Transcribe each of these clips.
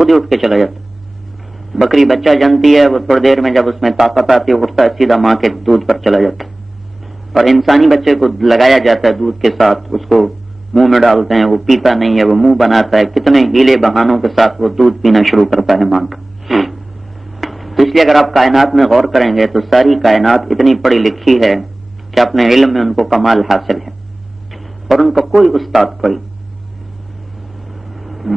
خود ہی اٹھ کے چلا جاتا. بکری بچہ جنتی ہے، وہ تھوڑی دیر میں جب اس میں طاقت آتی ہے اٹھتا ہے، سیدھا ماں کے دودھ پر چلا جاتا ہے. اور انسانی بچے کو لگایا جاتا ہے دودھ کے ساتھ، اس کو منہ میں ڈالتے ہیں، وہ پیتا نہیں ہے، وہ منہ بناتا ہے، کتنے ہیلے بہانوں کے ساتھ وہ دودھ پینا شروع کرتا ہے ماں کا. تو اس لیے اگر آپ کائنات میں غور کریں گے تو ساری کائنات اتنی پڑھی لکھی ہے کہ اپنے علم میں ان کو کمال حاصل ہے، اور ان کا کوئی استاد کوئی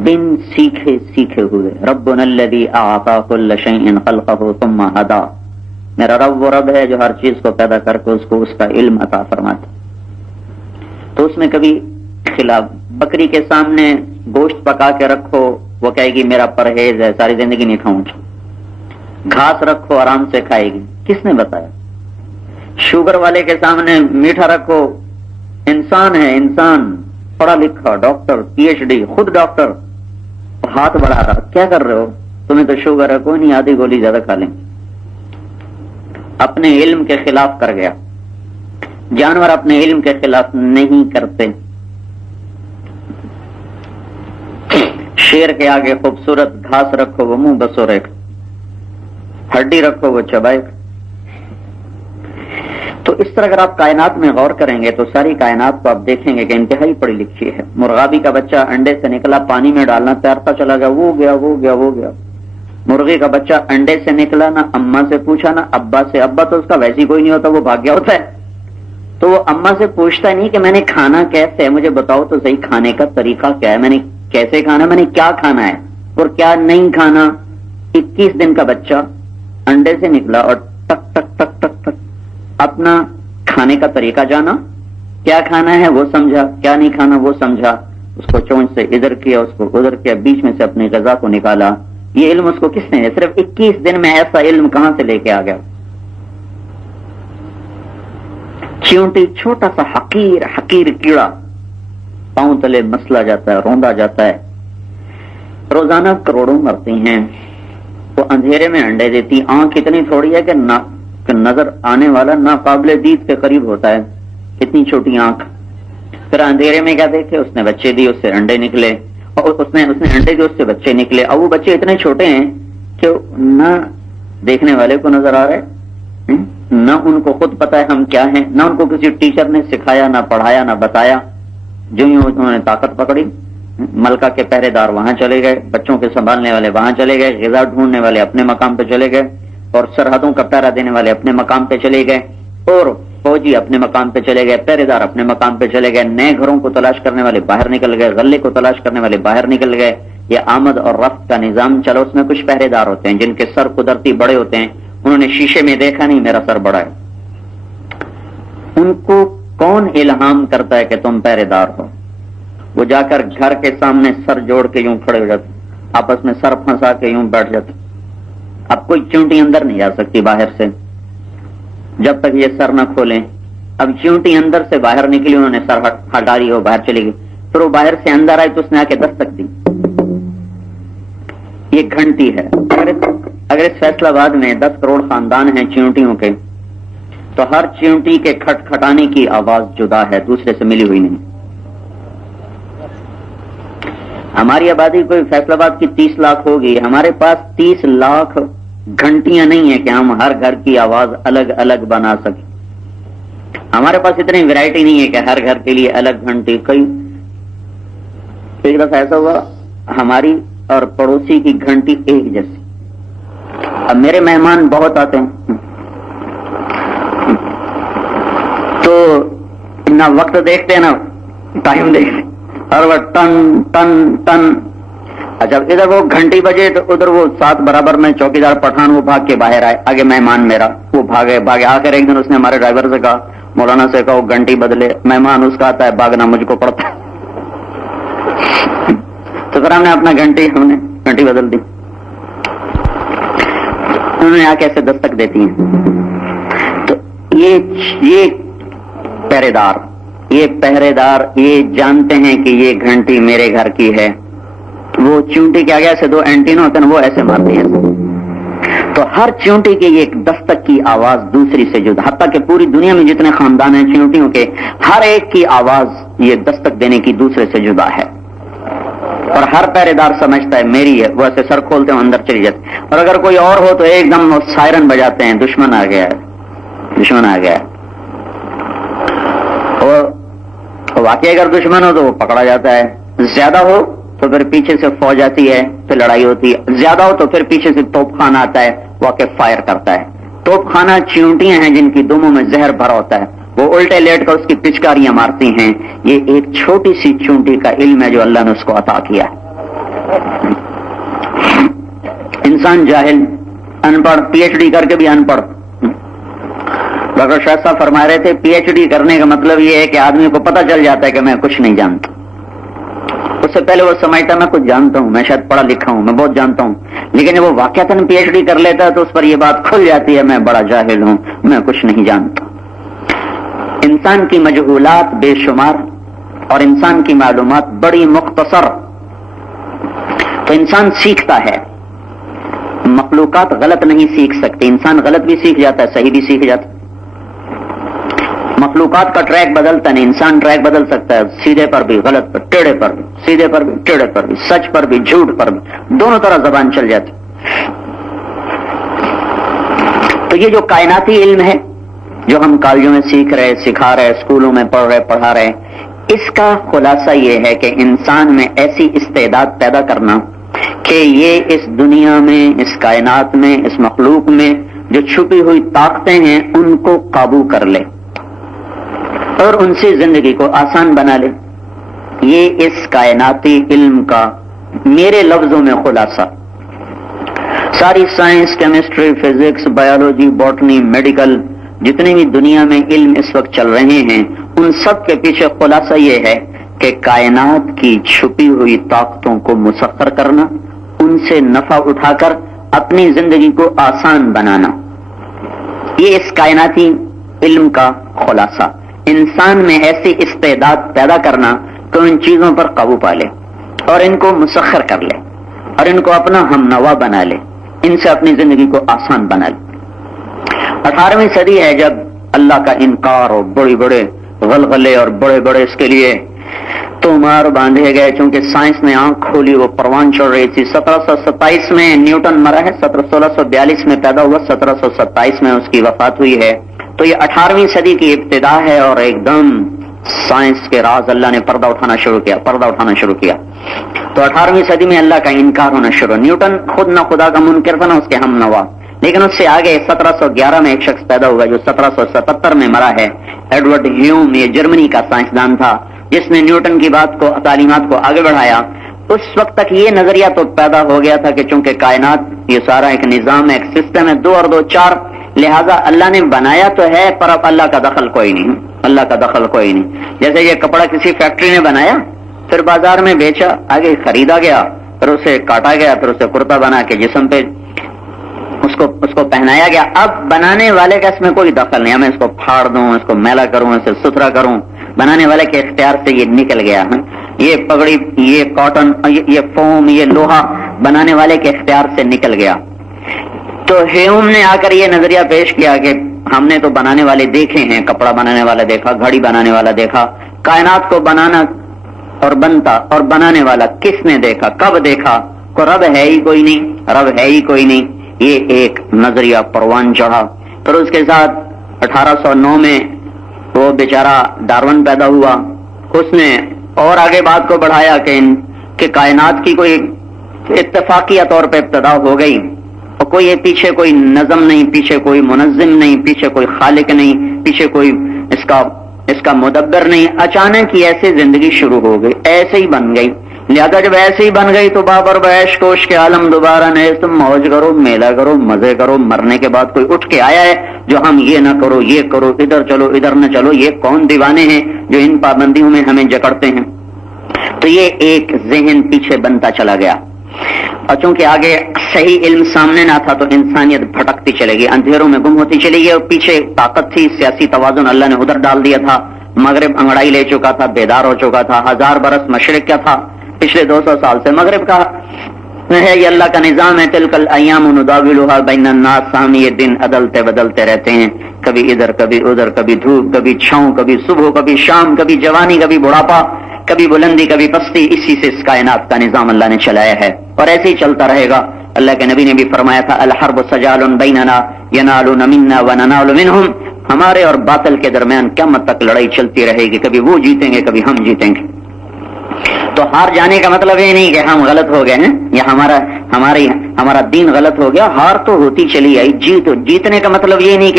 بن سیکھے ہوئے. ربنا الذی اعطى كل شيء خلقه ثم هدى. میرا رب وہ رب ہے جو ہر چیز کو پیدا کر کے اس کو اس کا علم عطا فرماتا. تو اس میں کبھی خلاف. بکری کے سامنے گوشت پکا کے رکھو، وہ کہے گی میرا پرہیز ہے، ساری زندگی نہیں کھاؤں گی. گھاس رکھو آرام سے کھائے گی. کس نے بتایا؟ شوگر والے کے سامنے میٹھا رکھو، انسان ہے، انسان پڑھا لکھا، ڈاکٹر، پی ایچ ڈی، خود ڈاکٹر، ہاتھ بڑھا رہا. کیا کر رہے ہو؟ تمہیں تو شوگر ہے، کوئی نہیں، آدھی گولی زیادہ کھا لیں. اپنے علم کے خلاف کر گیا. جانور اپنے علم کے خلاف نہیں کرتے. شیر کے آگے خوبصورت گھاس رکھو وہ منہ بسورے، ہڈی رکھو وہ چبائے. تو اس طرح اگر آپ کائنات میں غور کریں گے تو ساری کائنات کو آپ دیکھیں گے کہ انتہائی پڑھی لکھی ہے. مرغابی کا بچہ انڈے سے نکلا، پانی میں ڈالنا تیرتا چلا گیا، وہ گیا وہ گیا وہ گیا. مرغی کا بچہ انڈے سے نکلا، نہ اماں سے پوچھا نہ ابا سے. ابا تو اس کا ویسی کوئی نہیں ہوتا، وہ بھاگ گیا ہوتا ہے. تو وہ اماں سے پوچھتا نہیں کہ میں نے کھانا کیسے ہے، مجھے بتاؤ تو صحیح کھانے کا طریقہ کیا ہے، میں نے کیسے کھانا، میں نے کیا کھانا ہے اور کیا نہیں کھانا. 21 دن کا بچہ انڈے سے نکلا اور ٹک ٹک ٹک ٹک ٹک اپنا کھانے کا طریقہ جانا، کیا کھانا ہے وہ سمجھا، کیا نہیں کھانا وہ سمجھا. اس کو چونچ سے ادھر کیا، اس کو ادھر کیا، بیچ میں سے اپنی غذا کو نکالا. یہ علم اس کو کس نے؟ صرف 21 دن میں ایسا علم کہاں سے لے کے آ گیا؟ چیونٹی، چھوٹا سا حقیر کیڑا پاؤں تلے مسلا جاتا ہے، روندا جاتا ہے. روزانہ کروڑوں مرتی ہیں. وہ اندھیرے میں انڈے دیتی. آنکھ اتنی تھوڑی ہے کہ نظر آنے والا ناقابل دید کے قریب ہوتا ہے، اتنی چھوٹی آنکھ. پھر اندھیرے میں کیا دیکھے؟ اس نے بچے دی، اس سے انڈے نکلے، اور اس نے انڈے دیے، اس سے بچے نکلے. اور وہ بچے اتنے چھوٹے ہیں کہ نہ دیکھنے والے کو نظر آ رہے، نہ ان کو خود پتا ہے ہم کیا ہیں، نہ ان کو کسی ٹیچر نے سکھایا، نہ پڑھایا، نہ بتایا. جو ہی انہوں نے طاقت پکڑی، ملکہ کے پہرے دار وہاں چلے گئے، بچوں کے سنبھالنے والے وہاں چلے گئے، غذا ڈھونڈنے والے اپنے مقام پہ چلے گئے، اور سرحدوں کا پہرا دینے والے اپنے مقام پہ چلے گئے، اور فوجی اپنے مقام پہ چلے گئے، پہرے دار اپنے مقام پہ چلے گئے. نئے گھروں کو تلاش کرنے والے باہر نکل گئے، غلے کو تلاش کرنے والے باہر نکل گئے. یہ آمد اور رفت کا نظام چلو. اس میں کچھ پہرے دار ہوتے ہیں جن کے سر قدرتی بڑے ہوتے ہیں، انہوں نے شیشے میں دیکھا نہیں میرا سر بڑا ہے. ان کو کون الہام کرتا ہے کہ تم پہرے دار ہو؟ وہ جا کر گھر کے سامنے سر جوڑ کے یوں کھڑے ہو جاتے، آپس میں سر پھنسا کے یوں بیٹھ جاتے. اب کوئی چونٹی اندر نہیں جا سکتی باہر سے جب تک یہ سر نہ کھولیں. اب چونٹی اندر سے باہر نکلی، انہوں نے سر ہٹا لی، وہ باہر چلی گئی. پھر وہ باہر سے اندر آئی تو اس نے آ کے دستک دی. یہ گھنٹی ہے. اگر اس فیصلہ آباد میں 10 کروڑ خاندان ہیں چیونٹیوں کے، تو ہر چیونٹی کے کھٹ کھٹانے کی آواز جدا ہے، دوسرے سے ملی ہوئی نہیں. ہماری آبادی کوئی فیصلہ آباد کی 30 لاکھ ہوگی، ہمارے پاس 30 لاکھ گھنٹیاں نہیں ہیں کہ ہم ہر گھر کی آواز الگ الگ بنا سکیں. ہمارے پاس اتنی ویرائٹی نہیں ہے کہ ہر گھر کے لیے الگ گھنٹی. ایک دفعہ ایسا ہوا، ہماری اور پڑوسی کی گھنٹی ایک جیسی. اب میرے مہمان بہت آتے ہیں تو نہ وقت دیکھتے نہ ٹائم دیکھتے، ہر وقت ٹن ٹن ٹن. اچھا ادھر وہ گھنٹی بجے تو ادھر وہ 7 برابر میں چوکیدار پٹھان وہ بھاگ کے باہر آئے، آگے مہمان میرا، وہ بھاگے آ کر ایک دن اس نے ہمارے ڈرائیور سے کہا، مولانا سے کہا وہ گھنٹی بدلے. مہمان اس کا آتا ہے، بھاگنا مجھ کو پڑتا ہے. تو پھر ہم نے اپنا گھنٹی بدل دی. انہوں نے آ کے ایسے دستک دیتی ہیں. تو یہ پہرے دار یہ جانتے ہیں کہ یہ گھنٹی میرے گھر کی ہے. وہ چونٹی کے آگے ایسے 2 اینٹینا ہوتے ہیں، وہ ایسے مارتے ہیں. تو ہر چونٹی کی ایک دستک کی آواز دوسری سے جدا، حتیٰ کہ پوری دنیا میں جتنے خاندان ہیں چونٹیوں کے، ہر ایک کی آواز یہ دستک دینے کی دوسرے سے جدا ہے. اور ہر پہرے دار سمجھتا ہے میری ہے، وہ ایسے سر کھولتے ہیں اندر چلی جاتے، اور اگر کوئی اور ہو تو ایک دم سائرن بجاتے ہیں، دشمن آ گیا ہے، دشمن آ گیا ہے۔ اور واقعی اگر دشمن ہو تو وہ پکڑا جاتا ہے، زیادہ ہو تو پھر پیچھے سے فوج آتی ہے، پھر لڑائی ہوتی ہے، زیادہ ہو تو پھر پیچھے سے توپ خانہ آتا ہے، وہ آ کے فائر کرتا ہے۔ توپ خانہ چیونٹیاں ہیں جن کی دموں میں زہر بھرا ہوتا ہے، وہ الٹے لیٹ کر اس کی پچکاریاں مارتی ہیں۔ یہ ایک چھوٹی سی چونٹی کا علم ہے جو اللہ نے اس کو عطا کیا ہے۔ انسان جاہل، ان پڑھ، پی ایچ ڈی کر کے بھی ان پڑھ۔ ڈاکٹر شاہ صاحب فرما رہے تھے پی ایچ ڈی کرنے کا مطلب یہ ہے کہ آدمی کو پتہ چل جاتا ہے کہ میں کچھ نہیں جانتا۔ اس سے پہلے وہ سمجھتا میں کچھ جانتا ہوں، میں شاید پڑھا لکھا ہوں، میں بہت جانتا ہوں، لیکن جب وہ واقعتاً پی ایچ ڈی کر لیتا ہے تو اس پر یہ بات کھل جاتی ہے میں بڑا جاہل ہوں، میں کچھ نہیں جانتا۔ انسان کی مجہولات بے شمار اور انسان کی معلومات بڑی مختصر، تو انسان سیکھتا ہے۔ مخلوقات غلط نہیں سیکھ سکتے، انسان غلط بھی سیکھ جاتا ہے، صحیح بھی سیکھ جاتا ہے۔ مخلوقات کا ٹریک بدلتا نہیں، انسان ٹریک بدل سکتا ہے، سیدھے پر بھی، غلط پر، ٹیڑھے پر بھی، سیدھے پر بھی، ٹیڑھے پر بھی، سچ پر بھی، جھوٹ پر بھی، دونوں طرح زبان چل جاتی۔ تو یہ جو کائناتی علم ہے جو ہم کالجوں میں سیکھ رہے، سکھا رہے، اسکولوں میں پڑھ رہے، پڑھا رہے، اس کا خلاصہ یہ ہے کہ انسان میں ایسی استعداد پیدا کرنا کہ یہ اس دنیا میں، اس کائنات میں، اس مخلوق میں جو چھپی ہوئی طاقتیں ہیں ان کو قابو کر لے اور ان سے زندگی کو آسان بنا لے۔ یہ اس کائناتی علم کا میرے لفظوں میں خلاصہ۔ ساری science, chemistry, physics, biology, botany, medical, جتنے بھی دنیا میں علم اس وقت چل رہے ہیں ان سب کے پیچھے خلاصہ یہ ہے کہ کائنات کی چھپی ہوئی طاقتوں کو مسخر کرنا، ان سے نفع اٹھا کر اپنی زندگی کو آسان بنانا، یہ اس کائناتی علم کا خلاصہ۔ انسان میں ایسی استعداد پیدا کرنا کہ ان چیزوں پر قابو پا لے اور ان کو مسخر کر لے اور ان کو اپنا ہم نوا بنا لے، ان سے اپنی زندگی کو آسان بنا لے۔ 18ویں صدی ہے جب اللہ کا انکار اور بڑے بڑے غلغلے اور بڑے بڑے اس کے لیے تومار باندھے گئے، چونکہ سائنس نے آنکھ کھولی، وہ پروان چڑھ رہی تھی۔ 1727 میں نیوٹن مرا ہے، 1642 میں پیدا ہوا، 1727 میں اس کی وفات ہوئی ہے۔ تو یہ 18ویں صدی کی ابتدا ہے اور ایک دم سائنس کے راز اللہ نے پردہ اٹھانا شروع کیا۔ تو 18ویں صدی میں اللہ کا انکار ہونا شروع۔ نیوٹن خود نہ خدا کا منکر تھا نہ اس کے ہم نوا، لیکن اس سے آگے 1711 میں ایک شخص پیدا ہوا جو 1777 میں مرا ہے، ایڈورڈ ہیوم۔ یہ جرمنی کا سائنسدان تھا جس نے نیوٹن کی بات کو، تعلیمات کو آگے بڑھایا۔ اس وقت تک یہ نظریہ تو پیدا ہو گیا تھا کہ چونکہ کائنات یہ سارا ایک نظام ہے، ایک سسٹم ہے، 2 اور 2 4، لہذا اللہ نے بنایا تو ہے پر اب اللہ کا دخل کوئی نہیں، اللہ کا دخل کوئی نہیں۔ جیسے یہ کپڑا کسی فیکٹری نے بنایا، پھر بازار میں بیچا، آگے خریدا گیا، پھر اسے کاٹا گیا، پھر اسے کرتا بنا کے جسم پہ اس کو پہنایا گیا۔ اب بنانے والے کا اس میں کوئی دخل نہیں، میں اس کو پھاڑ دوں، اس کو میلا کروں، اسے ستھرا کروں، بنانے والے کے اختیار سے یہ نکل گیا۔ یہ پگڑی، یہ کاٹن، یہ فوم، یہ لوہا بنانے والے کے اختیار سے نکل گیا۔ تو ہیوم نے آ کر یہ نظریہ پیش کیا کہ ہم نے تو بنانے والے دیکھے ہیں، کپڑا بنانے والا دیکھا، گھڑی بنانے والا دیکھا، کائنات کو بنانا اور بنتا اور بنانے والا کس نے دیکھا، کب دیکھا؟ کو رب ہے ہی کوئی نہیں، رب ہے ہی کوئی نہیں۔ یہ ایک نظریہ پروان چڑھا۔ پھر اس کے ساتھ 1809 میں وہ بیچارہ ڈارون پیدا ہوا، اس نے اور آگے بات کو بڑھایا کہ کائنات کی کوئی اتفاقیہ طور پہ ابتدا ہو گئی اور کوئی پیچھے کوئی نظم نہیں، پیچھے کوئی منظم نہیں، پیچھے کوئی خالق نہیں، پیچھے کوئی اس کا مدبر نہیں۔ اچانک ہی ایسے زندگی شروع ہو گئی، ایسے ہی بن گئی۔ لہذا جب ایسے ہی بن گئی تو بابر بیش کوش کے عالم دوبارہ نئے، تم موج کرو، میلہ کرو، مزے کرو۔ مرنے کے بعد کوئی اٹھ کے آیا ہے جو ہم یہ نہ کرو، یہ کرو، ادھر چلو، ادھر نہ چلو؟ یہ کون دیوانے ہیں جو ان پابندیوں میں ہمیں جکڑتے ہیں؟ تو یہ ایک ذہن پیچھے بنتا چلا گیا، اور چونکہ آگے صحیح علم سامنے نہ تھا تو انسانیت بھٹکتی چلے گی، اندھیروں میں گم ہوتی چلی گئی، اور پیچھے طاقت تھی، سیاسی توازن اللہ نے ادھر ڈال دیا تھا۔ مغرب انگڑائی لے چکا تھا، بیدار ہو چکا تھا۔ 1000 برس مشرق کا تھا، پچھلے 200 سال سے مغرب کا ہے۔ یہ اللہ کا نظام ہے، تلک الایام نداولها بین الناس، سامنے یہ دن عدلتے بدلتے رہتے ہیں، کبھی ادھر کبھی ادھر، کبھی دھوپ کبھی چھاؤں، کبھی صبح کبھی شام، کبھی جوانی کبھی بڑھاپا۔ کبھی بلندی کبھی پستی، اسی سے اس کائنات کا نظام اللہ نے چلایا ہے اور ایسے ہی چلتا رہے گا۔ اللہ کے نبی نے بھی فرمایا تھا الحرب سجال بیننا ینالون منا وننال منہم، ہمارے اور باطل کے درمیان قیامت تک لڑائی چلتی رہے گی، کبھی وہ جیتیں گے کبھی ہم جیتیں گے۔ تو ہار جانے کا مطلب یہ نہیں کہ ہم غلط ہو گئے ہیں یا ہمارا دین غلط ہو گیا، ہار تو ہوتی چلی آئی، جیتنے کا مطلب یہ نہیں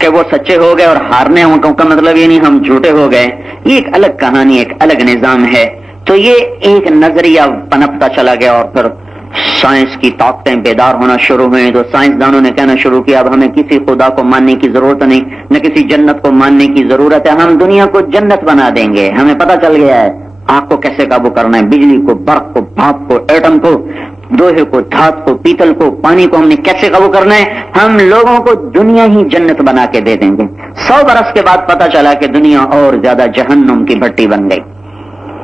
کہ وہ سچے ہو گئے اور ہارنے کا مطلب یہ نہیں ہم جھوٹے ہو گئے، یہ ایک الگ کہانی، ایک الگ نظام ہے۔ تو یہ ایک نظریہ پنپتا چلا گیا اور پھر سائنس کی طاقتیں بیدار ہونا شروع ہوئی تو سائنسدانوں نے کہنا شروع کیا اب ہمیں کسی خدا کو ماننے کی ضرورت نہیں، نہ کسی جنت کو ماننے کی ضرورت ہے، ہم دنیا کو جنت بنا دیں گے۔ ہمیں پتہ چل گیا ہے آگ کو کیسے قابو کرنا ہے، بجلی کو، برق کو، بھاپ کو، ایٹم کو، لوہے کو، دھات کو، پیتل کو، پانی کو ہم نے کیسے قابو کرنا ہے، ہم لوگوں کو دنیا ہی جنت بنا کے دے دیں گے۔ 100 برس کے بعد پتہ چلا کہ دنیا اور زیادہ جہنم کی بھٹی بن گئی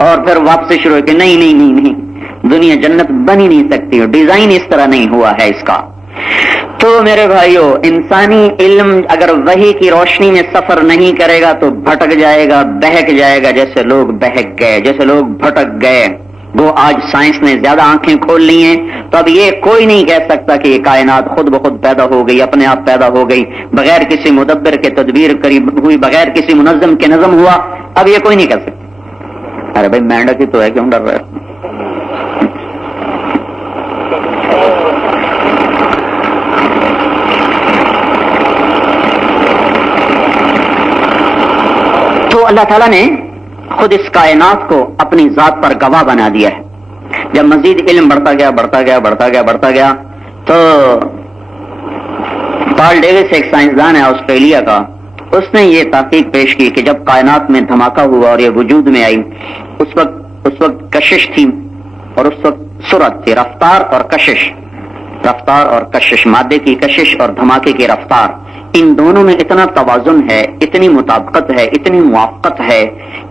اور پھر واپسی شروع ہوئی کہ نہیں دنیا جنت بن ہی نہیں سکتی، ڈیزائن اس طرح نہیں ہوا ہے اس کا۔ تو میرے بھائیو، انسانی علم اگر وحی کی روشنی میں سفر نہیں کرے گا تو بھٹک جائے گا، بہک جائے گا، جیسے لوگ بہک گئے، جیسے لوگ بھٹک گئے۔ وہ آج سائنس نے زیادہ آنکھیں کھول لی ہیں تو اب یہ کوئی نہیں کہہ سکتا کہ یہ کائنات خود بخود پیدا ہو گئی، اپنے آپ پیدا ہو گئی، بغیر کسی مدبر کے تدبیر قریب ہوئی، بغیر کسی منظم کے نظم ہوا، اب یہ کوئی نہیں کہہ سکتا۔ ارے بھائی مینڈک ہی تو ہے، کیوں ڈر رہے ہیں؟ تو اللہ تعالیٰ نے خود اس کائنات کو اپنی ذات پر گواہ بنا دیا ہے۔ جب مزید علم بڑھتا گیا تو پال ڈیوس ایک سائنسدان ہے آسٹریلیا کا، اس نے یہ تحقیق پیش کی کہ جب کائنات میں دھماکہ ہوا اور یہ وجود میں آئی اس وقت کشش تھی اور اس وقت سرعت تھی، رفتار اور کشش، مادے کی کشش اور دھماکے کی رفتار، ان دونوں میں اتنا توازن ہے، اتنی مطابقت ہے، اتنی موافقت ہے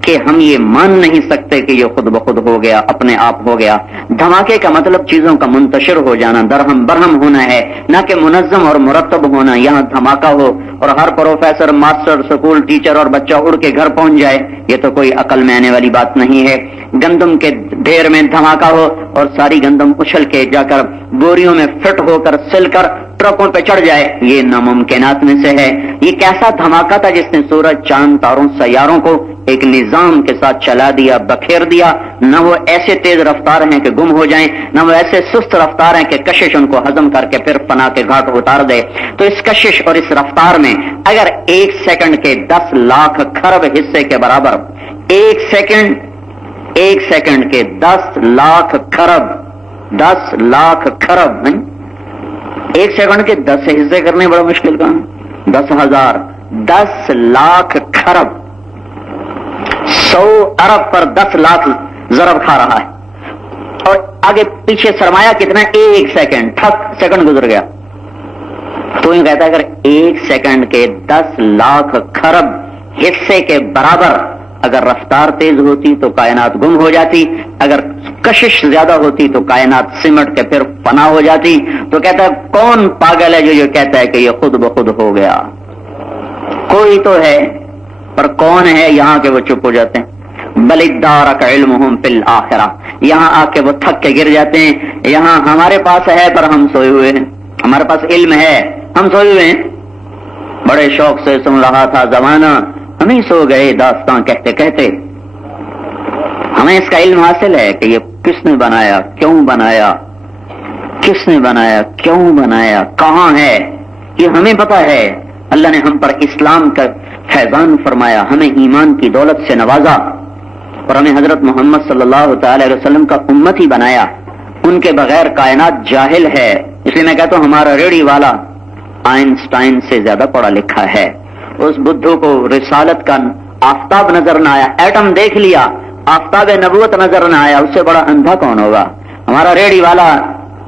کہ ہم یہ مان نہیں سکتے کہ یہ خود بخود ہو گیا، اپنے آپ ہو گیا۔ دھماکے کا مطلب چیزوں کا منتشر ہو جانا، درہم برہم ہونا ہے، نہ کہ منظم اور مرتب ہونا۔ یہاں دھماکہ ہو اور ہر پروفیسر، ماسٹر، سکول ٹیچر اور بچہ اڑ کے گھر پہنچ جائے، یہ تو کوئی عقل میں آنے والی بات نہیں ہے۔ گندم کے ڈھیر میں دھماکہ ہو اور ساری گندم اچھل کے جا کر بوریوں میں فٹ ہو کر سل کر ٹرکوں پہ چڑھ جائے، یہ ناممکنات میں سے ہے۔ یہ کیسا دھماکہ تھا جس نے سورج، چاند، تاروں، سیاروں کو ایک نظام کے ساتھ چلا دیا، بکھیر دیا۔ نہ وہ ایسے تیز رفتار ہیں کہ گم ہو جائیں، نہ وہ ایسے سست رفتار ہیں کہ کشش ان کو ہضم کر کے پھر فنا کے گھاٹ اتار دے۔ تو اس کشش اور اس رفتار میں اگر 1 سیکنڈ کے 10 لاکھ کھرب حصے کے برابر، 1 سیکنڈ کے 10 لاکھ کھرب، 10 لاکھ کھرب نہیں، 1 سیکنڈ کے 10 حصے کرنے بڑا مشکل کام، 10,000، 10 لاکھ کھرب، 100 ارب پر 10 لاکھ ضرب کھا رہا ہے اور آگے پیچھے سرمایہ کتنا، 1 سیکنڈ، ٹھک سیکنڈ گزر گیا۔ تو یہ کہتا ہے اگر 1 سیکنڈ کے 10 لاکھ کھرب حصے کے برابر اگر رفتار تیز ہوتی تو کائنات گم ہو جاتی، اگر کشش زیادہ ہوتی تو کائنات سمٹ کے پھر فنا ہو جاتی۔ تو کہتا ہے کون پاگل ہے جو یہ کہتا ہے کہ یہ خود بخود ہو گیا؟ کوئی تو ہے، پر کون ہے یہاں کے وہ چپ ہو جاتے ہیں۔ بل ادارک علمہم فی الآخرہ، یہاں آ کے وہ تھک کے گر جاتے ہیں۔ یہاں ہمارے پاس ہے پر ہم سوئے ہوئے ہیں، ہمارے پاس علم ہے، ہم سوئے ہوئے ہیں۔ بڑے شوق سے سن رہا تھا زمانہ، ہم ہی سو گئے داستان کہتے کہتے۔ ہمیں اس کا علم حاصل ہے کہ یہ کس نے بنایا، کیوں بنایا، کس نے بنایا، کیوں بنایا، کہاں ہے، یہ ہمیں پتا ہے۔ اللہ نے ہم پر اسلام کا فیضان فرمایا، ہمیں ایمان کی دولت سے نوازا اور ہمیں حضرت محمد صلی اللہ تعالی علیہ وسلم کا امتی بنایا۔ ان کے بغیر کائنات جاہل ہے۔ اس لیے میں کہتا ہوں ہمارا ریڑھی والا آئنسٹائن سے زیادہ پڑھا لکھا ہے۔ اس بدھو کو رسالت کا آفتاب نظر نہ آیا، ایٹم دیکھ لیا، آفتاب نبوت نظر نہ آیا، اس سے بڑا اندھا کون ہوگا؟ ہمارا ریڑھی والا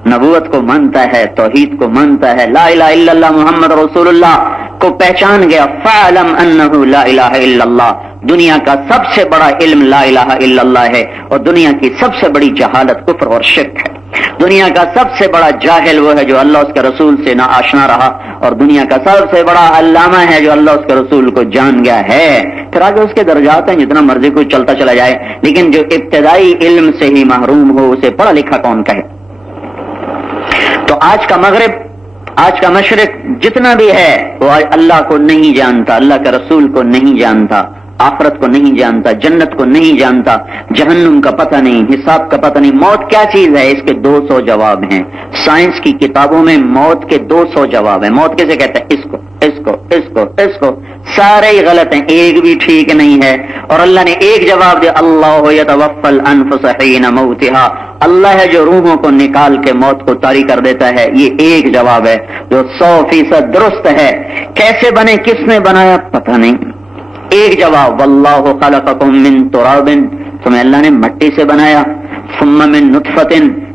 نبوت کو مانتا ہے، توحید کو مانتا ہے، لا الہ الا اللہ محمد رسول اللہ کو پہچان گیا۔ فَاعْلَمْ أَنَّهُ لَا إِلَهَ إِلَّا اللَّهُ، دنیا کا سب سے بڑا علم لا الہ الا اللہ ہے اور دنیا کی سب سے بڑی جہالت کفر اور شرک ہے۔ دنیا کا سب سے بڑا جاہل وہ ہے جو اللہ اس کے رسول سے نہ آشنا رہا، اور دنیا کا سب سے بڑا علامہ ہے جو اللہ اس کے رسول کو جان گیا ہے۔ پھر آگے اس کے درجات ہیں، جتنا مرضی کوئی چلتا چلا جائے، لیکن جو ابتدائی علم سے ہی محروم ہو اسے پڑھا لکھا کون کہے؟ تو آج کا مغرب، آج کا مشرق جتنا بھی ہے وہ آج اللہ کو نہیں جانتا، اللہ کے رسول کو نہیں جانتا، آخرت کو نہیں جانتا، جنت کو نہیں جانتا، جہنم کا پتہ نہیں، حساب کا پتہ نہیں، موت کیا چیز ہے اس کے 200 جواب ہیں۔ سائنس کی کتابوں میں موت کے 200 جواب ہیں۔ موت کیسے کہتے ہیں؟ اس کو اس کو اس کو اس کو، سارے ہی غلط ہیں، ایک بھی ٹھیک نہیں ہے۔ اور اللہ نے ایک جواب دیا، اللہ یتوفی الانفس حین موتها، اللہ ہے جو روحوں کو نکال کے موت کو طاری کر دیتا ہے۔ یہ ایک جواب ہے جو 100% درست ہے۔ کیسے بنے، کس نے بنایا، پتہ نہیں۔ ایک جواب، واللہ خلقکم من تراب، تمہیں اللہ نے مٹی سے بنایا، ثم من نطفۃ،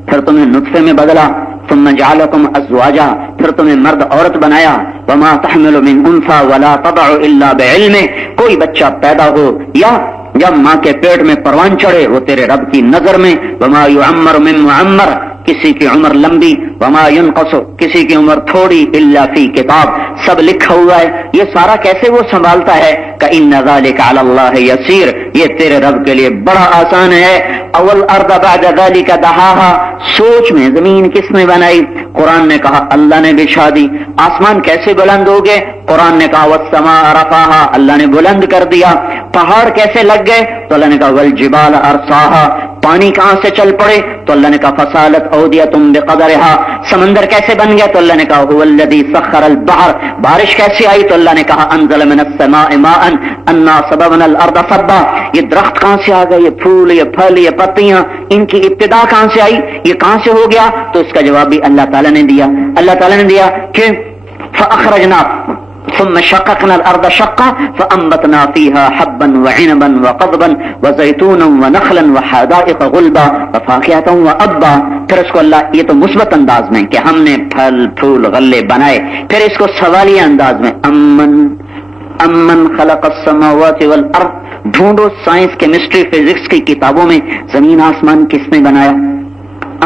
پھر تمہیں نطفے میں بدلا، ثم جعلکم ازواجا، پھر تمہیں مرد عورت بنایا، وما تحمل من انثى ولا تضع الا بعلمه، کوئی بچہ پیدا ہو یا جب ماں کے پیٹ میں پروان چڑھے وہ تیرے رب کی نظر میں، وما يعمر من معمر، کسی کی عمر لمبی، وما ينقص، کسی کی عمر تھوڑی، الا فی کتاب، سب لکھا ہوا ہے۔ یہ سارا کیسے وہ سنبھالتا ہے؟ کہ ان ذلک علی اللہ یسیر، یہ تیرے رب کے لیے بڑا آسان ہے۔ اول ارض بعد ذلک دحاها، سوچ میں زمین کس نے بنائی؟ قرآن نے کہا اللہ نے بچھا دی۔ آسمان کیسے بلند ہو گئے؟ قرآن نے کہا والسماء رفعها، اللہ نے بلند کر دیا۔ پہاڑ کیسے لگ گئے؟ تو اللہ نے کہا والجبال ارساها، پانی کہاں سے چل پڑے؟ تو اللہ نے کہا فصالت اودیتم بقدرها، سمندر کیسے بن گیا؟ تو اللہ نے کہا هو الذی سخر البحر، بارش کیسے آئی؟ تو اللہ نے کہا انزل من السماء ماء انا صببنا الارض صبا، یہ درخت کہاں سے آ گئے؟ یہ پھول، یہ پھل، یہ پتیاں، ان کی ابتدا کہاں سے آئی؟ یہ کہاں سے ہو گیا؟ تو اس کا جواب بھی اللہ تعالیٰ نے دیا۔ اللہ تعالیٰ نے دیا کہ فاخرجنا ثم شققنا الارض شقا فانبتنا فيها حبا وعنبا وقضبا وزيتونا ونخلا وحدائق غلبا وفاكهة وابا۔ پھر اس کو اللہ، یہ تو مثبت انداز میں کہ ہم نے پھل پھول غلے بنائے، پھر اس کو سوالیہ انداز میں امن خلق السماوات والارض، ڈھونڈو سائنس کیمسٹری فزکس کی کتابوں میں زمین آسمان کس نے بنایا؟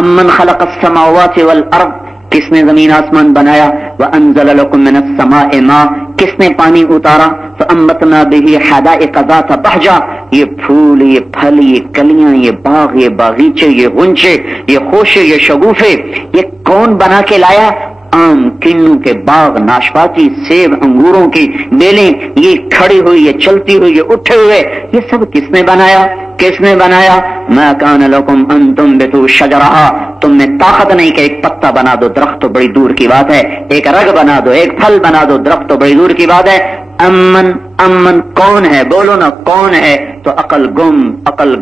امن خلق السماوات والارض، کس نے زمین آسمان بنایا؟ وانزل لكم من السماء ماء، کس نے پانی اتارا؟ فانبتنا به حدائق ذات بهجة، یہ پھول، یہ پھل، یہ کلیاں، یہ باغ، یہ باغیچے، یہ غنچے، یہ خوشے، یہ شگوفے، یہ کون بنا کے لایا؟ آم، کنوں کے باغ، ناشپاتی، سیب، انگوروں کی بیلیں، یہ کھڑی ہوئی، یہ چلتی ہوئی، یہ اٹھے ہوئے، یہ سب کس نے بنایا؟ کس نے بنایا؟ ما کان لکم ان تنبتوا شجرها، تم میں طاقت نہیں کہ ایک پتا بنا دو، درخت تو بڑی دور کی بات ہے، ایک رگ بنا دو، ایک پھل بنا دو، درخت تو بڑی دور کی بات ہے۔ امن کون ہے؟ بولو نا کون ہے؟ تو عقل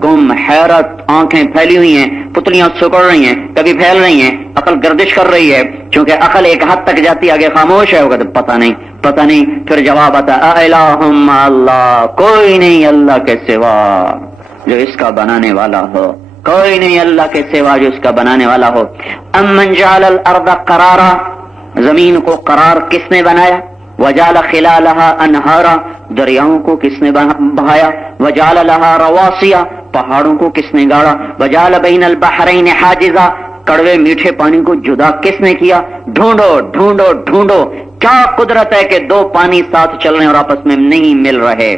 گم، حیرت، آنکھیں پھیلی ہوئی ہیں، پتلیاں سکڑ رہی ہیں، کبھی پھیل رہی ہیں، عقل گردش کر رہی ہے، چونکہ عقل ایک حد تک جاتی آگے خاموش ہے، ہوگا تو پتہ نہیں۔ پھر جواب آتا الہم اللہ، کوئی نہیں اللہ کے سوا جو اس کا بنانے والا ہو، کوئی نہیں اللہ کے سوا جو اس کا بنانے والا ہو۔ امن جعل الارض قرارا، زمین کو قرار کس نے بنایا؟ وجعل خلالها انہارا، دریاؤں کو کس نے بہایا؟ وجعل لها رواسیا، پہاڑوں کو کس نے گاڑا؟ وجعل بین البحرین حاجزا، کڑوے میٹھے پانی کو جدا کس نے کیا؟ ڈھونڈو کیا قدرت ہے کہ دو پانی ساتھ چل رہے ہیں اور آپس میں نہیں مل رہے؟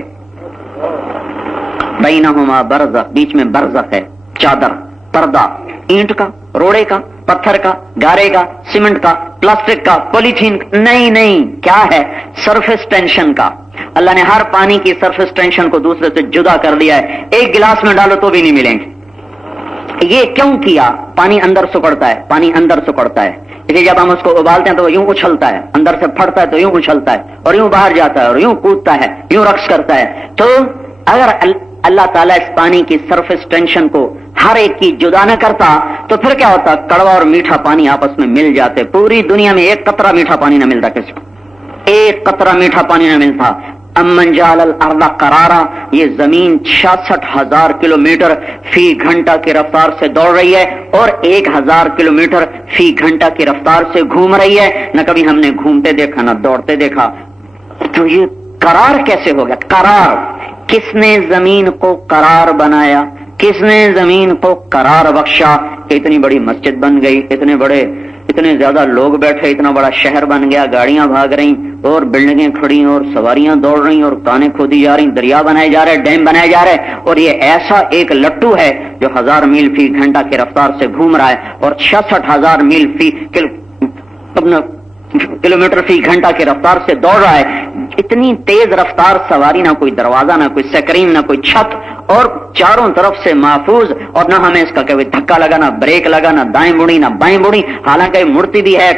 بینہما برزخ، بیچ میں برزخ ہے، چادر، پردہ، اینٹ کا، روڑے کا، پتھر کا، گارے کا، سیمنٹ کا، پلاسٹک کا، پولیتھین کا، نہیں، کیا ہے؟ سرفیس ٹینشن کا۔ اللہ نے ہر پانی کی سرفیس ٹینشن کو دوسرے سے جدا کر دیا ہے، ایک گلاس میں ڈالو تو بھی نہیں ملیں گے۔ یہ کیوں کیا؟ پانی اندر سکڑتا ہے، اس لیے جب ہم اس کو ابالتے ہیں تو وہ یوں اچھلتا ہے، اندر سے پھٹتا ہے تو یوں اچھلتا ہے، اور یوں باہر جاتا ہے، اور یوں کودتا ہے، یوں رقص کرتا ہے۔ تو اگر اللہ تعالیٰ اس پانی کی سرفیس ٹینشن کو ہر ایک کی جدا نہ کرتا تو پھر کیا ہوتا؟ کڑوا اور میٹھا پانی آپس میں مل جاتے، پوری دنیا میں ایک قطرہ میٹھا پانی نہ ملتا کسی کو، ایک قطرہ میٹھا پانی نہ ملتا۔ امن جعل الارض قرارا، یہ زمین 66,000 کلومیٹر فی گھنٹہ کی رفتار سے دوڑ رہی ہے اور 1,000 کلومیٹر فی گھنٹہ کی رفتار سے گھوم رہی ہے، نہ کبھی ہم نے گھومتے دیکھا نہ دوڑتے دیکھا۔ تو یہ قرار کیسے ہو گیا؟ قرار، کس نے زمین کو قرار بنایا؟ کس نے زمین کو قرار بخشا؟ کہ اتنی بڑی مسجد بن گئی، اتنے زیادہ لوگ بیٹھے، اتنا بڑا شہر بن گیا، گاڑیاں بھاگ رہی اور بلڈنگیں کھڑی اور سواریاں دوڑ رہی اور کانیں کھودی جا رہی، دریا بنائے جا رہے، ڈیم بنائے جا رہے، اور یہ ایسا ایک لٹو ہے جو 1000 میل فی گھنٹہ کی رفتار سے گھوم رہا ہے اور 66,000 میل فی کلومیٹر فی گھنٹہ کی رفتار سے دوڑ رہا ہے۔ اتنی تیز رفتار سواری، نہ کوئی دروازہ، نہ کوئی سکرین، نہ کوئی چھت، اور چاروں طرف سے محفوظ، اور نہ ہمیں اس کا کوئی دھکا لگا، نہ بریک لگا، نہ دائیں مڑی نہ بائیں مڑی، حالانکہ مڑتی بھی ہے،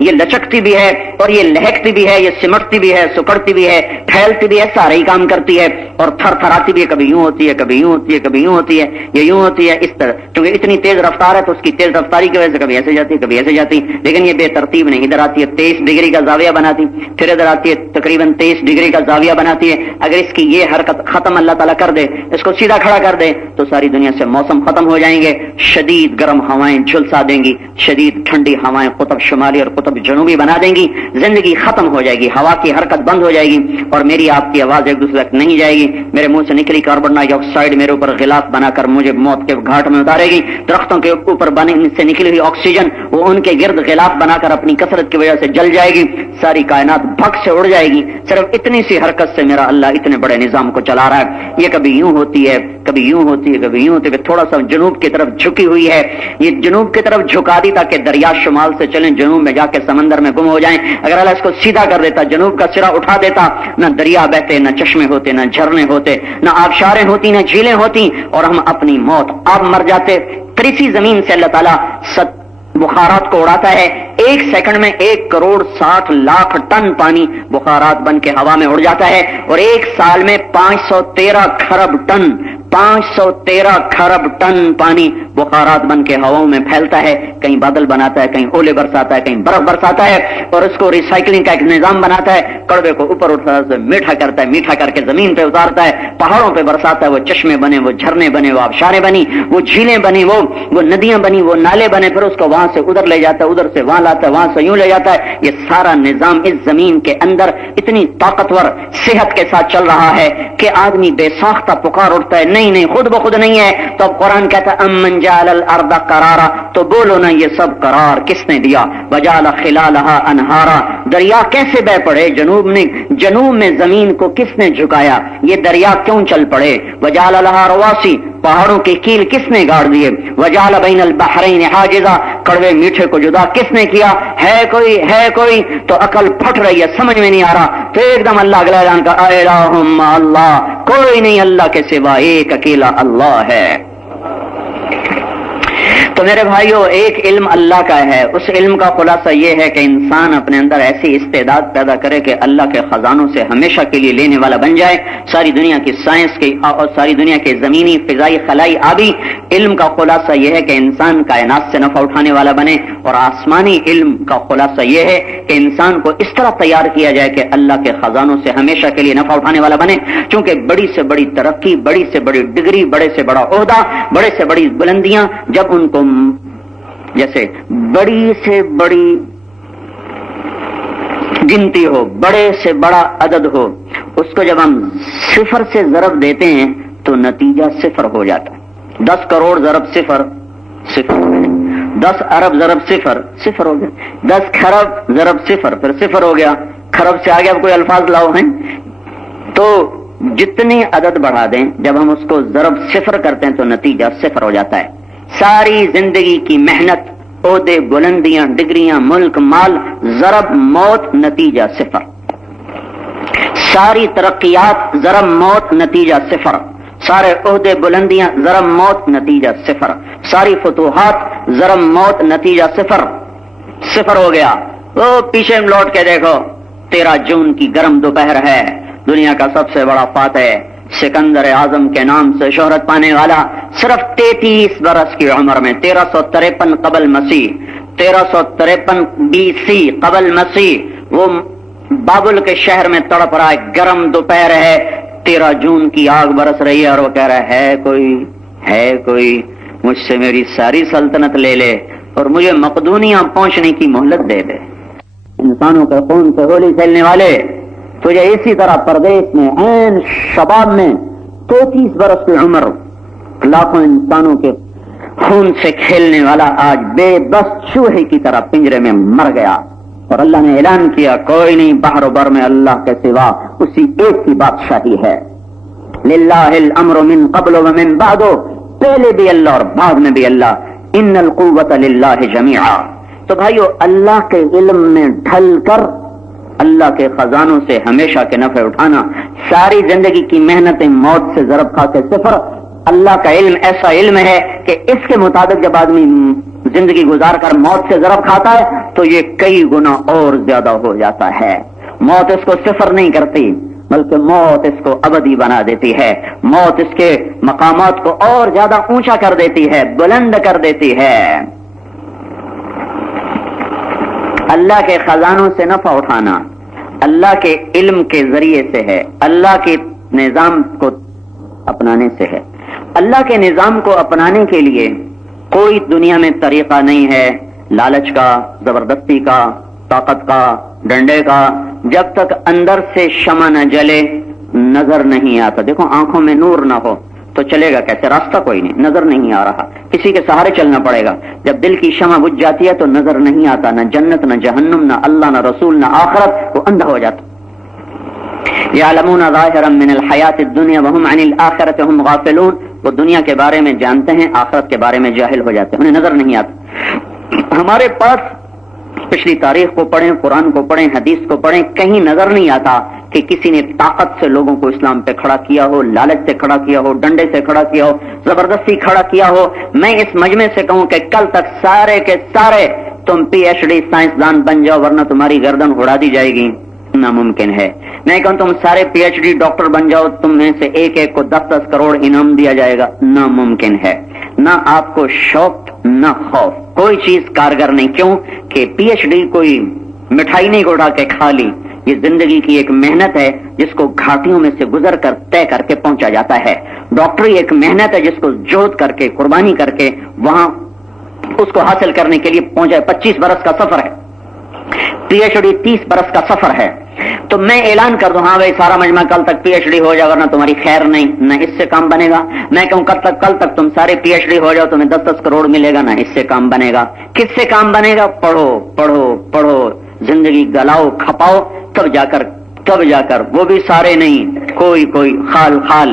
یہ لچکتی بھی ہے، اور یہ لہکتی بھی ہے، یہ سمٹتی بھی ہے، سکڑتی بھی ہے، پھیلتی بھی ہے، سارے ہی کام کرتی ہے، اور تھر تھراتی بھی ہے، کبھی یوں ہوتی ہے، کبھی یوں ہوتی ہے، کبھی یوں ہوتی ہے، یہ یوں ہوتی ہے، اس طرح، کیونکہ اتنی تیز رفتار ہے تو اس کی تیز رفتاری کی وجہ سے کبھی ایسے جاتی ہے، کبھی ایسے جاتی، لیکن یہ بے ترتیب نہیں، ادھر آتی ہے 23 ڈگری کا زاویہ بناتی، پھر ادھر آتی ہے تقریباً 23 ڈگری کا زاویہ بناتی ہے۔ اگر اس کی یہ حرکت ختم اللہ تعالیٰ کر دے، اس کو سیدھا کھڑا کر دے، تو ساری دنیا سے موسم ختم ہو جائیں گے، شدید گرم ہوائیں جھلسا دیں گی، شدید ٹھنڈی ہوائیں قطب شمالی اور قطب جنوبی بنا دیں گی، زندگی ختم ہو جائے گی، ہوا کی حرکت بند ہو جائے گی، اور میری آپ کی آواز ایک دوسرے تک نہیں جائے گی، میرے منہ سے نکلی کاربن ڈائی آکسائڈ میرے اوپر غلاف بنا کر مجھے موت کے گھاٹ میں اتارے گی، درختوں کے اوپر سے نکلی ہوئی آکسیجن وہ ان کے گرد غلاف بنا کر اپنی کثرت کی وجہ سے جل جائے گی، ساری کائنات بھگ سے اڑ جائے گی، صرف اتنی سی حرکت سے میرا اللہ اتنے بڑے نظام کو چلا رہا ہے۔ یہ کبھی یوں ہوتی ہے، کبھی یوں ہوتی ہے، کبھی یوں ہوتی ہے، تھوڑا سا جنوب کی طرف جھکی ہوئی ہے، یہ جنوب کی طرف جھکا دی تاکہ دریا شمال سے چلیں، جنوب میں جا کے سمندر میں گم ہو جائیں۔ اگر اللہ اس کو سیدھا کر دیتا، جنوب کا سرا اٹھا دیتا، نہ دریا بہتے، نہ چشمے ہوتے، نہ جھرنے ہوتے، نہ آبشاریں ہوتی، نہ جھیلیں ہوتی، اور ہم اپنی موت آپ مر جاتے۔ پھر اسی زمین سے اللہ تعالیٰ بخارات کو اڑاتا ہے، ایک سیکنڈ میں 1,60,00,000 ٹن پانی بخارات بن کے ہوا میں اڑ جاتا ہے، اور ایک سال میں 513 کھرب ٹن پانی بخارات بن کے ہواؤں میں پھیلتا ہے، کہیں بادل بناتا ہے، کہیں اولے برساتا ہے، کہیں برف برساتا ہے، اور اس کو ریسائکلنگ کا ایک نظام بناتا ہے، کڑوے کو اوپر اٹھاتا ہے، میٹھا کرتا ہے، میٹھا کر کے زمین پہ اتارتا ہے، پہاڑوں پہ برساتا ہے، وہ چشمے بنے، وہ جھرنے بنے، وہ آبشاریں بنی، وہ جھیلیں بنی، وہ ندیاں بنی، وہ نالے بنے، پھر اس کو وہاں سے ادھر لے جاتا ہے، ادھر سے وہاں لاتا ہے، وہاں سے یوں لے جاتا ہے۔ یہ سارا نظام اس زمین کے اندر اتنی طاقتور صحت کے ساتھ چل رہا ہے کہ آدمی بے ساختہ پکار اٹھتا ہے، نہیں خود بخود نہیں ہے۔ تو اب قرآن کہتا ہے امن جعل الارض قرارا، تو بولو نا یہ سب قرار کس نے دیا؟ وجعل خلالها انہارا، دریا کیسے بہ پڑے؟ جنوب میں زمین کو کس نے جھکایا؟ یہ دریا کیوں چل پڑے؟ وجعل لها رواسی، پہاڑوں کے کیل کس نے گاڑ دیے؟ وجعل بین البحرین حاجزا، کڑوے میٹھے کو جدا کس نے کیا؟ ہے کوئی تو عقل پھٹ رہی ہے، سمجھ میں نہیں آ رہا، تو ایک دم اللہ اگلا جان کا الہم اللہ، کوئی نہیں اللہ کے سوا، ایک اکیلا اللہ ہے۔ تو میرے بھائیو، ایک علم اللہ کا ہے، اس علم کا خلاصہ یہ ہے کہ انسان اپنے اندر ایسی استعداد پیدا کرے کہ اللہ کے خزانوں سے ہمیشہ کے لیے لینے والا بن جائے، ساری دنیا کی سائنس کی اور ساری دنیا کے زمینی، فضائی، خلائی، آبی علم کا خلاصہ یہ ہے کہ انسان کائنات سے نفع اٹھانے والا بنے، اور آسمانی علم کا خلاصہ یہ ہے کہ انسان کو اس طرح تیار کیا جائے کہ اللہ کے خزانوں سے ہمیشہ کے لیے نفع اٹھانے والا بنے، چونکہ بڑی سے بڑی ترقی، بڑی سے بڑی ڈگری، بڑے سے بڑا عہدہ، بڑے سے بڑی بلندیاں، جب ان کو جیسے بڑی سے بڑی گنتی ہو، بڑے سے بڑا عدد ہو، اس کو جب ہم صفر سے ضرب دیتے ہیں تو نتیجہ صفر ہو جاتا ہے۔ 10 کروڑ ضرب صفر، صفر ہو گیا۔ 10 ارب ضرب صفر، صفر ہو گیا۔ 10 کھرب ضرب صفر، پھر صفر ہو گیا۔ کھرب سے آگے اب کوئی الفاظ لاؤ ہیں تو جتنی عدد بڑھا دیں، جب ہم اس کو ضرب صفر کرتے ہیں تو نتیجہ صفر ہو جاتا ہے۔ ساری زندگی کی محنت، عہدے، بلندیاں، ڈگریاں، ملک، مال، ضرب موت، نتیجہ صفر۔ ساری ترقیات ضرب موت، نتیجہ صفر۔ سارے عہدے، بلندیاں، ضرب موت، نتیجہ صفر۔ ساری فتوحات ضرب موت، نتیجہ صفر۔ صفر ہو گیا۔ وہ پیچھے لوٹ کے دیکھو، 13 جون کی گرم دوپہر ہے، دنیا کا سب سے بڑا فاتح سکندر اعظم کے نام سے شہرت پانے والا، صرف 33 برس کی عمر میں، 1353 قبل مسیح، 1353 BC قبل مسیح، وہ بابل کے شہر میں تڑپ رہا ہے، گرم دوپہر ہے، 13 جون کی آگ برس رہی ہے، اور وہ کہہ رہا ہے کوئی مجھ سے میری ساری سلطنت لے لے اور مجھے مقدونیہ پہنچنے کی مہلت دے دے۔ انسانوں کے خون سے ہولی کھیلنے والے، تجھے اسی طرح پردیش میں عین شباب میں 33 برس کی عمر، لاکھوں انسانوں کے خون سے کھیلنے والا آج بے بس چوہے کی طرح پنجرے میں مر گیا، اور اللہ نے اعلان کیا کوئی نہیں بحر و بر میں اللہ کے سوا اسی ایک کی بادشاہی ہے۔ للہ الامر من قبل ومن بعد، پہلے بھی اللہ اور بعد میں بھی اللہ، ان القوت للہ جمیعا۔ تو بھائیو اللہ کے علم میں ڈھل کر اللہ کے خزانوں سے ہمیشہ کے نفع اٹھانا، ساری زندگی کی محنتیں موت سے ضرب کھا کے صفر، اللہ کا علم ایسا علم ہے کہ اس کے مطابق جب آدمی زندگی گزار کر موت سے ضرب کھاتا ہے تو یہ کئی گنا اور زیادہ ہو جاتا ہے۔ موت اس کو صفر نہیں کرتی بلکہ موت اس کو ابدی بنا دیتی ہے، موت اس کے مقامات کو اور زیادہ اونچا کر دیتی ہے، بلند کر دیتی ہے۔ اللہ کے خزانوں سے نفع اٹھانا اللہ کے علم کے ذریعے سے ہے، اللہ کے نظام کو اپنانے سے ہے۔ اللہ کے نظام کو اپنانے کے لیے کوئی دنیا میں طریقہ نہیں ہے، لالچ کا، زبردستی کا، طاقت کا، ڈنڈے کا۔ جب تک اندر سے شمع نہ جلے نظر نہیں آتا۔ دیکھو آنکھوں میں نور نہ ہو تو چلے گا کیسے؟ راستہ کوئی نہیں، نظر نہیں آ رہا، کسی کے سہارے چلنا پڑے گا۔ جب دل کی شمع بجھ جاتی ہے تو نظر نہیں آتا، نہ جنت نہ جہنم نہ اللہ نہ رسول نہ آخرت، وہ اندھا ہو جاتا۔ یعلمون ظاہرا من الحیات الدنیا وهم عن الآخرۃ هم غافلون، وہ دنیا کے بارے میں جانتے ہیں، آخرت کے بارے میں جاہل ہو جاتے ہیں، انہیں نظر نہیں آتا۔ ہمارے پاس پچھلی تاریخ کو پڑھیں، قرآن کو پڑھیں، حدیث کو پڑھیں، کہیں نظر نہیں آتا کہ کسی نے طاقت سے لوگوں کو اسلام پہ کھڑا کیا ہو، لالچ سے کھڑا کیا ہو، ڈنڈے سے کھڑا کیا ہو، زبردستی کھڑا کیا ہو۔ میں اس مجمع سے کہوں کہ کل تک سارے کے سارے تم پی ایچ ڈی سائنسدان بن جاؤ ورنہ تمہاری گردن اڑا دی جائے گی، ناممکن ہے۔ میں کہوں تم سارے پی ایچ ڈی ڈاکٹر بن جاؤ، تم میں سے ایک ایک کو 10-10 کروڑ انعام دیا جائے گا، ناممکن ہے۔ نہ آپ کو شوق نہ خوف، کوئی چیز کارگر نہیں۔ کیوں کہ پی ایچ ڈی کوئی مٹھائی نہیں اڑا کے کھا لی، یہ زندگی کی ایک محنت ہے جس کو گھاٹیوں میں سے گزر کر طے کر کے پہنچا جاتا ہے۔ ڈاکٹری ایک محنت ہے جس کو جوت کر کے قربانی کر کے وہاں اس کو حاصل کرنے کے لیے پہنچا، 25 برس کا سفر ہے، پی ایچ ڈی 30 برس کا سفر ہے۔ تو میں اعلان کر دوں ہاں بھائی سارا مجمع کل تک پی ایچ ڈی ہو جائے ورنہ تمہاری خیر نہیں، نہ اس سے کام بنے گا۔ میں کہوں کل تک تم سارے پی ایچ ڈی ہو جاؤ، تمہیں 10-10 کروڑ ملے گا، نہ اس سے کام بنے گا۔ کس سے کام بنے گا؟ پڑھو پڑھو پڑھو، زندگی گلاؤ کھپاؤ، تب جا کر وہ بھی سارے نہیں، کوئی خال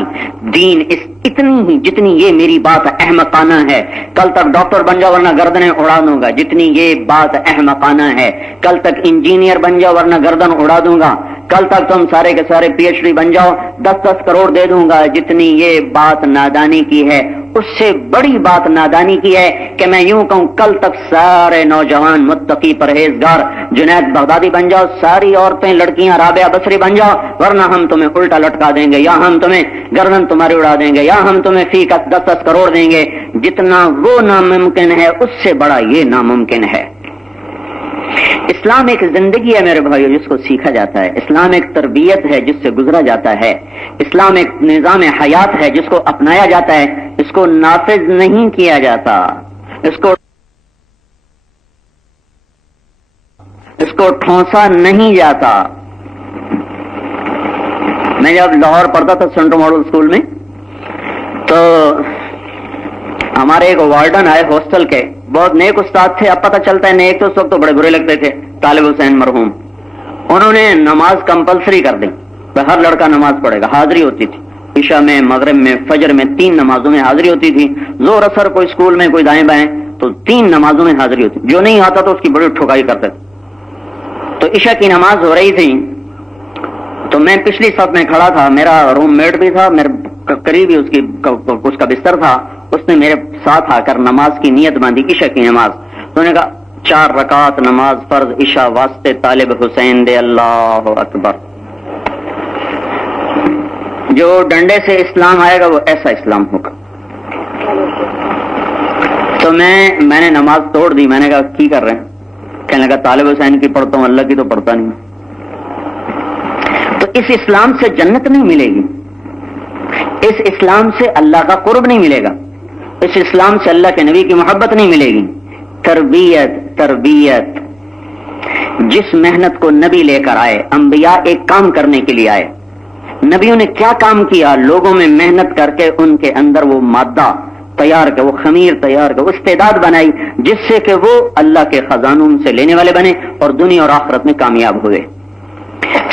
دین اس اتنی ہی جتنی یہ میری بات احمقانہ ہے۔ کل تک ڈاکٹر بن جاؤ ورنہ گردنیں اڑا دوں گا، جتنی یہ بات احمقانہ ہے۔ کل تک انجینئر بن جاؤ ورنہ گردن اڑا دوں گا۔ کل تک تم سارے کے سارے پی ایچ ڈی بن جاؤ، 10-10 کروڑ دے دوں گا، جتنی یہ بات نادانی کی ہے۔ اس سے بڑی بات نادانی کی ہے کہ میں یوں کہوں کل تک سارے نوجوان متقی پرہیزگار جنید بغدادی بن جاؤ، ساری عورتیں لڑکیاں رابعہ بصری بن جاؤ، ورنہ ہم تمہیں الٹا لٹکا دیں گے، یا ہم تمہیں گردن تمہاری اڑا دیں گے، یا ہم تمہیں فی کا 10-10 کروڑ دیں گے۔ جتنا وہ ناممکن ہے اس سے بڑا یہ ناممکن ہے۔ اسلام ایک زندگی ہے میرے بھائیو جس کو سیکھا جاتا ہے، اسلام ایک تربیت ہے جس سے گزرا جاتا ہے، اسلام ایک نظام حیات ہے جس کو اپنایا جاتا ہے، اس کو نافذ نہیں کیا جاتا، اس کو ٹھونسا نہیں جاتا۔ میں جب لاہور پڑھتا تھا سینٹرل ماڈل اسکول میں تو ہمارے ایک وارڈن آئے ہاسٹل کے، بہت نیک استاد تھے، اب پتہ چلتا ہے نیک تو اس وقت تو بڑے برے لگتے تھے، طالب حسین مرحوم۔ انہوں نے نماز کمپلسری کر دی، ہر لڑکا نماز پڑھے گا، حاضری ہوتی تھی عشاء میں، مغرب میں، فجر میں، 3 نمازوں میں حاضری ہوتی تھی، زور اثر کوئی اسکول میں کوئی دائیں بائیں تو 3 نمازوں میں حاضری ہوتی، جو نہیں آتا تو اس کی بڑی ٹھکائی کرتے۔ تو عشاء کی نماز ہو رہی تھی تو میں پچھلی صف میں کھڑا تھا، میرا روم میٹ بھی تھا، میرے قریب ہی اس کا بستر تھا، اس نے میرے ساتھ آ کر نماز کی نیت باندھی، عشاء کی نماز۔ تو نے کہا 4 رکعت نماز فرض عشاء واسطے طالب حسین دے، اللہ اکبر۔ جو ڈنڈے سے اسلام آئے گا وہ ایسا اسلام ہوگا۔ تو میں نے نماز توڑ دی، میں نے کہا کی کر رہے ہیں؟ کہنے لگا طالب حسین کی پڑھتا ہوں، اللہ کی تو پڑھتا نہیں۔ تو اس اسلام سے جنت نہیں ملے گی، اس اسلام سے اللہ کا قرب نہیں ملے گا، اس اسلام سے اللہ کے نبی کی محبت نہیں ملے گی۔ تربیت جس محنت کو نبی لے کر آئے، انبیاء ایک کام کرنے کے لیے آئے، نبیوں نے کیا کام کیا؟ لوگوں میں محنت کر کے ان کے اندر وہ مادہ، تیار کر، وہ خمیر تیار کر، استعداد بنائی جس سے کہ وہ اللہ کے خزانوں سے لینے والے بنے اور دنیا اور آخرت میں کامیاب ہوئے۔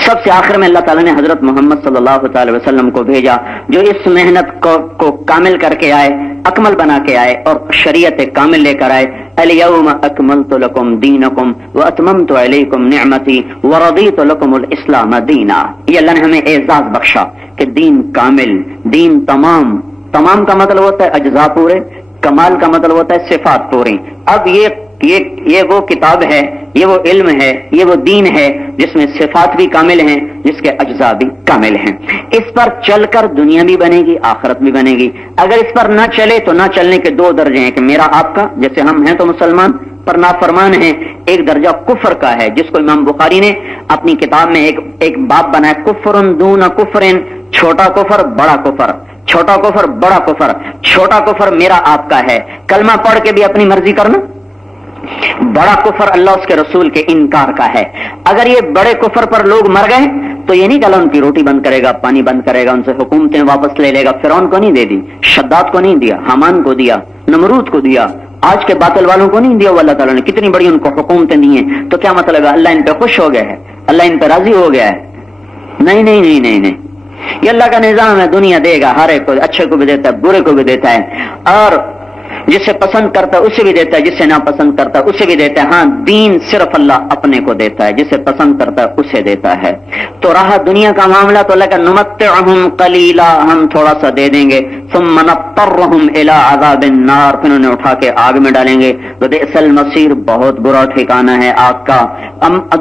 سب سے آخر میں اللہ تعالیٰ نے حضرت محمد صلی اللہ تعالی وسلم کو بھیجا جو اس محنت کو کامل کر کے آئے، اکمل بنا کے آئے اور شریعت کامل لے کر آئے۔ الیوم اکملت لکم دینکم واتممت علیکم نعمتی ورضیت لکم الاسلام دینا۔ یہ اللہ نے ہمیں اعزاز بخشا کہ دین کامل، دین تمام، تمام کا مطلب ہوتا ہے اجزاء پورے، کمال کا مطلب ہوتا ہے صفات پوری۔ اب یہ وہ کتاب ہے، یہ وہ علم ہے، یہ وہ دین ہے جس میں صفات بھی کامل ہیں، جس کے اجزاء بھی کامل ہیں۔ اس پر چل کر دنیا بھی بنے گی، آخرت بھی بنے گی۔ اگر اس پر نہ چلے تو نہ چلنے کے دو درجے ہیں کہ میرا آپ کا، جیسے ہم ہیں تو مسلمان پر نافرمان ہیں، ایک درجہ کفر کا ہے جس کو امام بخاری نے اپنی کتاب میں ایک باب بنایا، کفر دون کفر، چھوٹا کفر بڑا کفر، چھوٹا کفر بڑا کفر۔ چھوٹا کفر میرا آپ کا ہے، کلمہ پڑھ کے بھی اپنی مرضی کرنا، بڑا کفر اللہ اس کے رسول کے انکار کا ہے۔ اگر یہ بڑے کفر پر لوگ مر گئے تو یہ نہیں کہ اللہ ان کی روٹی بند کرے گا، پانی بند کرے گا، ان سے حکومتیں واپس لے لے گا۔ فرعون کو نہیں دے دی، شداد کو نہیں دیا، حامان کو دیا، نمرود کو دیا، آج کے باطل والوں کو نہیں دیا۔ وہ اللہ تعالیٰ نے کتنی بڑی ان کو حکومتیں دی ہیں، تو کیا مطلب ہے اللہ ان پہ خوش ہو گیا ہے، اللہ ان پہ راضی ہو گیا ہے؟ نہیں نہیں نہیں نہیں نہیں، یہ اللہ کا نظام ہے، دنیا دے گا ہر ایک کو، اچھے کو بھی دیتا ہے، برے کو بھی دیتا ہے، اور جسے پسند کرتا ہے اسے بھی دیتا ہے، جسے ناپسند کرتا ہے اسے بھی دیتا ہے۔ ہاں دین صرف اللہ اپنے کو دیتا ہے، جسے پسند کرتا ہے اسے دیتا ہے۔ تو رہا دنیا کا معاملہ تو اللہ کا نمتعہم قلیلا، ہم تھوڑا سا دے دیں گے، ثم نضطرہم الی عذاب النار، پھر انہیں اٹھا کے آگ میں ڈالیں گے۔ وبئس المصیر، بہت برا ٹھکانہ ہے آگ کا۔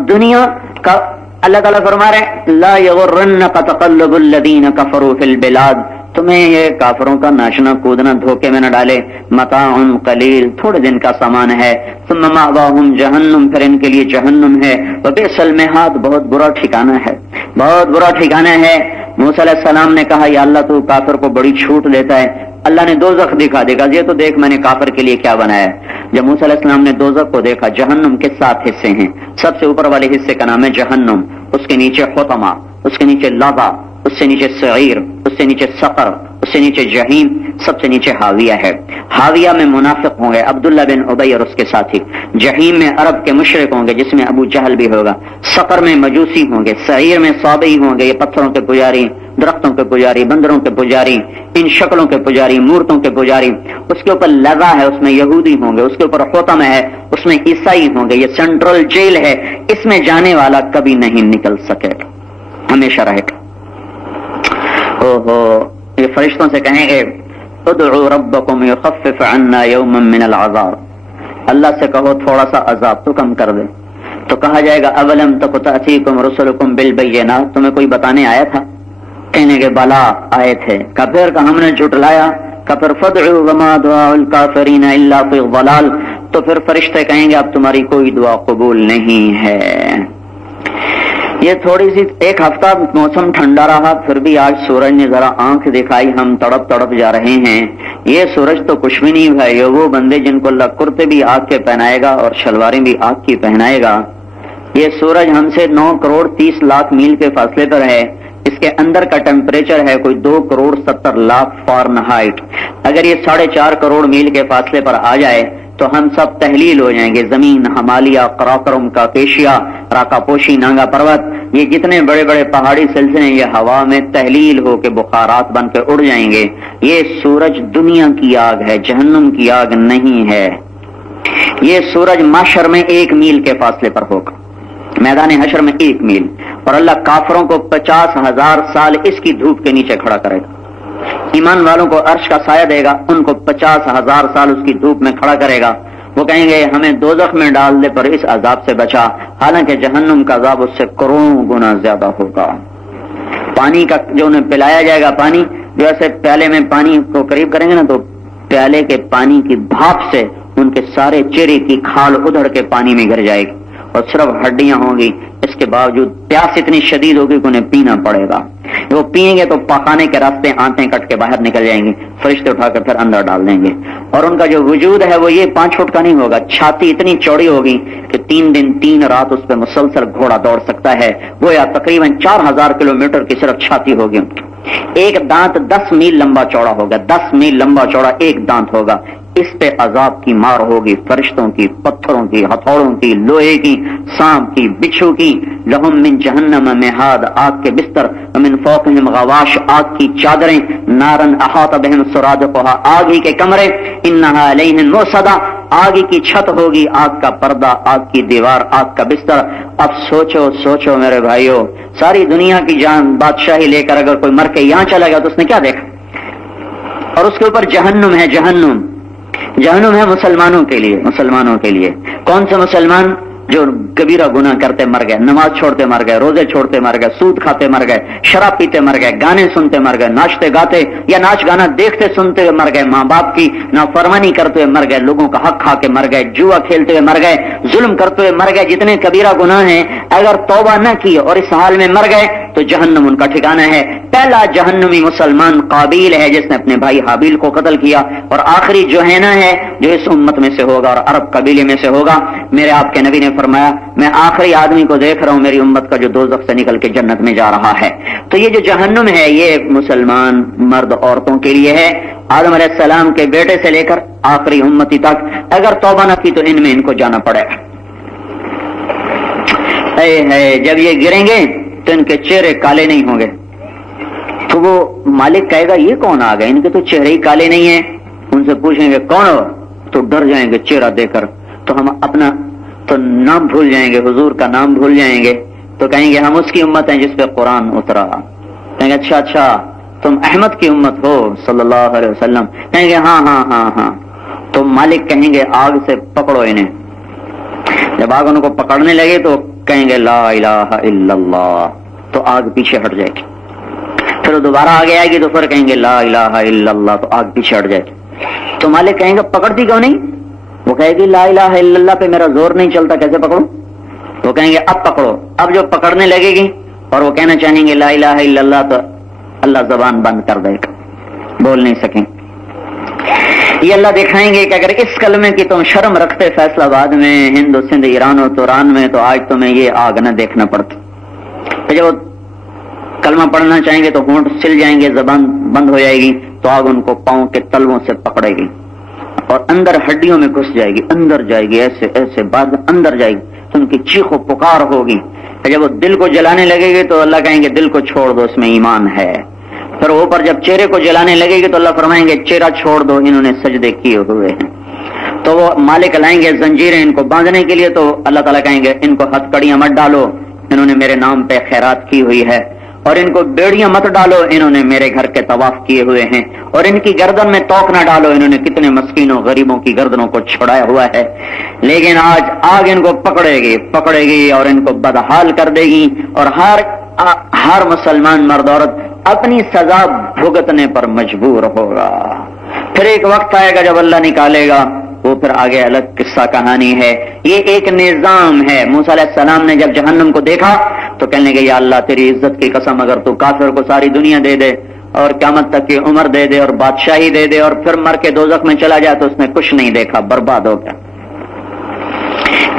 دنیا کا اللہ تعالیٰ فرما رہے ہیں لا یغرنک تقلب الذین کفروا فی البلاد، تمہیں یہ کافروں کا ناچنا کودنا دھوکے میں نہ ڈالے، متاع قلیل، تھوڑے دن کا سامان ہے، ثم مأواہم جہنم، پھر ان کے لیے جہنم ہے، وبئس المہاد، بہت برا ٹھکانہ ہے، بہت برا ٹھکانہ ہے۔ موسیٰ علیہ السلام نے کہا یا اللہ تو کافر کو بڑی چھوٹ دیتا ہے، اللہ نے دوزخ دکھا دے گا، یہ تو دیکھ میں نے کافر کے لیے کیا بنایا ہے۔ جب موسیٰ علیہ السلام نے دوزخ کو دیکھا، جہنم کے 7 حصے ہیں، سب سے اوپر والے حصے کا نام ہے جہنم، اس کے نیچے حطمہ، اس کے نیچے لظہ، اس سے نیچے سعیر، اس سے نیچے سقر، اس سے نیچے جہیم، سب سے نیچے حاویہ ہے۔ حاویہ میں منافق ہوں گے عبداللہ بن ابی اور اس کے ساتھی، جہیم میں عرب کے مشرک ہوں گے جس میں ابو جہل بھی ہوگا، سقر میں مجوسی ہوں گے، سعیر میں صابئی ہوں گے، یہ پتھروں کے پجاری، درختوں کے پجاری، بندروں کے پجاری، ان شکلوں کے پجاری، مورتوں کے پجاری۔ اس کے اوپر لظہ ہے، اس میں یہودی ہوں گے، اس کے اوپر حطم ہے، اس میں عیسائی ہوں گے۔ یہ سینٹرل جیل ہے، اس میں جانے والا کبھی نہیں نکل سکے گا، ہمیشہ رہے گا۔ یہ فرشتوں سے کہیں گے ادعوا ربکم یخفف عنا یوما من العذاب، اللہ سے کہو تھوڑا سا عذاب تو کم کر دے۔ تو کہا جائے گا اولم تک تأتیکم رسلکم بالبینات، تمہیں کوئی بتانے آیا تھا؟ کہنے کے بلا آئے تھے۔ کفر کا ہم نے جھٹلایا، کفر فدعوا وما دعاء الکافرین الا فی ضلال، تو پھر فرشتے کہیں گے اب تمہاری کوئی دعا قبول نہیں ہے۔ یہ تھوڑی سی ایک ہفتہ موسم ٹھنڈا رہا، پھر بھی آج سورج نے ذرا آنکھ دکھائی، ہم تڑپ جا رہے ہیں۔ یہ سورج تو کچھ بھی نہیں بھائی، وہ بندے جن کو اللہ کرتے بھی آگ کے پہنائے گا اور شلواریں بھی آگ کی پہنائے گا۔ یہ سورج ہم سے 9 کروڑ 30 لاکھ میل کے فاصلے پر ہے، اس کے اندر کا ٹیمپریچر ہے کوئی 2 کروڑ 70 لاکھ فارنہائٹ۔ اگر یہ 4.5 کروڑ میل کے فاصلے پر آ جائے تو ہم سب تحلیل ہو جائیں گے۔ زمین، ہمالیہ، قراقرم، کاکیشیا، راکاپوشی، نانگا پروت، یہ جتنے بڑے بڑے پہاڑی سلسلے ہیں، یہ ہوا میں تحلیل ہو کے بخارات بن کے اڑ جائیں گے۔ یہ سورج دنیا کی آگ ہے، جہنم کی آگ نہیں ہے۔ یہ سورج محشر میں 1 میل کے فاصلے پر ہوگا، میدان حشر میں 1 میل، اور اللہ کافروں کو 50,000 سال اس کی دھوپ کے نیچے کھڑا کرے گا۔ ایمان والوں کو عرش کا سایہ دے گا، ان کو 50,000 سال اس کی دھوپ میں کھڑا کرے گا۔ وہ کہیں گے ہمیں دوزخ میں ڈال دے پر اس عذاب سے بچا، حالانکہ جہنم کا عذاب اس سے کروڑوں گنا زیادہ ہوگا۔ پانی کا جو انہیں پلایا جائے گا، پانی جو ایسے پیالے میں پانی کو قریب کریں گے نا، تو پیالے کے پانی کی بھاپ سے ان کے سارے چہرے کی کھال ادھڑ کے پانی میں گر جائے گی، اور صرف ہڈیاں ہوں گی۔ اس کے باوجود پیاس اتنی شدید ہوگی کہ انہیں پینا پڑے گا۔ وہ پئیں گے تو پاخانے کے راستے آنتیں کٹ کے باہر نکل جائیں گی، فرشتے اٹھا کر پھر اندر ڈال دیں گے۔ اور ان کا جو وجود ہے وہ یہ 5 فٹ کا نہیں ہوگا، چھاتی اتنی چوڑی ہوگی کہ 3 دن 3 رات اس پہ مسلسل گھوڑا دوڑ سکتا ہے، گویا تقریباً 4000 کلومیٹر کی صرف چھاتی ہوگی ان کی۔ ایک دانت 10 میل لمبا چوڑا ہوگا، 10 میل لمبا چوڑا ایک دانت ہوگا، اس پہ عذاب کی مار ہوگی، فرشتوں کی، پتھروں کی، ہتھوڑوں کی، لوہے کی، سانپ کی، بچھو کی۔ لہم من جہنم مہاد، آگ کے بستر، من فوقہم غواش، آگ کی چادریں، نارن احاط بہم سرادقها، آگ ہی کے کمرے، انہا علیہم موصدہ، آگ کی چھت ہوگی، آگ کا پردہ، آگ کی دیوار، آگ کا بستر۔ اب سوچو سوچو میرے بھائیو، ساری دنیا کی جان بادشاہی لے کر اگر کوئی مر کے یہاں چلا گیا تو اس نے کیا دیکھا؟ اور اس کے اوپر جہنم ہے، جہنم، جہنم ہے مسلمانوں کے لیے، مسلمانوں کے لیے۔ کون سے مسلمان؟ جو کبیرہ گناہ کرتے مر گئے، نماز چھوڑتے مر گئے، روزے چھوڑتے مر گئے، سود کھاتے مر گئے، شراب پیتے مر گئے، گانے سنتے مر گئے، ناچتے گاتے یا ناچ گانا دیکھتے سنتے ہوئے مر گئے، ماں باپ کی نافرمانی کرتے ہوئے مر گئے، لوگوں کا حق کھا کے مر گئے، جوا کھیلتے ہوئے مر گئے، ظلم کرتے ہوئے مر گئے، جتنے کبیرہ گناہ ہیں اگر توبہ نہ کی اور اس حال میں مر گئے تو جہنم ان کا ٹھکانہ ہے۔ پہلا جہنمی مسلمان قابیل ہے جس نے اپنے بھائی حابیل کو قتل کیا، اور آخری جوہینہ ہے جو اس امت میں سے ہوگا اور عرب قبیلے میں سے ہوگا۔ میرے آپ کے نبی نے فرمایا میں آخری آدمی کو دیکھ رہا ہوں میری امت کا جو دوزخ سے نکل کے جنت میں جا رہا ہے۔ تو یہ جو جہنم ہے یہ مسلمان مرد عورتوں کے لیے ہے، آدم علیہ السلام کے بیٹے سے لے کر آخری امتی تک۔ اگر توبہ نہ کی تو ان میں ان کو جانا پڑے گا۔ جب یہ گریں گے تو ان کے چہرے کالے نہیں ہوں گے، تو وہ مالک کہے گا یہ کون آ گئے، ان کے تو چہرے ہی کالے نہیں ہیں۔ ان سے پوچھیں گے کون ہو تو ڈر جائیں گے چہرہ دے کر، تو ہم اپنا تو نام بھول جائیں گے، حضور کا نام بھول جائیں گے، تو کہیں گے ہم اس کی امت ہیں جس پہ قرآن اترا۔ کہیں گے اچھا اچھا تم احمد کی امت ہو صلی اللہ علیہ وسلم؟ کہیں گے ہاں ہاں ہاں ہاں۔ تو مالک کہیں گے آگ سے پکڑو انہیں۔ جب آگ ان کو پکڑنے لگے تو کہیں گے لا الہ الا اللہ، تو آگ پیچھے ہٹ جائے گی۔ پھر وہ دوبارہ آگے آئے گی تو پھر کہیں گے لا الہ الا اللہ، تو آگ پیچھے ہٹ جائے گی۔ تو مالک کہیں گے پکڑتی کیوں نہیں؟ وہ کہے گی لا الہ الا اللہ پہ میرا زور نہیں چلتا، کیسے پکڑوں؟ وہ کہیں گے اب پکڑو۔ اب جو پکڑنے لگے گی اور وہ کہنا چاہیں گے لا الہ الا اللہ تو اللہ زبان بند کر دے گا، بول نہیں سکیں۔ یہ اللہ دکھائیں گے کہ اگر اس کلمے کی تم شرم رکھتے فیصل آباد میں، ہند و سندھ، ایران و توران میں، تو آج تمہیں یہ آگ نہ دیکھنا پڑتا۔ پھر جب وہ کلمہ پڑھنا چاہیں گے تو ہونٹ سل جائیں گے، زبان بند ہو جائے گی، تو آگ ان کو پاؤں کے تلووں سے پکڑے گی اور اندر ہڈیوں میں گھس جائے گی، اندر جائے گی، ایسے ایسے بعد اندر جائے گی، تو ان کی چیخ و پکار ہوگی۔ جب وہ دل کو جلانے لگے گی تو اللہ کہیں گے دل کو چھوڑ دو، اس میں ایمان ہے۔ پھر اوپر جب چہرے کو جلانے لگے گی تو اللہ فرمائیں گے چہرہ چھوڑ دو، انہوں نے سجدے کیے ہوئے ہیں۔ تو وہ مالک لائیں گے زنجیریں ان کو باندھنے کے لیے، تو اللہ تعالیٰ کہیں گے ان کو ہتھ کڑیاں مت ڈالو، انہوں نے میرے نام پہ خیرات کی ہوئی ہے، اور ان کو بیڑیاں مت ڈالو، انہوں نے میرے گھر کے طواف کیے ہوئے ہیں، اور ان کی گردن میں توق نہ ڈالو، انہوں نے کتنے مسکینوں غریبوں کی گردنوں کو چھڑایا ہوا ہے۔ لیکن آج آگ ان کو پکڑے گی اور ان کو بدحال کر دے گی، اور ہر مسلمان مرد عورت اپنی سزا بھگتنے پر مجبور ہوگا۔ پھر ایک وقت آئے گا جب اللہ نکالے گا، وہ پھر آگے الگ قصہ کہانی ہے۔ یہ ایک نظام ہے۔ موسیٰ علیہ السلام نے جب جہنم کو دیکھا تو کہنے لگے یا اللہ تیری عزت کی قسم اگر تو کافر کو ساری دنیا دے دے اور قیامت تک کی عمر دے دے اور بادشاہی دے دے اور پھر مر کے دوزخ میں چلا جائے تو اس نے کچھ نہیں دیکھا، برباد ہو گیا۔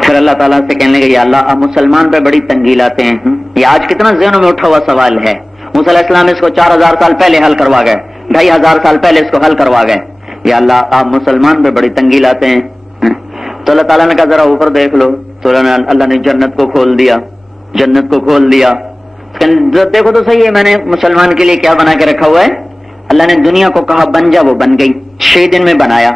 پھر اللہ تعالیٰ سے کہنے لگے یا اللہ آپ مسلمان پہ بڑی تنگی لاتے ہیں۔ یہ آج کتنا ذہنوں میں اٹھا ہوا سوال ہے۔ موسیٰ علیہ السلام اس کو 4000 سال پہلے حل کروا گئے، 2500 سال پہلے اس کو حل کروا گئے۔ یا اللہ آپ مسلمان پہ بڑی تنگی لاتے ہیں۔ تو اللہ تعالیٰ نے کہا ذرا اوپر دیکھ لو، تو اللہ نے جنت کو کھول دیا، جنت کو کھول دیا۔ دیکھو تو صحیح ہے میں نے مسلمان کے لیے کیا بنا کے رکھا ہوا ہے۔ اللہ نے دنیا کو کہا بن جا، وہ بن گئی۔ 6 دن میں بنایا،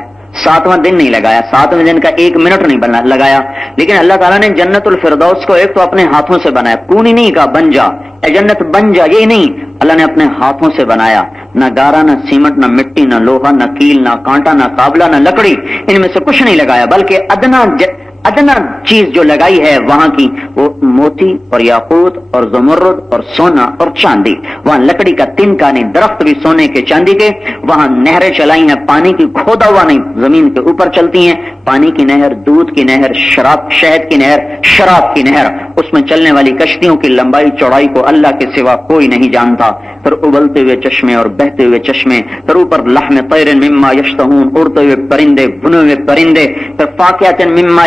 7واں دن نہیں لگایا، 7ویں دن کا 1 منٹ نہیں لگایا۔ لیکن اللہ تعالیٰ نے جنت الفردوس کو ایک تو اپنے ہاتھوں سے بنایا، کون ہی نہیں کہا بن جا، اے جنت بن جا، یہ نہیں، اللہ نے اپنے ہاتھوں سے بنایا۔ نہ گارا، نہ سیمنٹ، نہ مٹی، نہ لوہا، نہ کیل، نہ کانٹا، نہ قابلہ، نہ لکڑی، ان میں سے کچھ نہیں لگایا، بلکہ ادنا چیز جو لگائی ہے وہاں کی وہ موتی اور یاقوت اور زمرد اور سونا اور چاندی۔ وہاں لکڑی کا تنکا نہیں، درخت بھی سونے کے چاندی کے۔ وہاں نہریں چلائی ہیں، پانی کی کھودا ہوا نہیں، زمین کے اوپر چلتی ہیں، پانی کی نہر، دودھ کی نہر، شہد کی نہر، شراب کی نہر۔ اس میں چلنے والی کشتیوں کی لمبائی چوڑائی کو اللہ کے سوا کوئی نہیں جانتا۔ پھر ابلتے ہوئے چشمے اور بہتے ہوئے چشمے، پھر اوپر لحم طیر مما یشتہون، اڑتے ہوئے پرندے، بنے ہوئے پرندے، پھر فاکہۃ مما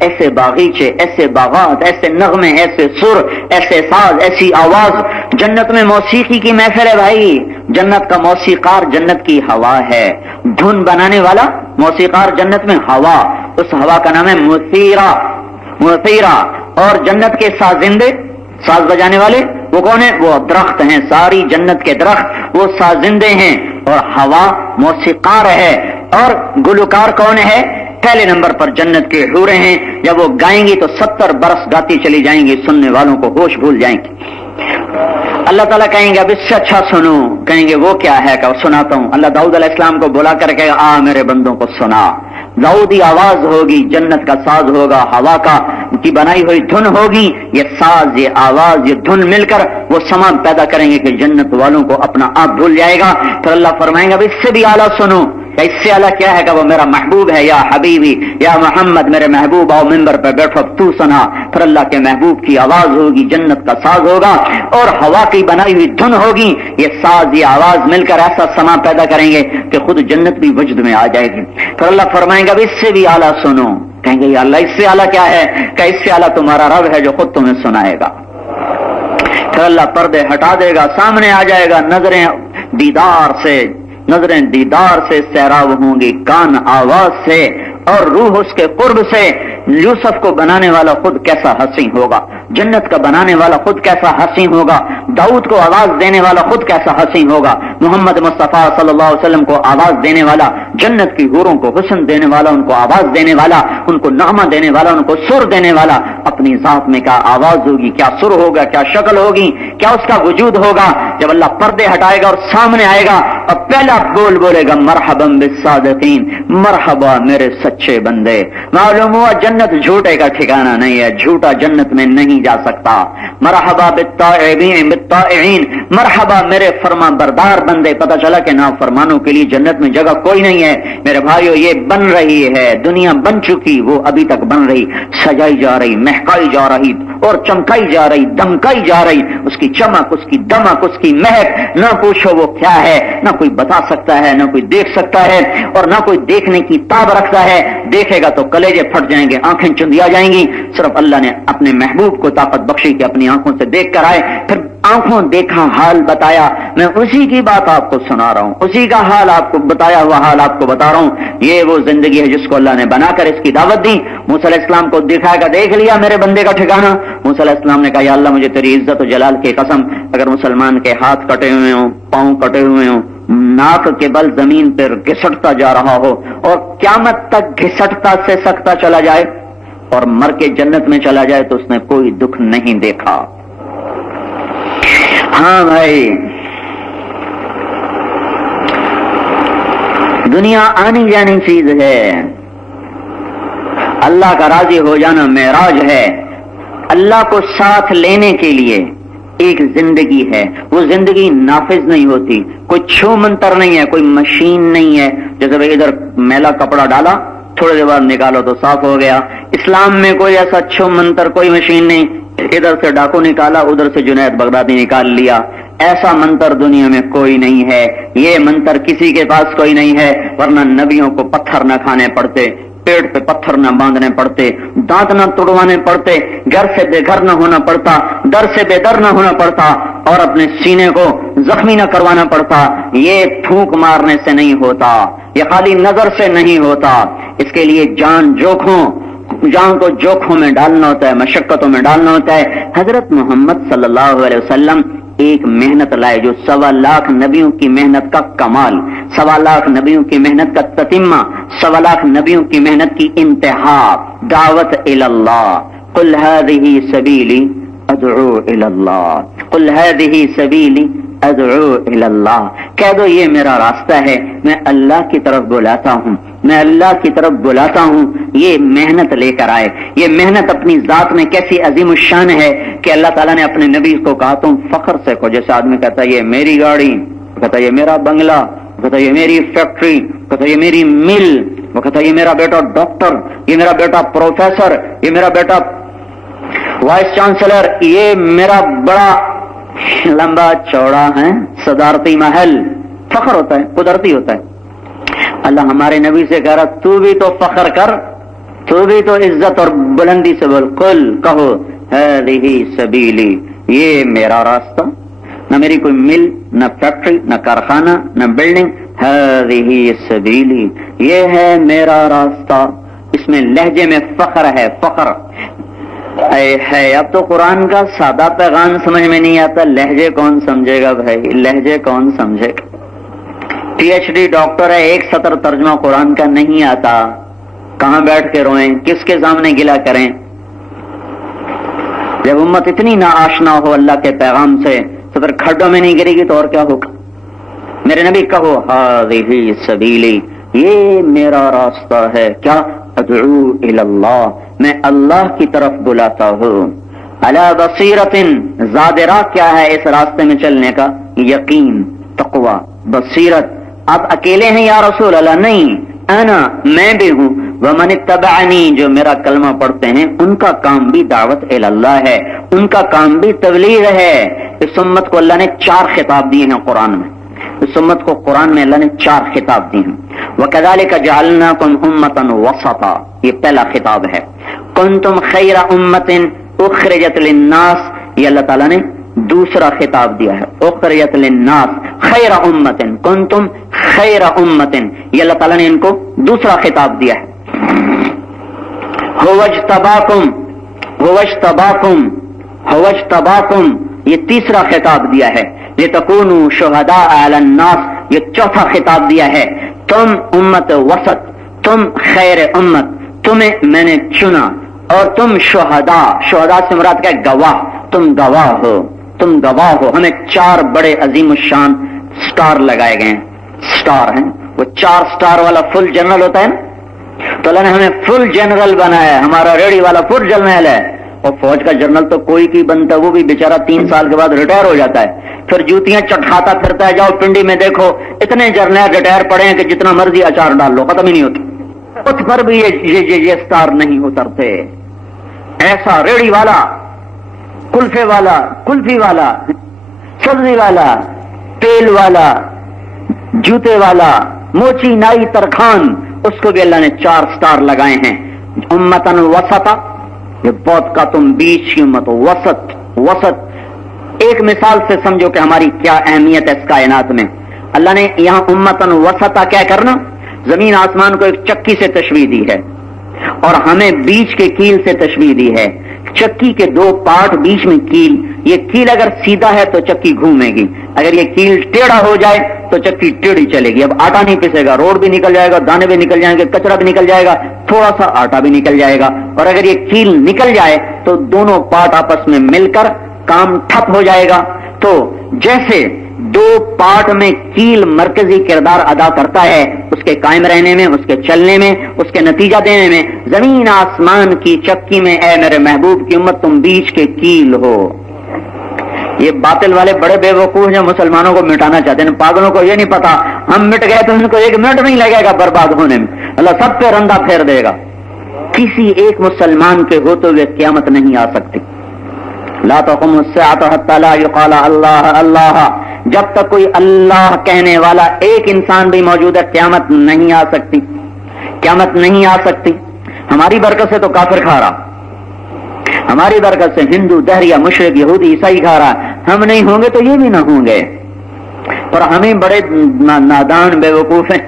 ایسے باغیچے، ایسے باغات، ایسے نغمے، ایسے سر، ایسے ساز، ایسی آواز. جنت میں موسیقی کی محفل ہے بھائی. جنت کا موسیقار جنت کی ہوا ہے. دھن بنانے والا موسیقار جنت میں ہوا، اس ہوا کا نام ہے مثیرہ. مثیرہ. اور جنت کے سازندے، ساز بجانے والے وہ کون ہیں؟ وہ درخت ہیں. ساری جنت کے درخت وہ سازندے ہیں، اور ہوا موسیقار ہے. اور گلوکار کون ہے؟ پہلے نمبر پر جنت کے حوریں ہیں. جب وہ گائیں گی تو 70 برس گاتی چلی جائیں گی، سننے والوں کو ہوش بھول جائیں گے. اللہ تعالیٰ کہیں گے اب اس سے اچھا سنو. کہیں گے وہ کیا ہے؟ کہ سناتا ہوں. اللہ داؤد علیہ السلام کو بلا کر کہے گا میرے بندوں کو سنا. داؤدی آواز ہوگی، جنت کا ساز ہوگا، ہوا کا کی بنائی ہوئی دھن ہوگی. یہ ساز، یہ آواز، یہ دھن مل کر وہ سما پیدا کریں گے کہ جنت والوں کو اپنا آپ بھول جائے گا. پھر اللہ فرمائیں گا اب اس سے بھی اعلیٰ سنو. اس سے اعلیٰ کیا ہے؟ کہ وہ میرا محبوب ہے. یا حبیبی یا محمد، میرے محبوب آؤ ممبر پہ بیٹھو تو سنا. پھر اللہ کے محبوب کی آواز ہوگی، جنت کا ساز ہوگا، اور ہوا کی بنائی ہوئی دھن ہوگی. یہ ساز، یہ آواز مل کر ایسا سما پیدا کریں گے کہ خود جنت بھی وجود میں آ جائے گی. پھر اللہ فرمائیں گا اب اس سے بھی اعلیٰ سنو. کہیں گے یا اللہ اس سے اعلیٰ کیا ہے؟ کہ اس سے اعلیٰ تمہارا رب ہے جو خود تمہیں سنائے گا. پھر اللہ پردے ہٹا دے گا، سامنے آ جائے گا. نظریں دیدار سے سیراب ہوں گی، کان آواز سے، اور روح اس کے قرب سے. یوسف کو بنانے والا خود کیسا حسین ہوگا، جنت کا بنانے والا خود کیسا حسین ہوگا، داؤد کو آواز دینے والا خود کیسا حسین ہوگا، محمد مصطفیٰ صلی اللہ علیہ وسلم کو آواز دینے والا، جنت کی حوروں کو حسن دینے والا، ان کو آواز دینے والا، ان کو نغمہ دینے والا، ان کو سر دینے والا. اپنی ذات میں کیا آواز ہوگی، کیا سر ہوگا، کیا شکل ہوگی، کیا اس کا وجود ہوگا. جب اللہ پردے ہٹائے گا اور سامنے آئے گا اور پہلا بولے گا مرحبا بالصادقین، مرحبا میرے سچے بندے. معلوم ہوا جنت جھوٹے کا ٹھکانہ نہیں ہے، جھوٹا جنت میں نہیں جا سکتا. مرحبا بالطائعین، مرحبا میرے فرما بردار بندے. پتہ چلا کہ نافرمانوں کے لیے جنت میں جگہ کوئی نہیں ہے. میرے بھائیو یہ بن رہی ہے، دنیا بن چکی، وہ ابھی تک بن رہی، سجائی جا رہی، مہکائی جا رہی، اور چمکائی جا رہی، دمکائی جا رہی. اس کی چمک، اس کی دمک، اس کی مہک نہ پوچھو وہ کیا ہے. نہ کوئی بتا سکتا ہے، نہ کوئی دیکھ سکتا ہے، اور نہ کوئی دیکھنے کی تاب رکھتا ہے. دیکھے گا تو کلیجے پھٹ جائیں گے، آنکھیں چندیا جائیں گی. صرف اللہ نے اپنے محبوب کو طاقت بخشی کہ اپنی آنکھوں سے دیکھ کر آئے. پھر آنکھوں دیکھا حال بتایا. میں اسی کی بات آپ کو سنا رہا ہوں، اسی کا حال آپ کو بتایا ہوا حال آپ کو بتا رہا ہوں. یہ وہ زندگی ہے جس کو اللہ نے بنا کر اس کی دعوت دی. موسیٰ علیہ السلام کو دکھایا گا، دیکھ لیا میرے بندے کا ٹھکانہ. موسیٰ علیہ السلام نے کہا یا اللہ مجھے تیری عزت و جلال کی قسم، اگر مسلمان کے ہاتھ کٹے ہوئے ہوں، پاؤں کٹے ہوئے ہوں، ناک کے بل زمین پر گھسٹتا جا رہا ہو اور قیامت تک گھسٹتا سے سکتا چلا جائے اور مر کے جنت میں چلا جائے تو اس نے کوئی دکھ نہیں دیکھا. ہاں بھائی، دنیا آنی جانی چیز ہے، اللہ کا راضی ہو جانا معراج ہے. اللہ کو ساتھ لینے کے لیے ایک زندگی ہے، وہ زندگی نافذ نہیں ہوتی. کوئی چھو منتر نہیں ہے، کوئی مشین نہیں ہے جیسے بھائی ادھر میلا کپڑا ڈالا تھوڑے دیر بعد نکالو تو صاف ہو گیا. اسلام میں کوئی ایسا چھو منتر، کوئی مشین نہیں. ادھر سے ڈاکو نکالا، ادھر سے جنید بغدادی نکال لیا. ایسا منتر دنیا میں کوئی نہیں ہے. یہ منتر کسی کے پاس کوئی نہیں ہے، ورنہ نبیوں کو پتھر نہ کھانے پڑتے، پیٹ پہ پتھر نہ باندھنے پڑتے، دانت نہ توڑوانے پڑتے، گھر سے بے گھر نہ ہونا پڑتا، در سے بے در نہ ہونا پڑتا، اور اپنے سینے کو زخمی نہ کروانا پڑتا. یہ پھونک مارنے سے نہیں ہوتا، یہ خالی نظر سے نہیں ہوتا. اس کے لیے جان کو جوکھوں میں ڈالنا ہوتا ہے، مشقتوں میں ڈالنا ہوتا ہے. حضرت محمد صلی اللہ علیہ وسلم ایک محنت لائے جو 1.25 لاکھ نبیوں کی محنت کا کمال، 1.25 لاکھ نبیوں کی محنت کا تتمہ، 1.25 لاکھ نبیوں کی محنت کی انتہا. دعوت الی اللہ، قل هذه سبیلی ادعو الی اللہ، قل هذه سبیلی ادعو الی اللہ. کہہ دو یہ میرا راستہ ہے، میں اللہ کی طرف بلاتا ہوں، میں اللہ کی طرف بلاتا ہوں. یہ محنت لے کر آئے. یہ محنت اپنی ذات میں کیسی عظیم الشان ہے کہ اللہ تعالیٰ نے اپنے نبی کو کہا تم فخر سے کو. جیسے آدمی کہتا ہے یہ میری گاڑی، کہتا ہے یہ میرا بنگلہ، کہتا ہے یہ میری فیکٹری، کہتا ہے یہ میری مل، وہ کہتا ہے یہ میرا بیٹا ڈاکٹر، یہ میرا بیٹا پروفیسر، یہ میرا بیٹا وائس چانسلر، یہ میرا بڑا لمبا چوڑا ہے صدارتی محل. فخر ہوتا ہے، قدرتی ہوتا ہے. اللہ ہمارے نبی سے کہہ رہا تو بھی تو فخر کر، تو بھی تو عزت اور بلندی سے بول، قل کہو، ہذہ سبیلی، یہ میرا راستہ، نہ میری کوئی مل، نہ فیکٹری، نہ کارخانہ، نہ بلڈنگ، ہذہ سبیلی، یہ ہے میرا راستہ۔ اس میں لہجے میں فخر ہے، فخر ہے۔ اب تو قرآن کا سادہ پیغام سمجھ میں نہیں آتا، لہجے کون سمجھے گا بھائی، لہجے کون سمجھے گا؟ پی ایچ ڈی ڈاکٹر ہے، ایک سطر ترجمہ قرآن کا نہیں آتا، کہاں بیٹھ کے روئیں، کس کے سامنے گلا کریں؟ جب امت اتنی نا آشنا ہو اللہ کے پیغام سے تو پھر کھڈوں میں نہیں گرے گی تو اور کیا ہوگا؟ میرے نبی کہو، ہذہ سبیلی، یہ میرا راستہ ہے، کیا؟ ادعو الی اللہ، میں اللہ کی طرف بلاتا ہوں، علی بصیرۃ، زادرہ کیا ہے اس راستے میں چلنے کا؟ یقین، تقوی، بصیرت۔ آپ اکیلے ہیں یا رسول اللہ؟ نہیں، انا، میں بھی ہوں، ومن اتبعنی، جو میرا کلمہ پڑھتے ہیں ان کا کام بھی دعوت الی اللہ ہے، ان کا کام بھی تبلیغ ہے۔ اس امت کو اللہ نے 4 خطاب دیے ہیں قرآن میں، اس امت کو قرآن میں اللہ نے 4 خطاب دیے ہیں۔ وَكَذَلِكَ جَعَلْنَاكُمْ أُمَّةً وَسَطًا، یہ پہلا خطاب ہے۔ كُنْتُمْ خَيْرَ أُمَّةٍ أُخْرِجَتْ لِلنَّاسِ، یہ اللہ تعالیٰ نے دوسرا خطاب دیا ہے، اخرجت للناس خیر امت، کنتم خیر امت، یہ اللہ تعالیٰ نے ان کو دوسرا خطاب دیا ہے۔ هو اجتباکم، یہ تیسرا خطاب دیا ہے۔ لتکونوا شہداء علی الناس، یہ چوتھا خطاب دیا ہے۔ تم امت وسط، تم خیر امت، تمہیں میں نے چنا، اور تم شہداء، شہداء سے مراد کیا؟ گواہ، تم گواہ ہو، تم گواہ ہو۔ ہمیں 4 بڑے عظیم الشان سٹار لگائے گئے ہیں، سٹار ہیں، وہ 4 سٹار والا فل جنرل ہوتا ہے نا، تو اللہ نے ہمیں فل جنرل بنایا ہے، ہمارا ریڈی والا فل جنرل ہے۔ اور فوج کا جنرل تو کوئی کی بنتا ہے، وہ بھی بیچارہ 3 سال کے بعد ریٹائر ہو جاتا ہے، پھر جوتیاں چٹکھاتا پھرتا ہے۔ جاؤ پنڈی میں دیکھو، اتنے جرنیل ریٹائر پڑے ہیں کہ جتنا مرضی اچار ڈال لو ختم ہی نہیں ہوتا، اس پر بھی یہ سٹار نہیں اترتے۔ ایسا ریڑی والا، کلفے والا، کلفی والا، سبزی والا، تیل والا، جوتے والا، موچی نائی ترخان، اس کو بھی اللہ نے 4 سٹار لگائے ہیں۔ امتن وسطا، یہ بہت کا تم بیچ کی امت، وسط، وسط۔ ایک مثال سے سمجھو کہ ہماری کیا اہمیت ہے اس کائنات میں۔ اللہ نے یہاں امتن وسطا کیا کرنا، زمین آسمان کو ایک چکی سے تشبیہ دی ہے، اور ہمیں بیچ کے کیل سے تشبیہ دی ہے۔ چکی کے 2 پارٹ، بیچ میں کیل، یہ کیل اگر سیدھا ہے تو چکی گھومے گی، اگر یہ کیل ٹیڑھا ہو جائے تو چکی ٹیڑھی چلے گی۔ اب آٹا نہیں پسے گا، روڈ بھی نکل جائے گا، دانے بھی نکل جائیں گے، کچرا بھی نکل جائے گا، تھوڑا سا آٹا بھی نکل جائے گا۔ اور اگر یہ کیل نکل جائے تو دونوں پارٹ آپس میں مل کر کام ٹھپ ہو جائے گا۔ تو جیسے 2 پارٹ میں کیل مرکزی کردار ادا کرتا ہے اس کے قائم رہنے میں، اس کے چلنے میں، اس کے نتیجہ دینے میں، زمین آسمان کی چکی میں اے میرے محبوب کی امت تم بیچ کے کیل ہو۔ یہ باطل والے بڑے بے وقوف جو مسلمانوں کو مٹانا چاہتے ہیں، پاگلوں کو یہ نہیں پتا ہم مٹ گئے تو ان کو 1 منٹ نہیں لگے گا برباد ہونے میں، اللہ سب پہ رندہ پھیر دے گا۔ کسی ایک مسلمان کے ہوتے ہوئے قیامت نہیں آ سکتی۔ لا تقوم الساعة حتى لا يقال اللہ اللہ، جب تک کوئی اللہ کہنے والا ایک انسان بھی موجود ہے قیامت نہیں آ سکتی، قیامت نہیں آ سکتی۔ ہماری برکت سے تو کافر کھا رہا، ہماری برکت سے ہندو، دہریہ، مشرق، یہودی، عیسائی کھا رہا، ہم نہیں ہوں گے تو یہ بھی نہ ہوں گے، اور ہمیں بڑے نادان بے وقوف ہیں،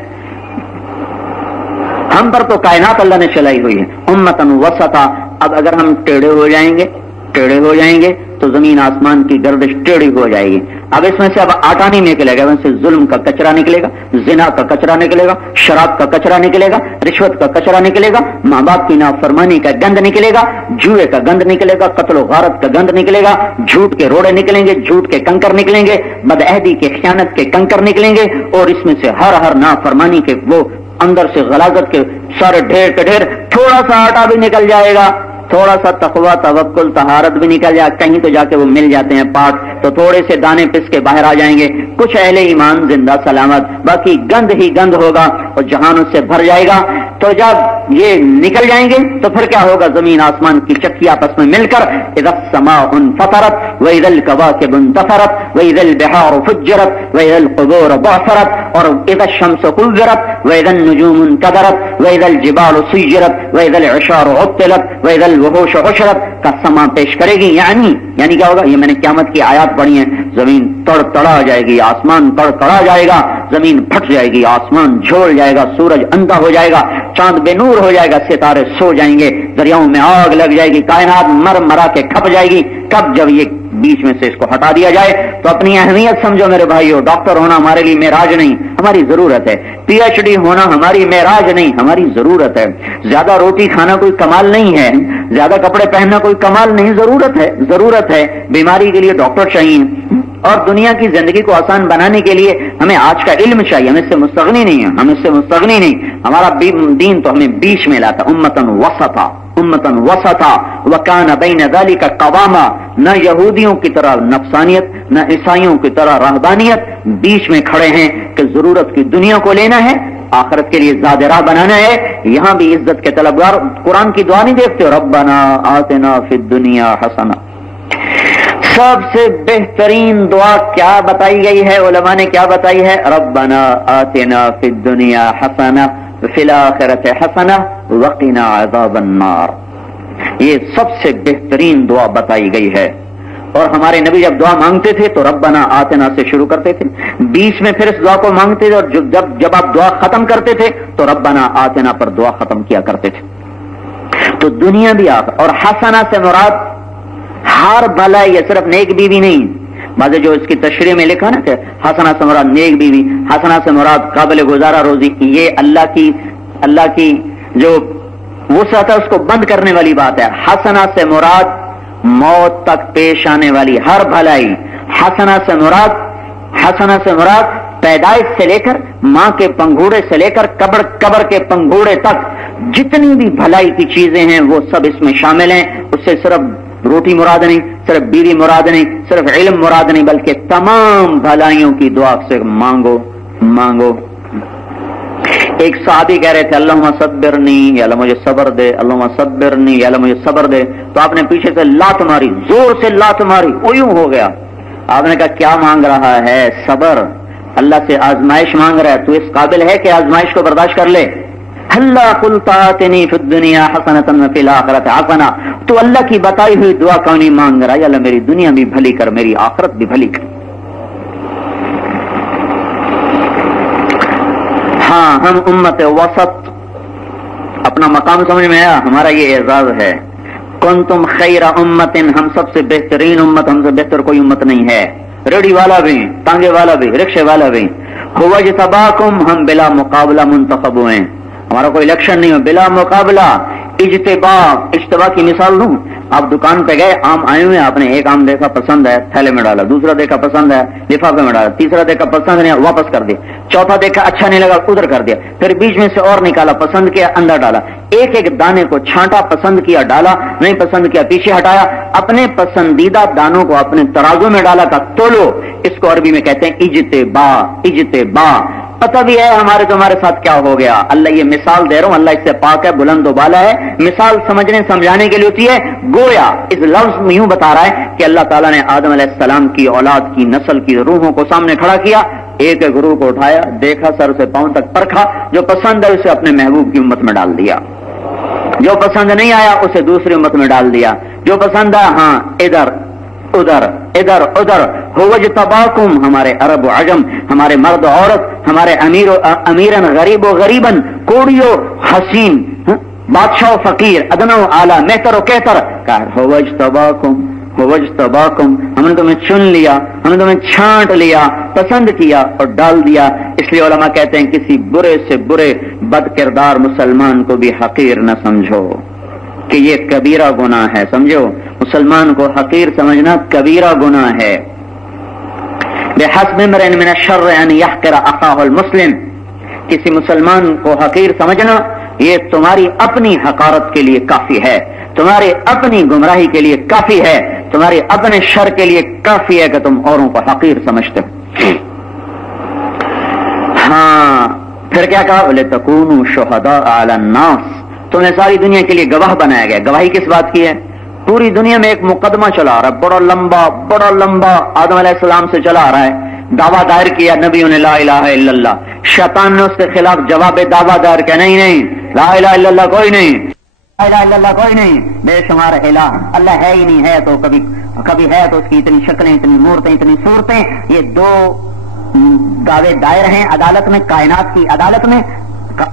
ہم پر تو کائنات اللہ نے چلائی ہوئی ہے۔ امتن وسطا، اب اگر ہم ٹیڑھے ہو جائیں گے، ٹیڑھے ہو جائیں گے تو زمین آسمان کی گردش ٹیڑھی ہو جائے گی۔ اب اس میں سے اب آٹا نہیں نکلے گا، اس میں سے ظلم کا کچرا نکلے گا، زنا کا کچرا نکلے گا، شراب کا کچرا نکلے گا، رشوت کا کچرا نکلے گا، ماں باپ کی نافرمانی کا گند نکلے گا، جوئے کا گند نکلے گا، قتل و غارت کا گند نکلے گا، جھوٹ کے روڑے نکلیں گے، جھوٹ کے کنکر نکلیں گے، بدعہدی کے خیانت کے کنکر نکلیں گے، اور اس میں سے ہر نافرمانی کے وہ اندر سے غلاظت کے سارے ڈھیر کے ڈھیر، تھوڑا سا آٹا بھی نکل جائے گا، تھوڑا سا تقوی، توکل، طہارت بھی نکل جائے، کہیں تو جا کے وہ مل جاتے ہیں پارٹ، تو تھوڑے سے دانے پس کے باہر آ جائیں گے، کچھ اہل ایمان زندہ سلامت، باقی گند ہی گند ہوگا اور جہان اس سے بھر جائے گا۔ تو جب یہ نکل جائیں گے تو پھر کیا ہوگا، زمین آسمان کی چکی آپس میں مل کر اذا السماء انفطرت، وَإِذَا الْكَوَاكِبُ انتَثَرَتْ وَإِذَا الْبِحَارُ فُجِّرَتْ وَإِذَا الْقُبُورُ بُعْثِرَتْ اور اذا الشمس كُوِّرَتْ وَإِذَا النُّجُومُ انكدرت وَإِذَا الْجِبَالُ سُيِّرَتْ وَإِذَا الْعِشَارُ عُطِّلَتْ وَإِذَا الْوُحُوشُ حُشِرَتْ کا سما پیش کرے گی. یعنی کیا ہوگا؟ یہ میں نے قیامت کی آیات پڑھی ہیں. زمین تڑتڑا جائے گی، آسمان تڑتڑا جائے گا، زمین پھٹ جائے گی، آسمان جھول جائے گا، سورج اندھا ہو جائے گا، چاند بے نور ہو جائے گا، ستارے سو جائیں گے، دریاؤں میں آگ لگ جائے گی، کائنات مر مرا کے کھپ جائے گی. کب؟ جب یہ بیچ میں سے اس کو ہٹا دیا جائے. تو اپنی اہمیت سمجھو میرے بھائیو. ڈاکٹر ہونا ہمارے لیے معراج نہیں، ہماری ضرورت ہے. پی ایچ ڈی ہونا ہماری معراج نہیں، ہماری ضرورت ہے. زیادہ روٹی کھانا کوئی کمال نہیں ہے، زیادہ کپڑے پہننا کوئی کمال نہیں، ضرورت ہے. بیماری کے لیے ڈاکٹر چاہیے، اور دنیا کی زندگی کو آسان بنانے کے لیے ہمیں آج کا علم چاہیے. ہم اس سے مستغنی نہیں ہیں، ہمارا دین تو ہمیں بیچ میں لاتا. امتن وسطا وکان بین ذلک قواما. نہ یہودیوں کی طرح نفسانیت، نہ عیسائیوں کی طرح رہبانیت، بیچ میں کھڑے ہیں کہ ضرورت کی دنیا کو لینا ہے، آخرت کے لیے زاد راہ بنانا ہے. یہاں بھی عزت کے طلبگار قرآن کی دعا نہیں دیکھتے؟ ربنا آتنا فی الدنیا حسنہ. سب سے بہترین دعا کیا بتائی گئی ہے؟ علماء نے کیا بتائی ہے؟ ربنا آتنا فی الدنیا حسنہ فی الآخرۃ حسنہ وقنا عذاب النار. یہ سب سے بہترین دعا بتائی گئی ہے. اور ہمارے نبی جب دعا مانگتے تھے تو ربنا آتنا سے شروع کرتے تھے، بیچ میں پھر اس دعا کو مانگتے تھے، اور جب آپ دعا ختم کرتے تھے تو ربنا آتنا پر دعا ختم کیا کرتے تھے. تو دنیا بھی اور حسنہ سے مراد ہر بھلائی، یہ صرف نیک بیوی نہیں. بعض جو اس کی تشریح میں لکھا نا کہ حسنہ سے مراد نیک بیوی، حسنہ سے مراد قابل گزارا روزی. یہ اللہ کی جو وسعت ہے اس کو بند کرنے والی بات ہے. حسنہ سے مراد موت تک پیش آنے والی ہر بھلائی. حسنہ سے مراد پیدائش سے لے کر ماں کے پنگھوڑے سے لے کر قبر کے پنگھوڑے تک جتنی بھی بھلائی کی چیزیں ہیں وہ سب اس میں شامل ہیں. اس سے صرف روٹی مراد نہیں، صرف بیوی مراد نہیں، صرف علم مراد نہیں، بلکہ تمام بھلائیوں کی دعا سے مانگو. ایک صحابی کہہ رہے تھے اللہم صبرنی، یا اللہ مجھے صبر دے، اللہم صبرنی، یا اللہ مجھے صبر دے. تو آپ نے پیچھے سے لات ماری، زور سے لات ماری، یوں ہو گیا. آپ نے کہا کیا مانگ رہا ہے؟ صبر. اللہ سے آزمائش مانگ رہا ہے. تو اس قابل ہے کہ آزمائش کو برداشت کر لے. اللہ قلت آتنی فی الدنیا حسنۃ وفی الآخرۃ حسنہ. تو اللہ کی بتائی ہوئی دعا کیوں نہیں مانگ رہا؟ یا اللہ میری دنیا بھی بھلی کر، میری آخرت بھی بھلی کر. ہاں، ہم امت وسط، اپنا مقام سمجھ میں آیا؟ ہمارا یہ اعزاز ہے. کنتم خیر امت، ہم سب سے بہترین امت، ہم سے بہتر کوئی امت نہیں ہے. ریڑی والا بھی، ٹانگے والا بھی، رکشے والا بھی. هو اجتباکم، ہم بلا مقابلہ منتخب ہوئے ہیں. ہمارا کوئی الیکشن نہیں ہو، بلا مقابلہ. اجتبا کی مثال دوں. آپ دکان پہ گئے، آم آئے ہوئے، آپ نے ایک آم دیکھا پسند ہے، تھیلے میں ڈالا. دوسرا دیکھا پسند ہے، لفافے میں ڈالا. تیسرا دیکھا پسند نہیں، واپس کر دیا. چوتھا دیکھا اچھا نہیں لگا، ادھر کر دیا. پھر بیچ میں سے اور نکالا، پسند کیا، اندر ڈالا. ایک ایک دانے کو چھانٹا، پسند کیا ڈالا، نہیں پسند کیا پیچھے ہٹایا. اپنے پسندیدہ دانوں کو اپنے ترازو میں ڈالا تھا. تولو. اس کو عربی میں کہتے ہیں اجتبا. پتہ بھی ہے ہمارے تمہارے ساتھ کیا ہو گیا. اللہ یہ مثال دے رہا ہوں، اللہ اس سے پاک ہے، بلند و بالا ہے. مثال سمجھنے سمجھانے کے لیے ہوتی ہے. گویا اس لفظ میں یوں بتا رہا ہے کہ اللہ تعالیٰ نے آدم علیہ السلام کی اولاد کی نسل کی روحوں کو سامنے کھڑا کیا. ایک ایک روح کو اٹھایا، دیکھا، سر سے پاؤں تک پرکھا. جو پسند ہے اسے اپنے محبوب کی امت میں ڈال دیا، جو پسند نہیں آیا اسے دوسری امت میں ڈال دیا. جو پسند آیا ہاں ادھر ادھر. هو اجتباکم، ہمارے عرب و عجم، ہمارے مرد و عورت، ہمارے امیرن غریب و غریبن، کوڑی و حسین، بادشاہ و فقیر، ادنا و اعلیٰ، مہتر و کہتر. هو اجتباکم، ہم نے تمہیں چن لیا، ہم نے تمہیں چھانٹ لیا، پسند کیا اور ڈال دیا. اس لیے علماء کہتے ہیں کسی برے سے برے بد کردار مسلمان کو بھی حقیر نہ سمجھو کہ یہ کبیرہ گناہ ہے. سمجھو، مسلمان کو حقیر سمجھنا کبیرہ گناہ ہے. بحسب امرئ من الشر ان يحقر اخاه المسلم، کسی مسلمان کو حقیر سمجھنا یہ تمہاری اپنی حقارت کے لیے کافی ہے، تمہاری اپنی گمراہی کے لیے کافی ہے، تمہارے اپنے شر کے لیے کافی ہے کہ تم اوروں کو حقیر سمجھتے ہو. ہاں پھر کیا کہا؟ وَلِتَكُونُوا شُهَدَاءَ عَلَى النَّاسِ، تمہیں ساری دنیا کے لیے گواہ بنایا گیا. گواہی کس بات کی ہے؟ پوری دنیا میں ایک مقدمہ چلا رہا ہے بڑا لمبا آدم علیہ السلام سے چلا آ رہا ہے. دعویٰ دائر کیا نبیوں نے لا الہ الا اللہ. شیطان نے اس کے خلاف جواب دعویٰ دائر کیا نہیں لا الہ الا اللہ کوئی نہیں، لا الہ الا اللہ کوئی نہیں، بے شمار الہ، اللہ ہے ہی نہیں، ہے تو کبھی ہے تو اس کی اتنی شکلیں، اتنی مورتیں، اتنی صورتیں. یہ دو دعوے دائر ہیں عدالت میں، کائنات کی عدالت میں.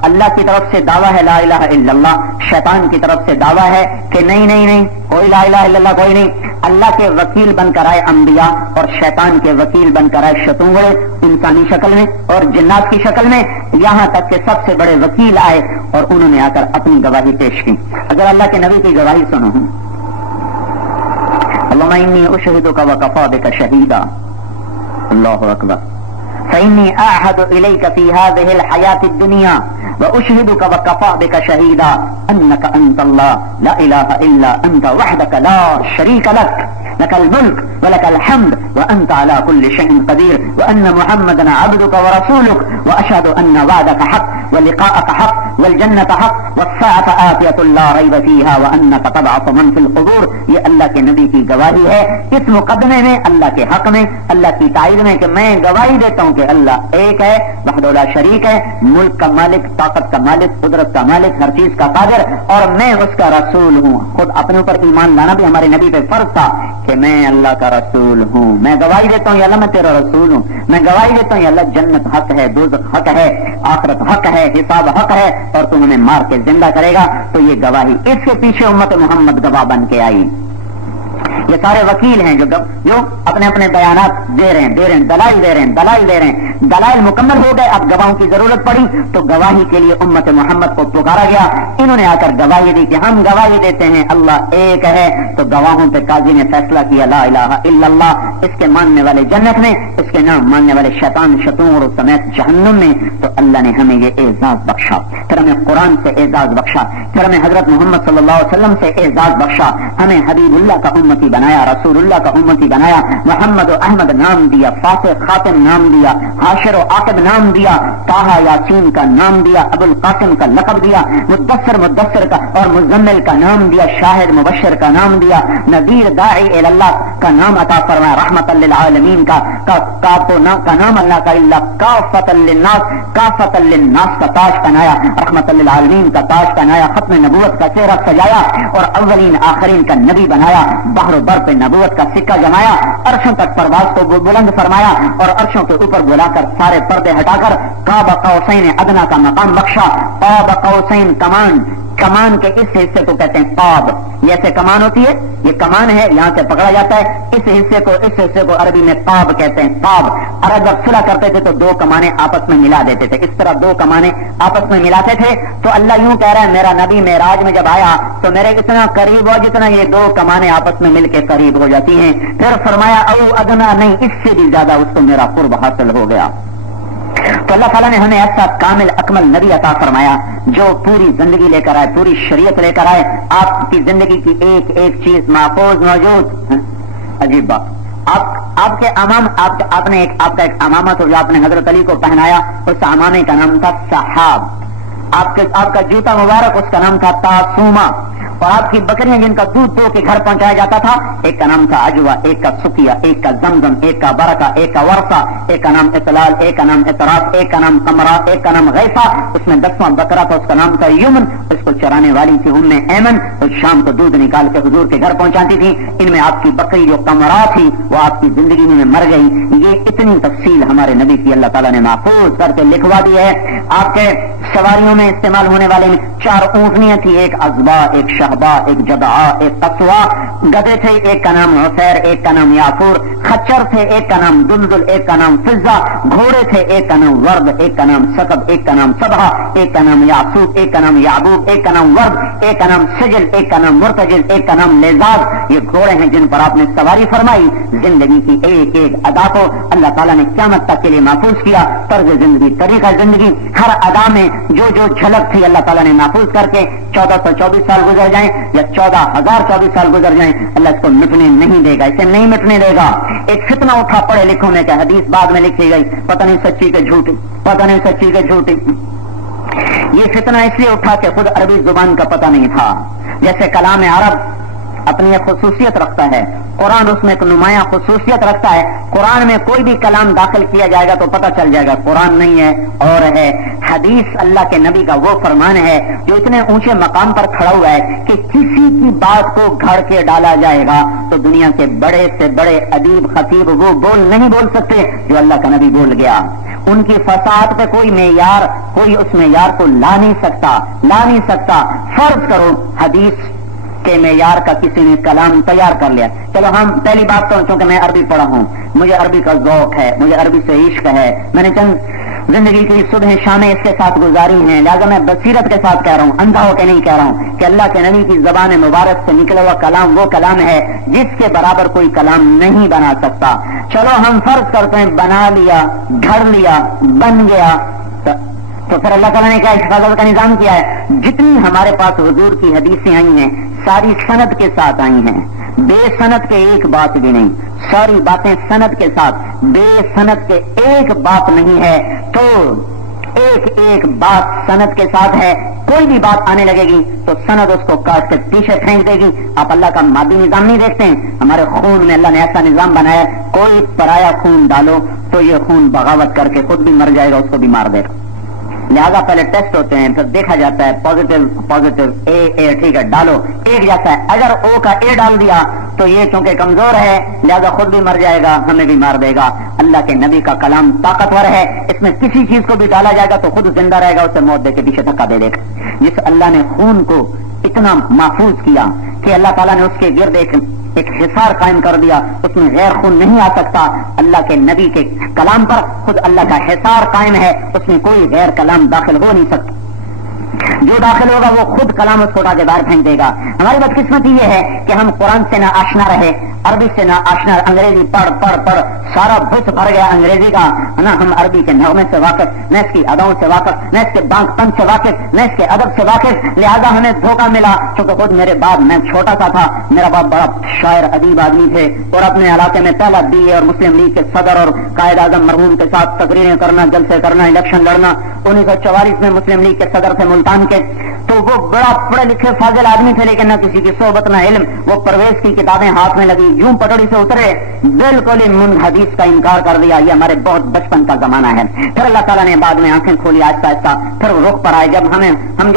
اللہ کی طرف سے دعویٰ ہے لا الہ الا اللہ، شیطان کی طرف سے دعویٰ ہے کہ نہیں کوئی لا الہ الا اللہ کوئی نہیں. اللہ کے وکیل بن کر آئے انبیاء اور شیطان کے وکیل بن کر آئے شتونگڑے انسانی شکل میں اور جنات کی شکل میں، یہاں تک کہ سب سے بڑے وکیل آئے اور انہوں نے آ کر اپنی گواہی پیش کی. اگر اللہ کے نبی کی گواہی سنو، اللہم انی اشہدک وکفی بک شہیدا، اللہ اکبر، فإني أعهد إليك في هذه الحياة الدنيا وأشهدك وكفى بك شهيدا أنك أنت الله لا إله إلا أنت وحدك لا شريك لك الملك ولك الحمد وأنت على كل شيء قدير وأن محمدا عبدك ورسولك وأشهد أن وعدك حق ولقاءك حق والجنة حق والساعة آتية لا ريب فيها وأنك تبعث من في القبور. یہ اللہ کے نبی کی گواہی ہے اس مقدمے میں، اللہ کے حق میں، اللہ کی تائید میں، کہ میں گواہی دیتا ہوں کہ اللہ ایک ہے، وحدہ لا شریک ہے، ملک کا مالک، طاقت کا مالک، قدرت کا مالک، ہر چیز کا قادر، اور میں اس کا رسول ہوں. خود اپنے اوپر ایمان لانا بھی ہمارے نبی پہ فرض تھا کہ میں اللہ کا رسول ہوں. میں گواہی دیتا ہوں یا اللہ میں تیرا رسول ہوں. میں گواہی دیتا ہوں یا اللہ جنت حق ہے، دوزخ حق ہے، آخرت حق ہے، حساب حق ہے، اور تم ہمیں مار کے زندہ کرے گا. تو یہ گواہی، اس کے پیچھے امت محمد گواہ بن کے آئی. یہ سارے وکیل ہیں جو اپنے اپنے بیانات دے رہے ہیں، دلائل دے رہے ہیں. دلائل مکمل ہو گئے، اب گواہوں کی ضرورت پڑی تو گواہی کے لیے امت محمد کو پکارا گیا. انہوں نے آ کر گواہی دی کہ ہم گواہی دیتے ہیں اللہ ایک ہے. تو گواہوں پہ قاضی نے فیصلہ کیا لا الہ الا اللہ. اس کے ماننے والے جنت میں، اس کے نہ ماننے والے شیطان شتور سمیت جہنم میں. تو اللہ نے ہمیں یہ اعزاز بخشا، پھر ہمیں قرآن سے اعزاز بخشا، پھر ہمیں حضرت محمد صلی اللہ علیہ وسلم سے اعزاز بخشا، ہمیں حبیب اللہ کا امتی بنایا، رسول اللہ کا امتی بنایا، محمد و احمد نام دیا، فاتح خاتم نام دیا، حاشر و عاقب نام دیا، طٰہٰ یاسین کا نام دیا، ابو القاسم کا لقب دیا، مدثر کا اور مزمل کا نام دیا، شاہد مبشر کا نام دیا، نذیر داعی اللہ کا نام عطا فرمایا، رحمت للعالمین کا نام اللہ کا الا کافۃ للناس کا تاج پہنایا، رحمت للعالمین کا تاج پہنایا، ختم نبوت کا چہرہ سجایا اور اولین آخرین کا نبی بنایا، بحر و بر پہ نبوت کا سکہ جمایا، عرشوں تک پرواز کو بلند فرمایا اور عرشوں کے اوپر بلا کر سارے پردے ہٹا کر قاب قوسین ادنا کا مقام بخشا. قاب قوسین کمان کے اس حصے کو کہتے ہیں قاب. یہ ایسے کمان ہوتی ہے، یہ کمان ہے، یہاں سے پکڑا جاتا ہے، اس حصے کو عربی میں قاب کہتے ہیں. قاب عرب جب صلح کرتے تھے تو دو کمانیں آپس میں ملا دیتے تھے، اس طرح دو کمانیں آپس میں ملاتے تھے. تو اللہ یوں کہہ رہا ہے میرا نبی معراج میں جب آیا تو میرے اتنا قریب ہوا جتنا یہ دو کمانیں آپس میں مل کے قریب ہو جاتی ہیں. پھر فرمایا او ادنا نہیں، اس سے بھی زیادہ اس کو میرا قرب حاصل ہو گیا. تو اللہ تعالیٰ نے ہمیں ایسا کامل اکمل نبی عطا فرمایا جو پوری زندگی لے کر آئے، پوری شریعت لے کر آئے، آپ کی زندگی کی ایک ایک چیز محفوظ موجود. عجیب بات، آپ کا ایک امامہ تھا جو آپ نے حضرت علی کو پہنایا، اس امامے کا نام تھا صحاب. آپ کا جوتا مبارک اس کا نام تھا تاسوما. اور آپ کی بکریاں جن کا دودھ دو کے گھر پہنچایا جاتا تھا، ایک کا نام تھا اجوا، ایک کا سکیا، ایک کا زمزم، ایک کا برکہ، ایک کا ورثہ، ایک کا نام اطلال، ایک کا نام اطراف، ایک کا نام قمرا، ایک کا نام غیفہ. اس میں 10واں بکرا تھا، اس کا نام تھا یمن. اس کو چرانے والی تھی ام ایمن، اور شام کو دودھ نکال کے حضور کے گھر پہنچاتی تھی. ان میں آپ کی بکری جو قمرا تھی وہ آپ کی زندگی میں مر گئی. یہ اتنی تفصیل ہمارے نبی کی اللہ تعالیٰ نے محفوظ کر کے لکھوا دی ہے. آپ کے سواریوں میں استعمال ہونے والے میں 4 اونٹنیاں تھی، ایک ازبا، ایک شہبا، ایک جدعا، ایک قصوا. گدے تھے، ایک کا نام حسیر، ایک کا نام یافور. خچر تھے، ایک کا نام دلدل، ایک کا نام فضہ. گھوڑے تھے، ایک کا نام ورد، ایک کا نام سکب، ایک کا نام صبح، ایک کا نام یاسوب، ایک کا نام یعبوب، ایک کا نام ورد، ایک کا نام سجل، ایک کا نام مرتجل، ایک کا نام لیزاب. یہ گھوڑے ہیں جن پر آپ نے سواری فرمائی. زندگی کی ایک ایک ادا کو اللہ تعالیٰ نے قیامت تک کے لیے محفوظ کیا. طرز زندگی، طریقہ زندگی، ہر ادا میں جو جھلک تھی اللہ تعالیٰ نے محفوظ کر کے 1424 سال گزر جائیں یا 14,024 سال گزر جائیں، اللہ اس کو مٹنے نہیں دے گا، اسے نہیں مٹنے دے گا. ایک فتنہ اٹھا پڑھے لکھوں میں کہ حدیث بعد میں لکھی گئی، پتہ نہیں سچی کہ جھوٹی، پتہ نہیں سچی کہ جھوٹی. یہ فتنہ اس لیے اٹھا کہ خود عربی زبان کا پتہ نہیں تھا. جیسے کلام عرب اپنی ایک خصوصیت رکھتا ہے، قرآن اس میں ایک نمایاں خصوصیت رکھتا ہے. قرآن میں کوئی بھی کلام داخل کیا جائے گا تو پتہ چل جائے گا قرآن نہیں ہے اور ہے. حدیث اللہ کے نبی کا وہ فرمان ہے جو اتنے اونچے مقام پر کھڑا ہوا ہے کہ کسی کی بات کو گھڑ کے ڈالا جائے گا تو دنیا کے بڑے سے بڑے ادیب خطیب وہ نہیں بول سکتے جو اللہ کا نبی بول گیا. ان کی فصاحت پہ کوئی معیار، کوئی اس معیار کو لا نہیں سکتا. فرض کرو حدیث کے معیار کا کسی نے کلام تیار کر لیا. چلو ہم پہلی بات تو چونکہ میں عربی پڑھا ہوں، مجھے عربی کا ذوق ہے، مجھے عربی سے عشق ہے، میں نے چند زندگی کی صبح شامیں اس کے ساتھ گزاری ہیں، لہٰذا میں بصیرت کے ساتھ کہہ رہا ہوں، اندھا ہو کے نہیں کہہ رہا ہوں کہ اللہ کے نبی کی زبان مبارک سے نکلا ہوا کلام وہ کلام ہے جس کے برابر کوئی کلام نہیں بنا سکتا. چلو ہم فرض کرتے ہیں بنا لیا، گھڑ لیا، بن گیا، تو پھر اللہ تعالیٰ نے کیا حفاظت کا نظام کیا ہے. جتنی ہمارے پاس حضور کی حدیثیں آئی ہیں ساری سند کے ساتھ آئی ہیں، بے سند کے ایک بات بھی نہیں. ساری باتیں سند کے ساتھ، بے سند کے ایک بات نہیں ہے. تو ایک بات سند کے ساتھ ہے. کوئی بھی بات آنے لگے گی تو سند اس کو کاٹ کے پیچھے پھینک دے گی. آپ اللہ کا مادی نظام نہیں دیکھتے ہیں، ہمارے خون میں اللہ نے ایسا نظام بنایا ہے کوئی پرایا خون ڈالو تو یہ خون بغاوت کر کے خود بھی مر جائے گا، اس کو بھی مار دے گا. لہذا پہلے ٹیسٹ ہوتے ہیں، پھر دیکھا جاتا ہے پازیٹو اے ٹھیک ہے ڈالو، ایک جاتا ہے. اگر او کا اے ڈال دیا تو یہ چونکہ کمزور ہے لہذا خود بھی مر جائے گا، ہمیں بھی مار دے گا. اللہ کے نبی کا کلام طاقتور ہے، اس میں کسی چیز کو بھی ڈالا جائے گا تو خود زندہ رہے گا، اسے موت دے کے پیچھے دھکا دے دے گا. جس اللہ نے خون کو اتنا محفوظ کیا کہ اللہ تعالیٰ نے اس کے گرد ایک حصار قائم کر دیا، اس میں غیر خون نہیں آ سکتا. اللہ کے نبی کے کلام پر خود اللہ کا حصار قائم ہے، اس میں کوئی غیر کلام داخل ہو نہیں سکتا. جو داخل ہوگا وہ خود کلام اس کو اٹھا کے باہر پھینک دے گا. ہماری بدقسمتی یہ ہے کہ ہم قرآن سے نہ آشنا رہے، عربی سے نہ آشنا، انگریزی پڑھ سارا بھس بھر گیا انگریزی کا نا. ہم عربی کے نغمے سے واقف، نہ اس کی اداؤں سے واقف، نہ اس کے بانک پن سے واقف، نہ اس کے ادب سے واقف. لہذا ہمیں دھوکہ ملا. چونکہ خود میرے باپ، میں چھوٹا سا تھا، میرا باپ بڑا شاعر ادیب آدمی تھے اور اپنے علاقے میں پہلا BA اور مسلم لیگ کے صدر اور قائد اعظم مرحوم کے ساتھ تقریریں کرنا، جلسے کرنا، الیکشن لڑنا. 1944 میں مسلم لیگ کے صدر تھے ملتان کے. تو وہ بڑا پڑھے لکھے فاضل آدمی تھے لیکن نہ کسی کی صحبت نہ علم. وہ پرویز کی کتابیں ہاتھ میں لگی، یوں پٹوڑی سے اترے، بالکل حدیث کا انکار کر دیا. یہ ہمارے بہت بچپن کا زمانہ ہے. پھر اللہ تعالیٰ نے بعد میں آنکھیں کھولی آہستہ آہستہ، پھر وہ رخ پر آئے. جب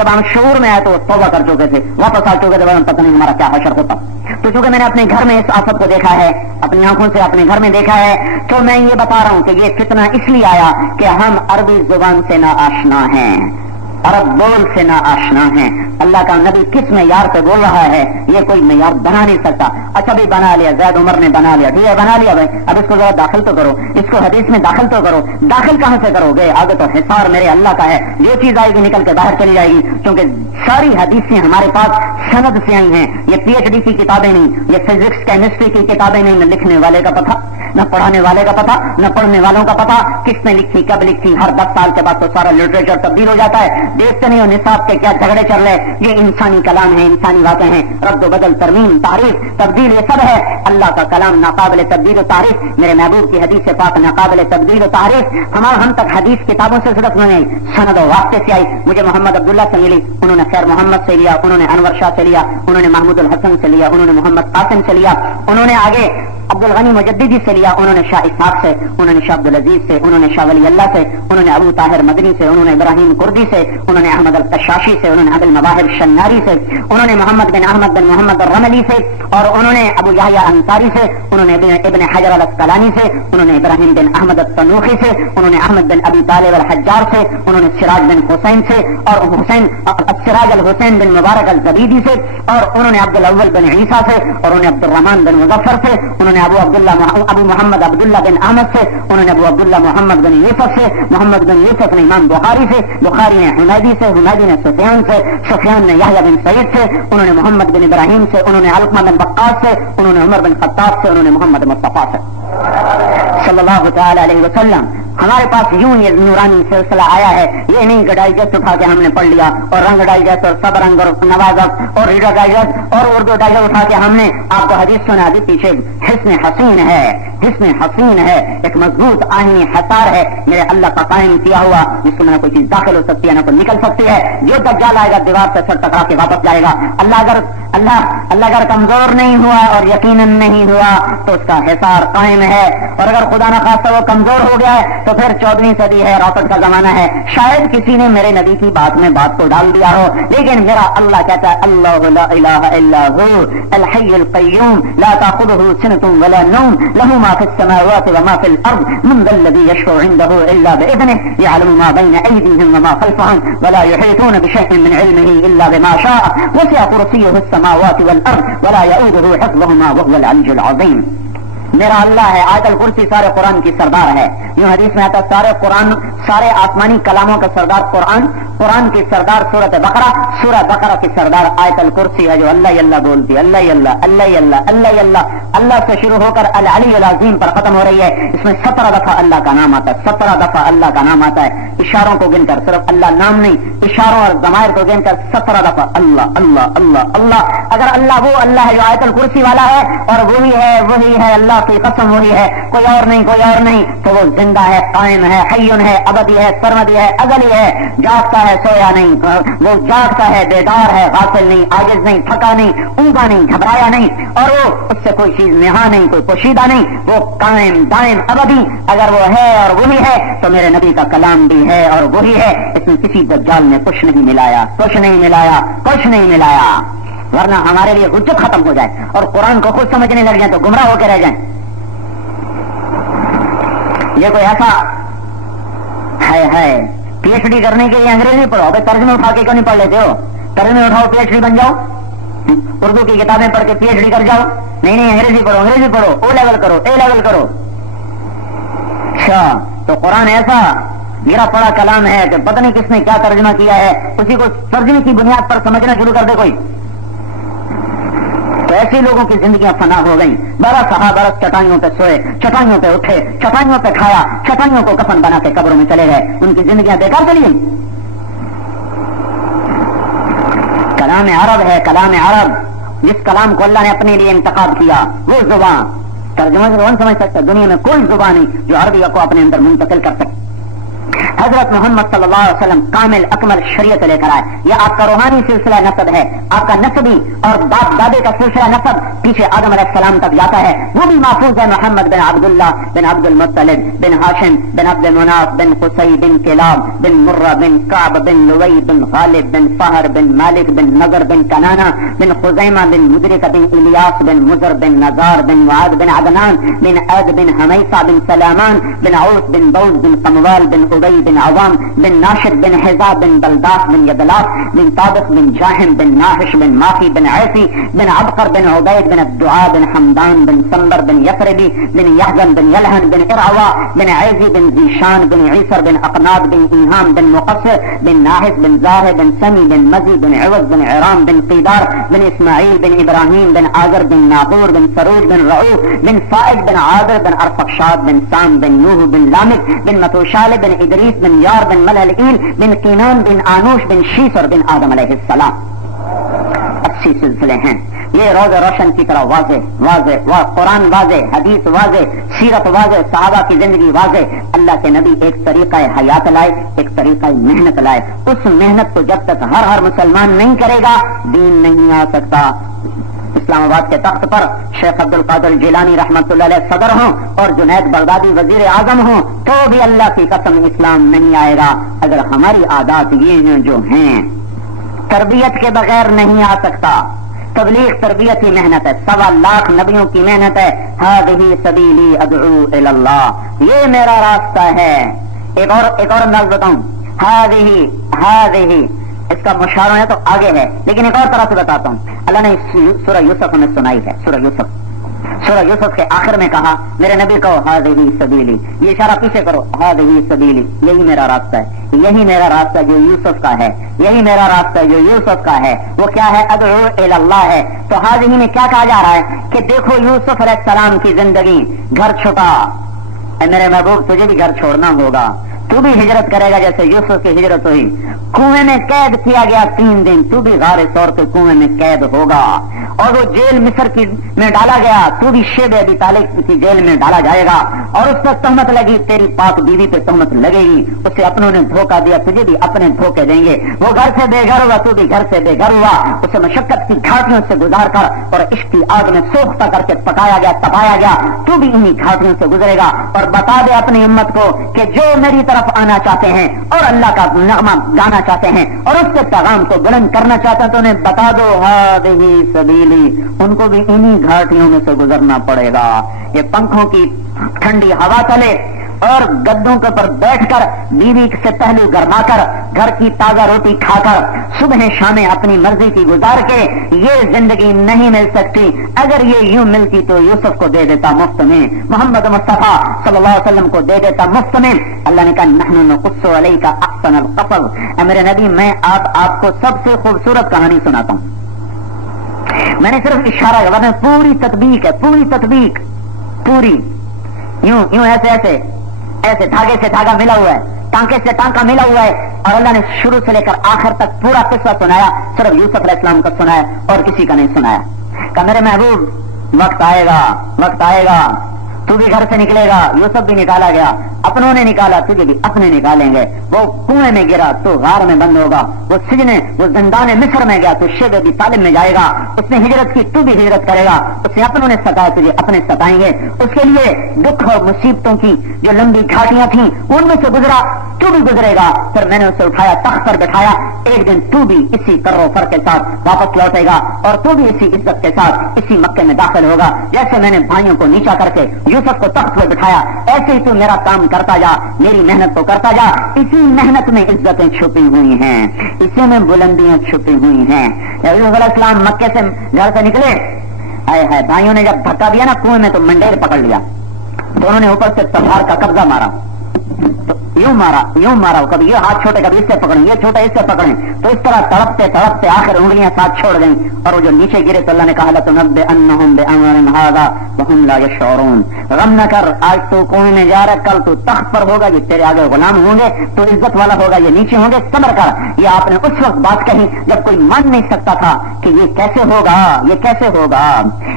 ہم شعور میں آئے تو توبہ کر چکے تھے، واپس آ چکے تھے، پتہ نہیں ہمارا کیا حشر ہوتا. تو چونکہ میں نے اپنے گھر میں اس آفت کو دیکھا ہے، اپنی آنکھوں سے اپنے گھر میں دیکھا ہے، تو میں یہ بتا رہا ہوں کہ یہ فتنہ اس لیے آیا کہ ہم عربی زبان سے نہ آشنا ہیں، عرب بول سے نہ آشنا ہیں. اللہ کا نبی کس معیار سے بول رہا ہے یہ کوئی معیار بنا نہیں سکتا. اچھا بھی بنا لیا، زید عمر نے بنا لیا، ٹھیک ہے بنا لیا بھائی، اب اس کو ذرا داخل تو کرو، اس کو حدیث میں داخل تو کرو. داخل کہاں سے کرو گے؟ آگے تو حصار میرے اللہ کا ہے، یہ چیز آئے گی نکل کے باہر چلی جائے گی. کیونکہ ساری حدیثیں ہمارے پاس سند سے آئی ہیں. یہ PhD کی کتابیں نہیں، یہ فزکس کیمسٹری کی کتابیں نہیں. نہ لکھنے والے کا پتہ، نہ پڑھانے والے کا پتہ، نہ پڑھنے والوں کا پتہ، کس نے لکھی، کب لکھی. ہر 10 سال کے بعد تو سارا لٹریچر تبدیل ہو جاتا ہے. دیکھتے نہیں ہو نصاب کے کیا جھگڑے چل رہے. یہ انسانی کلام ہے، انسانی واقع ہیں، رد و بدل، ترمیم، تعریف، تبدیل، یہ سب ہے. اللہ کا کلام ناقابل تبدیل و تعریف، میرے محبوب کی حدیث پاک ناقابل تبدیل و تعریف. ہم تک حدیث کتابوں سے صرف نہیں، سند و واسطے سے آئی. مجھے محمد عبداللہ سے ملی، انہوں نے خیر محمد سے لیا، انہوں نے انور شاہ سے لیا، انہوں نے محمود الحسن سے لیا، انہوں نے محمد قاسم سے لیا، انہوں نے آگے عبد الغنی مجددی سے لیا، انہوں نے شاہ اسحاق سے، انہوں نے شاہ عبد العزیز سے، انہوں نے شاہ ولی اللہ سے، انہوں نے ابو طاہر مدنی سے، انہوں نے ابراہیم کردی سے، انہوں نے احمد القشاشی سے، انہوں نے ابو المواہب شناری سے، انہوں نے محمد بن احمد بن محمد الرملی سے، اور انہوں نے ابو یحییٰ انصاری سے، انہوں نے ابن حجر الاسقلانی سے، انہوں نے ابراہیم بن احمد التنوخی سے، انہوں نے احمد بن ابی طالب الحجار سے، انہوں نے سراج بن حسین سے، اور سراج الحسین بن مبارک الزبیدی سے، اور انہوں نے عبد الاول بن عیسیٰ سے، اور انہوں نے عبد الرحمن بن مظفر سے، انہوں نے ابو محمد عبداللہ بن احمد سے، انہوں نے ابو عبداللہ محمد بن یوسف سے، محمد بن یوسف نے امام بخاری سے، بخاری نے حمیدی سے، حمیدی نے سفیان سے، سفیان نے یحییٰ بن سعید سے، انہوں نے محمد بن ابراہیم سے، انہوں نے علقمہ بن وقاص سے، انہوں نے عمر بن خطاب سے، انہوں نے محمد مصطفیٰ سے صلی اللہ تعالی علیہ وسلم. ہمارے پاس یوں یہ نورانی سلسلہ آیا ہے، یہ نہیں کہ ڈائجسٹ اٹھا کے ہم نے پڑھ لیا اور رنگ ڈائجسٹ اور سب رنگ اور نوازت اور ریڈر ڈائجسٹ اور اردو ڈائجسٹ اٹھا کے ہم نے آپ کو حدیث سنا دی. پیچھے حسن حسین ہے، حسن حسین ہے، ایک مضبوط آئینی حصار ہے میرے اللہ کا قائم کیا ہوا، جس میں نہ کوئی چیز داخل ہو سکتی ہے نہ کوئی نکل سکتی ہے. جو دجال آئے گا دیوار سے سر ٹکرا کے واپس جائے گا. اللہ اگر کمزور نہیں ہوا اور یقیناً نہیں ہوا تو اس کا حصار قائم ہے، اور اگر خدا نہ خواستہ وہ کمزور ہو گیا ہے تو پھر 14ویں صدی ہے، راکٹ کا زمانہ ہے. شاید کسی نے میرے نبی کی بات میں بات کو ڈال دیا ہو، لیکن میرا اللہ کہتا ہے اللہ لا الہ الا هو الحی القیوم لا تأخذه سنة ولا نوم له ما في السماوات وما في الارض من ذا الذي يشفع عنده الا باذنه يعلم ما بين ايديهم وما خلفهم ولا يحيطون بشيء من علمه الا بما شاء وسع كرسيه السماوات والارض ولا يؤوده حفظهما وهو العلي العظيم. میرا اللہ ہے. آیت الکرسی سارے قرآن کی سردار ہے. یوں حدیث میں آتا ہے سارے قرآن، سارے آسمانی کلاموں کا سردار قرآن، قرآن کی سردار سورۃ بقرہ، سورہ بقرہ کی سردار آیت الکرسی ہے جو اللہ اللہ بولتی ہے، اللہ اللہ اللہ اللہ اللہ اللہ اللہ سے شروع ہو کر العلی العظیم پر ختم ہو رہی ہے. اس میں 17 دفعہ اللہ کا نام آتا ہے، 17 دفعہ اللہ کا نام آتا ہے. اشاروں کو گن کر، صرف اللہ نام نہیں، اشاروں اور ضمائر کو گن کر 17 دفعہ اللہ اللہ اللہ اللہ. اگر اللہ وہ اللہ ہے جو آیت الکرسی والا ہے اور وہی ہے اللہ کی قسم وہی ہے، کوئی اور نہیں کوئی اور نہیں، تو وہ زندہ ہے، قائم ہے، حیون ہے، ابدی ہے، سرمدی ہے، ازلی ہے، جاگتا ہے، سویا نہیں، وہ جاگتا ہے، بیدار ہے، غافل نہیں، عاجز نہیں، تھکا نہیں، اونگا نہیں، گھبرایا نہیں، اور وہ اس سے کوئی چیز نہا نہیں، کوئی پوشیدہ نہیں، وہ قائم دائم ابدی. اگر وہ ہے اور وہی ہے تو میرے نبی کا کلام بھی ہے اور وہی ہے. اس میں کسی دجال نے کچھ نہیں ملایا، کچھ نہیں ملایا، کچھ نہیں ملایا، ورنہ ہمارے لیے حجت ختم ہو جائے اور قرآن کو خود سمجھنے لگ جائیں تو گمراہ ہو کے رہ جائیں. یہ کوئی ایسا ہے پی ایچ ڈی کرنے کے لیے انگریزی پڑھو، بھائی ترجمے اٹھا کے کیوں نہیں پڑھ لیتے ہو؟ ترجمے اٹھاؤ پی ایچ ڈی بن جاؤ، اردو کی کتابیں پڑھ کے پی ایچ ڈی کر جاؤ. نہیں انگریزی پڑھو، انگریزی پڑھو، او لیول کرو، اے لیول کرو. اچھا تو قرآن ایسا میرا پڑا کلام ہے کہ پتہ نہیں کس نے کیا ترجمہ کیا ہے، اسی کو ترجمے کی بنیاد پر سمجھنا شروع کر دے کوئی. تو ایسے لوگوں کی زندگیاں فنا ہو گئیں. 12 برس چٹائیوں پہ سوئے، چٹائیوں پہ اٹھے، چٹائیوں پہ کھایا، چٹائیوں کو کفن بنا کے قبروں میں چلے گئے. ان کی زندگیاں بیکار چلی گئی. کلام عرب ہے، کلام عرب، جس کلام کو اللہ نے اپنے لیے انتخاب کیا، وہ زبان ترجمہ سے کون سمجھ سکتا؟ دنیا میں کوئی زبان نہیں جو عربی کو اپنے اندر منتقل کر سکے. حضرت محمد صلی اللہ علیہ وسلم کامل اکمل شریعت لے کر آئے. یہ آپ کا روحانی سلسلہ نسب ہے، آپ کا نسبی اور باپ دادے کا سلسلہ نسب پیچھے آدم علیہ السلام تک جاتا ہے، وہ بھی محفوظ ہے. محمد بن عبداللہ بن عبد المطلب بن ہاشم بن عبد مناف بن قصی بن کلاب بن مرہ بن کعب بن لوی بن غالب بن فہر بن مالک بن نضر بن کنانہ بن خزیمہ بن مدرک بن الیاس بن مزر بن نزار بن معاذ بن عدنان بن عد بن حمیصہ بن سلامان بن عوس بن بوز بن قموال بن ابی بن عوام بن ناشد بن حزاب بن بلداس بن یدلاف بن طابق بن جاہم بن ناحش بن ماخی بن عیسی بن عبقر بن عبید بن الدعاء بن حمدان بن سنبر بن یثربی بن یحزن بن یلہن بن ارعوا بن عیزی بن ذیشان بن عیسر بن اقناد بن ایہام بن مقصر بن ناحس بن زاہر بن سمی بن مزی بن عوض بن عرام بن قیدار بن اسماعیل بن ابراہیم بن آذر بن ناقور بن سروج بن رعوف بن فائد بن عابر بن ارفخشاد بن سام بن نوح بن لامک بن متوشال بن ادریس بن یار بن ملعلئیل بن قینان بن آنوش بن شیسر بن آدم علیہ السلام. 80 سلسلے ہیں. یہ روز روشن کی طرح واضح قرآن واضح، حدیث واضح، سیرت واضح، صحابہ کی زندگی واضح. اللہ کے نبی ایک طریقہ حیات لائے، ایک طریقہ محنت لائے. اس محنت کو جب تک ہر مسلمان نہیں کرے گا دین نہیں آ سکتا. اسلام آباد کے تخت پر شیخ عبد القادر جیلانی رحمت اللہ علیہ صدر ہوں اور جنید بغدادی وزیر اعظم ہوں تو بھی اللہ کی قسم اسلام نہیں آئے گا اگر ہماری عادات یہ ہیں جو ہیں. تربیت کے بغیر نہیں آ سکتا. تبلیغ تربیت ہی محنت ہے. 1.25 لاکھ نبیوں کی محنت ہے. ہذہ سبیلی ادعو الی اللہ، یہ میرا راستہ ہے. ایک اور انداز بتاؤں. ہذہ اس کا مشارہ ہے تو آگے ہے، لیکن ایک اور طرح سے بتاتا ہوں. اللہ نے سورہ یوسف ہمیں سنائی ہے. سورہ یوسف کے آخر میں کہا میرے نبی کو ہذہ سبیلی، یہ اشارہ پیچھے کرو، ہذہ سبیلی، یہی میرا راستہ ہے، یہی میرا راستہ جو یوسف کا ہے، یہی میرا راستہ جو یوسف کا ہے. وہ کیا ہے؟ ادعو الی اللہ ہے. تو ہذہ میں کیا کہا جا رہا ہے کہ دیکھو یوسف علیہ السلام کی زندگی، گھر چھوٹا، اے میرے محبوب تجھے بھی گھر چھوڑنا ہوگا, تو بھی ہجرت کرے گا جیسے یوسف کی ہجرت ہوئی. کنویں میں قید کیا گیا 3 دن, تو بھی غار ثور کے کنویں میں قید ہوگا. اور وہ جیل مصر کی میں ڈالا گیا, تو بھی شیب ابی طالب کی جیل میں ڈالا جائے گا. اور اس پر تہمت لگی, تیری پاک بیوی پہ تہمت لگے گی, اسے اپنوں نے دھوکہ دیا, تجھے بھی اپنے دھوکے دیں گے. وہ گھر سے بے گھر ہوا, تو بھی گھر سے بے گھر ہوا. اسے مشقت کی گھاٹیوں سے گزار کر اور عشق کی آگ میں سوختہ کر کے پکایا گیا, تپایا گیا, تو بھی انہی گھاٹیوں سے گزرے گا. اور بتا دے اپنی امت کو کہ جو میری طرف آنا چاہتے ہیں اور اللہ کا نغمہ گانا چاہتے ہیں اور اس کے پیغام کو بلند کرنا چاہتے ہیں, تو انہیں بتا دو ہذہ سبیلی, ان کو بھی انہی گھاٹیوں میں سے گزرنا پڑے گا. یہ پنکھوں کی ٹھنڈی ہوا چلے اور گدوں کے پر بیٹھ کر بیوی سے پہلو گرما کر گھر کی تازہ روٹی کھا کر صبح شامیں اپنی مرضی کی گزار کے یہ زندگی نہیں مل سکتی. اگر یہ یوں ملتی تو یوسف کو دے دیتا مفت میں, محمد مصطفیٰ صلی اللہ علیہ وسلم کو دے دیتا مفت میں. اللہ نے کہا نحن نقص علیک احسن القصص, اے میرے نبی میں آپ کو سب سے خوبصورت کہانی سناتا ہوں. میں نے صرف اشارہ, ورنہ پوری تطبیق ہے, پوری تطبیق, پوری یوں یوں ایسے ایسے ایسے دھاگے سے دھاگا ملا ہوا ہے, ٹانکے سے ٹانکا ملا ہوا ہے. اور اللہ نے شروع سے لے کر آخر تک پورا قصہ سنایا, صرف یوسف علیہ السلام کا سنایا اور کسی کا نہیں سنایا. کہ میرے محبوب وقت آئے گا, وقت آئے گا, تو بھی گھر سے نکلے گا. یوسف بھی نکالا گیا, اپنوں نے نکالا, تجھے بھی اپنے نکالیں گے. وہ کنویں میں گرا تو غار میں بند ہوگا, وہ سجنے وہ زندان مصر میں گیا تو شیب ابی طالب میں جائے گا. اس نے ہجرت کی, تو بھی ہجرت کرے گا. اس نے اپنوں نے ستایا, تجھے اپنے ستائیں گے. اس کے لیے دکھ اور مصیبتوں کی جو لمبی گھاٹیاں تھیں ان میں سے گزرا, تو بھی گزرے گا. پھر میں نے اسے اٹھایا, تخت پر بٹھایا. ایک دن تو بھی اسی کر و فر کے ساتھ واپس لوٹے گا اور تو بھی اسی عزت کے ساتھ اسی مکے میں داخل ہوگا. جیسے میں نے بھائیوں کو نیچا کر کے یوسف کو تخت پر بٹھایا, ایسے ہی تو میرا کام کرتا جا, میری محنت کو کرتا جا. اسی محنت میں عزتیں چھپی ہوئی ہیں, اسی میں بلندیاں چھپی ہوئی ہیں. یوسف علیہ السلام مکے سے گھر سے نکلے, آئے ہے بھائیوں نے جب دھکا دیا نا کنویں میں, تو منڈیر پکڑ لیا. تو انہوں نے اوپر سے تلوار کا قبضہ مارا, تو یوں مارا, کبھی یہ ہاتھ چھوٹے, کبھی اس سے پکڑیں, یہ چھوٹا اس سے پکڑیں. تو اس طرح تڑپتے تڑپتے آخر انگلیاں ساتھ چھوڑ گئیں. اور وہ جو نیچے گرے تو اللہ نے کہا لَتُنَبِّئَنَّهُم بِأَمْرٍ هَٰذَا وَهُمْ لَا يَشْعُرُونَ, غم نہ کر, آج تو کنویں میں جا رہا, کل تو تخت پر ہوگا, یہ تیرے آگے غلام ہوں گے, تو عزت والا ہوگا, یہ نیچے ہوں گے. صبر کر. یہ آپ نے اس وقت بات کہی جب کوئی مان نہیں سکتا تھا کہ یہ کیسے ہوگا, یہ کیسے ہوگا.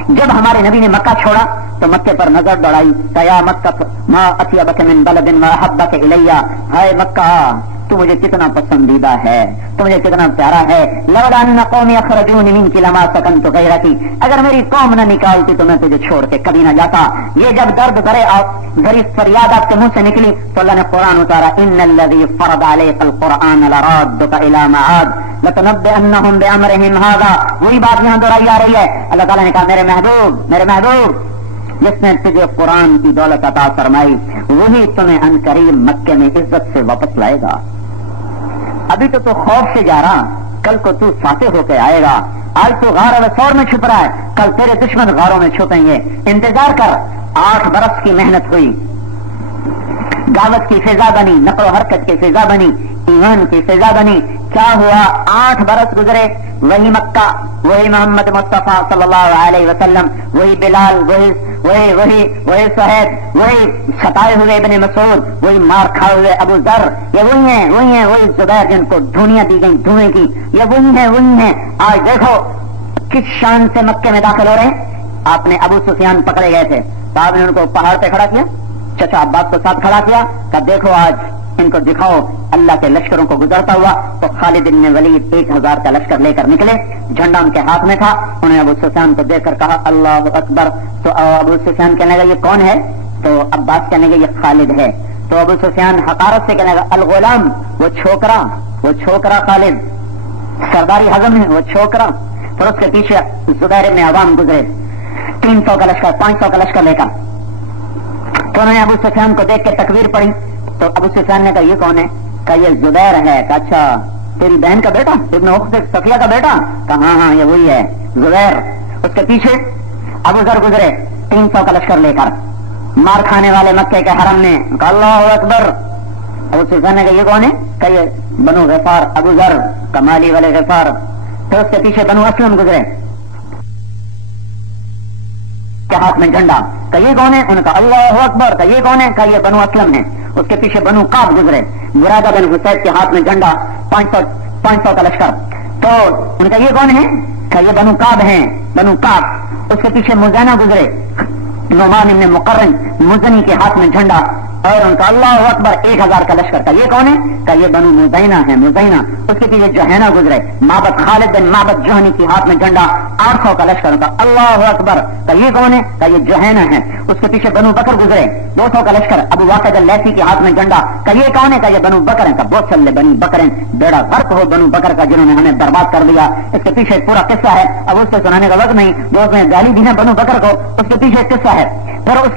جب ہمارے نبی نے مکہ چھوڑا تو مکے پر نظر دوڑائی, یا مکہ ما اطیبک من بلد واحبک الی, ہائے مکہ تو مجھے کتنا پسندیدہ ہے, تو مجھے کتنا پیارا ہے. لولا ان قومی اخرجونی منک لما سکنت غیرک, اگر میری قوم نہ نکالتی تو میں تجھے چھوڑ کے کبھی نہ جاتا. یہ جب درد بھری فریاد آپ کے منہ سے نکلی تو اللہ نے قرآن اتارا, ان الذی فرض علیک القرآن لرادک الی معاد لتنبئنہم بامرہم ھذا. وہی بات یہاں دہرائی آ رہی ہے. اللہ تعالیٰ نے کہا میرے محبوب جس نے تجھے قرآن کی دولت عطا فرمائی وہی تمہیں ان قریب مکے میں عزت سے واپس لائے گا. ابھی تو خوف سے جا رہا, کل کو تو فاتح ہو کے آئے گا. آج تو غار ثور میں چھپ رہا ہے, کل تیرے دشمن غاروں میں چھپیں گے. انتظار کر. 8 برس کی محنت ہوئی, دعوت کی فضا بنی, نقل و حرکت کی فضا بنی, ایمان کی فضا بنی. کیا ہوا؟ 8 برس گزرے, وہی مکہ, وہی محمد مصطفیٰ صلی اللہ علیہ وسلم, وہی بلال, وہی صہیب, وہی ستائے ہوئے ابن مسعود, وہی مار کھائے ہوئے ابو ذر. یہ وہی زبیر جن کو دھونیاں دی گئی دھوئیں کی, یہ وہی ہیں. آج دیکھو کس شان سے مکے میں داخل ہو رہے ہیں. آپ نے ابو سفیان پکڑے گئے تھے, تو آپ نے ان کو پہاڑ پہ کھڑا کیا, چچا عباس کو ساتھ کھڑا کیا, کہ دیکھو آج ان کو دکھاؤ اللہ کے لشکروں کو گزرتا ہوا. تو خالد بن ولید 1000 کا لشکر لے کر نکلے, جھنڈا ان کے ہاتھ میں تھا. انہوں نے ابو سفیان کو دیکھ کر کہا اللہ اکبر. تو ابو سفیان کہنے لگا یہ کون ہے؟ تو عباس کہنے لگا یہ خالد ہے. تو ابو سفیان حقارت سے کہنے لگا الغلام, وہ چھوکرا خالد, سرداری ہضم ہے وہ چھوکرا. پھر اس کے پیچھے زبیر بن عوام گزرے 300 کا لشکر, 500 کا لشکر لے کر. تو انہوں نے ابو سفیان کو دیکھ کے تکبیر پڑھی. تو ابو سفیان نے کہا یہ کون ہے؟ کہا یہ زبیر ہے. کہا اچھا تیری بہن کا بیٹا, ابن اخت صفیہ کا بیٹا؟ کہا ہاں یہ وہی ہے زبیر. اس کے پیچھے ابو ذر گزرے 300 کا لشکر لے کر, مار کھانے والے مکے کے حرم میں. کہا اللہ اکبر. ابو سفیان نے کہا یہ کون ہے؟ کہا یہ بنو غفار, ابو ذر کمالی والے غفار. پھر اس کے پیچھے بنو اسلم گزرے, کے ہاتھ میں جھنڈا. کہ یہ کون ہے؟ ان کا اللہ اکبر. کہ یہ کون ہے؟ کہ یہ بنو اسلم ہے. اس کے پیچھے بنو کعب گزرے. برادہ بن حسین کے ہاتھ میں جھنڈا, 500 کا لشکر. تو ان کا یہ کون ہے؟ کہ یہ بنو کعب ہیں, بنو کعب. اس کے پیچھے مزینہ گزرے, نعمان بن مقرن مزنی کے ہاتھ میں جھنڈا, اور ان کا اللہ اکبر 1000 کا لشکر. کا یہ کون ہے؟ کہ یہ بنو مزینہ ہے, مزینہ. اس کے پیچھے جوہینہ گزرے, معبد خالد بن معبد جوہنی کے ہاتھ میں جھنڈا, 800 کا لشکر. ان کا اللہ اکبر. کہ یہ کون ہے؟ کہ یہ جوہینہ ہے. اس کے پیچھے بنو بکر گزرے, 200 کا لشکر, ابو واقد اللیثی کے ہاتھ میں جھنڈا. کہ یہ کون ہے؟ کہ یہ بنو بکر ہیں. کا بہت چلے بنی بکر ہیں, بیڑا غرق ہو بنو بکر کا جنہوں نے ہمیں برباد کر دیا. اس کے پیچھے پورا قصہ ہے, اب اس سے سنانے کا وقت نہیں. دوست نے گالی دی ہے بنو بکر کو, اس کے پیچھے قصہ ہے. پھر اس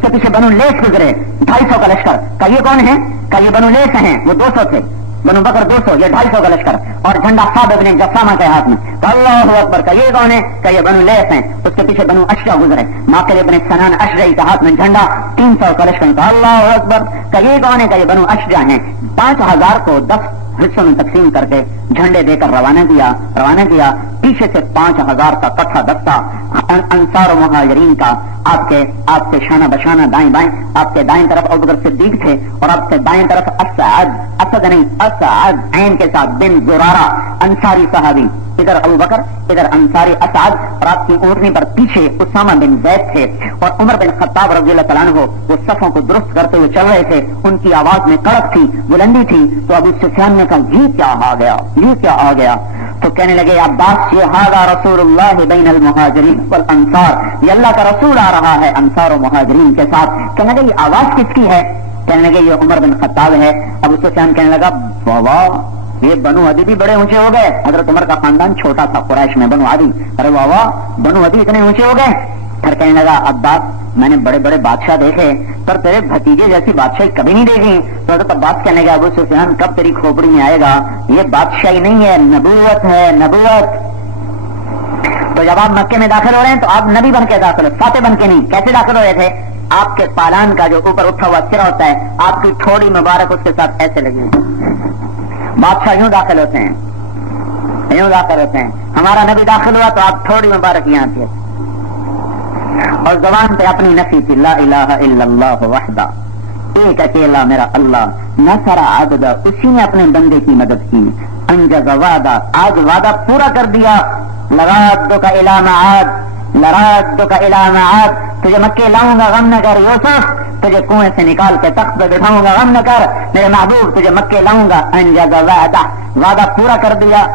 کے پیچھے بنو لیس گزرے, 250 کا لشکر. کا یہ کون ہے؟ کہ یہ بنو لیس ہیں, وہ 200 تھے, بنو بکر 200, یہ 250 کا لشکر. اور جھنڈا صاحب ابن جسامہ کے ہاتھ میں. تو اللہ اکبر. کا یہ کون ہے؟ کہ یہ بنو لیس ہیں. اس کے پیچھے بنو اشجع گزرے, ماقل ابن سنان اشجعی کے ہاتھ میں جھنڈا, 300 کا لشکر. تو اللہ اکبر. کا یہ کون ہے؟ کہ یہ بنو اشجع ہیں. 5000 کو 10 حصوں میں تقسیم کر کے جھنڈے دے کر روانہ کیا. پیچھے سے 5000 کا کٹھا دستہ انصار و مہاجرین کا, آپ سے شانہ بشانہ دائیں بائیں. آپ کے دائیں طرف ابوبکر صدیق تھے, اور آپ سے بائیں طرف اسعد عین کے ساتھ بن زرارہ انصاری صحابی. ادھر ابو بکر, ادھر انصاری اسعد, اور آپ کی اونٹنی پر پیچھے اسامہ بن زید تھے. اور عمر بن خطاب رضی اللہ تعالیٰ عنہ وہ صفوں کو درست کرتے ہوئے چل رہے تھے. ان کی آواز میں کڑک تھی, بلندی تھی. تو ابو سفیان نے کہا یہ کیا آ گیا. تو کہنے لگے عباس, یہ ھذا رسول اللہ بین المہاجرین والانصار, یہ اللہ کا رسول آ رہا ہے انصار و مہاجرین کے ساتھ. کہنے لگے یہ آواز کس کی ہے؟ کہنے لگے یہ عمر بن خطاب ہے. ابو سفیان کہنے لگا واہ, یہ بنو عدی بھی بڑے اونچے ہو گئے. حضرت عمر کا خاندان چھوٹا تھا قریش میں, بنو عدی. ارے واہ, بنو عدی اتنے اونچے ہو گئے. پھر کہنے لگا عباس, میں نے بڑے بڑے بادشاہ دیکھے, پر تیرے بھتیجے جیسی بادشاہی کبھی نہیں دیکھی. تو حضرت عباس کہنے لگا ابو سفیان کب تیری کھوپڑی میں آئے گا, یہ بادشاہی نہیں ہے, نبوت ہے, نبوت. تو جب آپ مکے میں داخل ہو رہے ہیں تو آپ نبی بن کے داخل ہو, فاتح بن کے نہیں. کیسے داخل ہو رہے تھے؟ آپ کے پالان کا جو اوپر اٹھا ہوا سرا ہوتا ہے, آپ کی تھوڑی مبارک اس کے ساتھ ایسے لگی. بادشاہ یوں داخل ہوتے ہیں. ہمارا نبی داخل ہوا تو آپ تھوڑی مبارک یہاں تھے, اور زبان پہ اپنی نفی تھی, لا الہ الا اللہ وحدہ, ایک اکیلا میرا اللہ, نصر عبدہ, اسی نے اپنے بندے کی مدد کی. انجز وعدہ, آج وعدہ پورا کر دیا. لرادک الی معاد, تجھے مکے لاؤں گا غم نہ کر. یوسف, تجھے کنویں سے نکال کے تخت پہ بٹھاؤں گا غم نہ کر. میرے محبوب, تجھے مکے لاؤں گا. انجز وعدہ, وعدہ پورا کر دیا.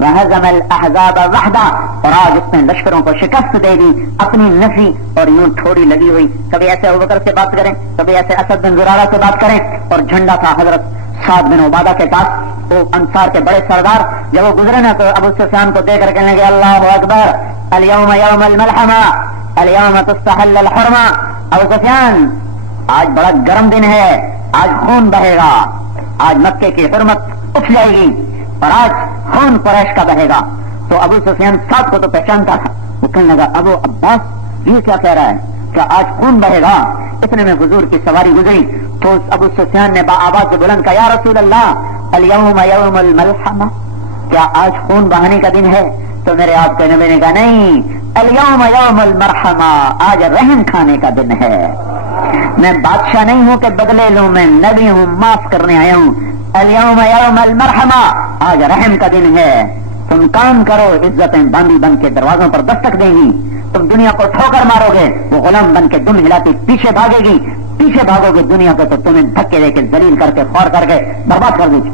وہزم الاحزاب وحدہ, اور آج اس نے لشکروں کو شکست دے دی اپنی نفی اور یوں تھوڑی لگی ہوئی. کبھی ایسے ابوبکر سے بات کریں, کبھی ایسے اسد بن زرارہ سے بات کریں. اور جھنڈا تھا حضرت سعد بن عبادہ کے پاس, وہ انصار کے بڑے سردار. جب وہ گزرے نا تو ابو سفیان کو دیکھ کر کہنے لگے اللہ اکبر, الیوم یوم الملحمہ, الیوم تستحل الحرمہ. ابو سفیان, آج بڑا گرم دن ہے, آج خون بہے گا, آج مکے کی حرمت اٹھ جائے گی, اور آج خون قریش کا بہے گا. تو ابو سفیان سعد کو تو پہچانتا تھا, وہ کہنے لگا ابو عباس یہ کیا کہہ رہا ہے, کیا آج خون بہے گا؟ اتنے میں حضور کی سواری گزری تو ابو سفیان نے با آواز سے بلند کہا, یا رسول اللہ الیوم یوم الملحمہ, کیا آج خون بہانے کا دن ہے؟ تو میرے آپ کے نبی نے کہا نہیں, الیوم یوم المرحمہ, آج رحم کھانے کا دن ہے. میں بادشاہ نہیں ہوں کہ بدلے لوں, میں نبی ہوں, معاف کرنے آیا ہوں. الیوم یوم المرحمہ, آج رحم کا دن ہے. تم کام کرو, عزتیں باندھی بن کے دروازوں پر دستک دیں گی. تم دنیا کو ٹھوکر مارو گے, وہ غلام بن کے دم ہلاتی پیچھے بھاگے گی. پیچھے بھاگو گے دنیا کو تو تمہیں دھکے دے کے ذلیل کر کے خور کر کے برباد کر دیجیے.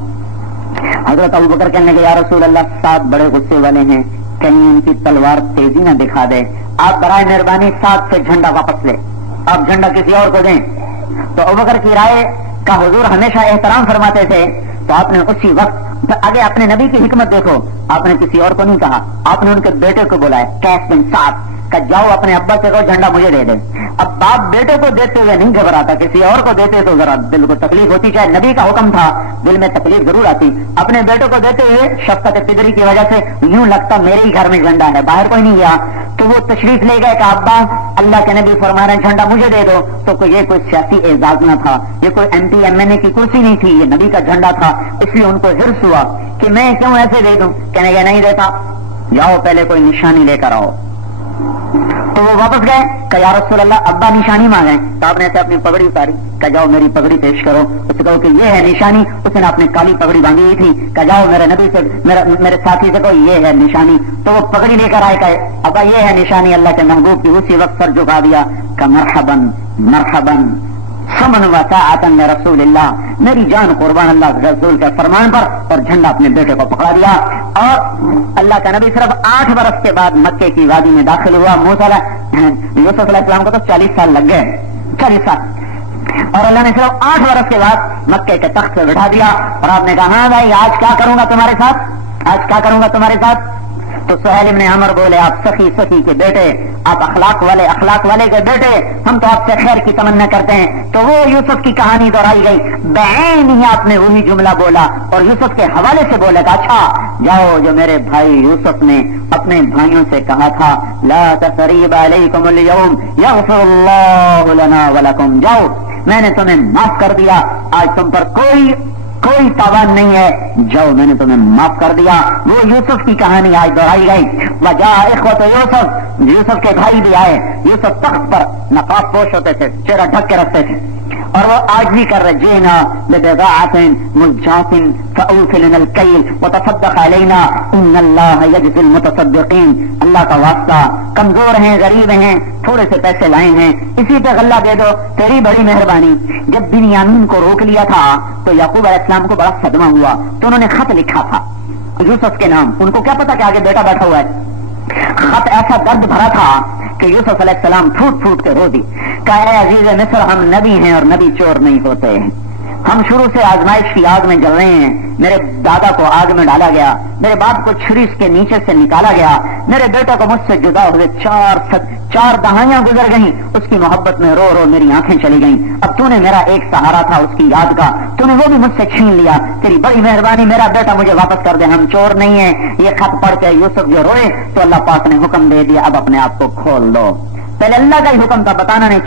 حضرت ابوبکر کہنے لگے یا رسول اللہ, سعد بڑے غصے والے ہیں, کہیں ان کی تلوار تیزی نہ دکھا دے. آپ برائے مہربانی سعد سے جھنڈا واپس لے, آپ جھنڈا کسی اور کو دیں. تو ابوبکر کی رائے کا حضور ہمیشہ احترام فرماتے تھے. تو آپ نے اسی وقت آگے اپنے نبی کی حکمت دیکھو, آپ نے کسی اور کو نہیں کہا, آپ نے ان کے بیٹے کو بلایا قیس بن سعد, کہ جاؤ اپنے ابا سے کہو جھنڈا مجھے دے دے. اب باپ بیٹے کو دیتے ہوئے نہیں گھبراتا, کسی اور کو دیتے تو ذرا دل کو تکلیف ہوتی, چاہے نبی کا حکم تھا دل میں تکلیف ضرور آتی. اپنے بیٹے کو دیتے ہوئے شفقت پدری کی وجہ سے یوں لگتا میرے ہی گھر میں جھنڈا ہے, باہر کوئی نہیں گیا. تو وہ تشریف لے گئے کہ ابا اللہ کے نبی فرما رہے ہیں جھنڈا مجھے دے دو. تو یہ کوئی سیاسی اعزاز نہ تھا, یہ کوئی ایم پی ایم این اے کی کرسی نہیں تھی, یہ نبی کا جھنڈا تھا. اس لیے ان کو حرص ہوا کہ میں کیوں ایسے دے دوں. کہنے گا نہیں دیتا, جاؤ پہلے کوئی نشانی لے کر آؤ. تو وہ واپس گئے کہ یا رسول اللہ ابا نشانی مانگے. تو آپ نے ایسے اپنی پگڑی اتاری کہ جاؤ میری پگڑی پیش کرو. اس سے کہو کہ یہ ہے نشانی. اس نے اپنی کالی پگڑی باندھی ہوئی تھی کہ جاؤ میرے نبی سے میرے ساتھی سے کہو یہ ہے نشانی. تو وہ پگڑی لے کر آئے کہ ابا یہ ہے نشانی اللہ کے محبوب کی. اسی وقت سر جھکا دیا کہ مرحباً مرحباً سمن وساعتن رسول اللہ، میری جان قربان اللہ رسول کے فرمان پر. اور جھنڈا اپنے بیٹے کو پکڑا دیا. اور اللہ کا نبی صرف 8 برس کے بعد مکے کی وادی میں داخل ہوا. یوسف علیہ السلام کو تو 40 سال لگ گئے، 40 سال. اور اللہ نے صرف 8 برس کے بعد مکے کے تخت سے بٹھا دیا. اور آپ نے کہا ہاں بھائی آج کیا کروں گا تمہارے ساتھ، آج کیا کروں گا تمہارے ساتھ. تو سہیل ابن عمر بولے آپ سخی کے بیٹے، آپ اخلاق والے کے بیٹے، ہم تو آپ سے خیر کی تمنا کرتے ہیں. تو وہ یوسف کی کہانی دہرائی گئی. بعین ہی آپ نے وہی جملہ بولا اور یوسف کے حوالے سے بولے گا اچھا جاؤ جو میرے بھائی یوسف نے اپنے بھائیوں سے کہا تھا لا تثریب علیکم اليوم یغفر اللہ لنا ولکم، جاؤ میں نے تمہیں معاف کر دیا، آج تم پر کوئی تاوان نہیں ہے، جاؤ میں نے تمہیں معاف کر دیا. وہ یوسف کی کہانی آج دہرائی گئی. وجاء اخوۃ یوسف کے بھائی بھی آئے. یوسف تخت پر نقاب پوش ہوتے تھے، چہرہ ڈھک کے رکھتے تھے اور وہ آج بھی کر رہے جینا ببضاعۃ مزجاۃ فاوفِ لنا الکیل وتصدق علینا ان اللہ یجزی المتصدقین. اللہ کا واسطہ کمزور ہیں، غریب ہیں، تھوڑے سے پیسے لائے ہیں، اسی پہ غلہ دے دو، تیری بڑی مہربانی. جب بنیامین کو روک لیا تھا تو یعقوب علیہ السلام کو بڑا صدمہ ہوا. تو انہوں نے خط لکھا تھا یوسف کے نام. ان کو کیا پتا کہ آگے بیٹا بیٹھا ہوا ہے. خط ایسا درد بھرا تھا کہ یوسف علیہ السلام پھوٹ پھوٹ کے رو دی. کہا اے عزیز مصر ہم نبی ہیں اور نبی چور نہیں ہوتے ہیں. ہم شروع سے آزمائش کی آگ میں جل رہے ہیں. میرے دادا کو آگ میں ڈالا گیا، میرے باپ کو چھری کے نیچے سے نکالا گیا، میرے بیٹے کو مجھ سے جدا ہوئے 4 دہائیاں گزر گئیں. اس کی محبت میں رو رو میری آنکھیں چلی گئیں. اب تو نے میرا ایک سہارا تھا اس کی یاد کا، تو نے وہ بھی مجھ سے چھین لیا. تیری بڑی مہربانی میرا بیٹا مجھے واپس کر دے، ہم چور نہیں ہیں. یہ خط پڑھ کے یوسف جو روئے تو اللہ پاک نے حکم دے دیا اب اپنے آپ کو کھول دو. پہلے اللہ کا ہی حکم تھا، بتانا نہیں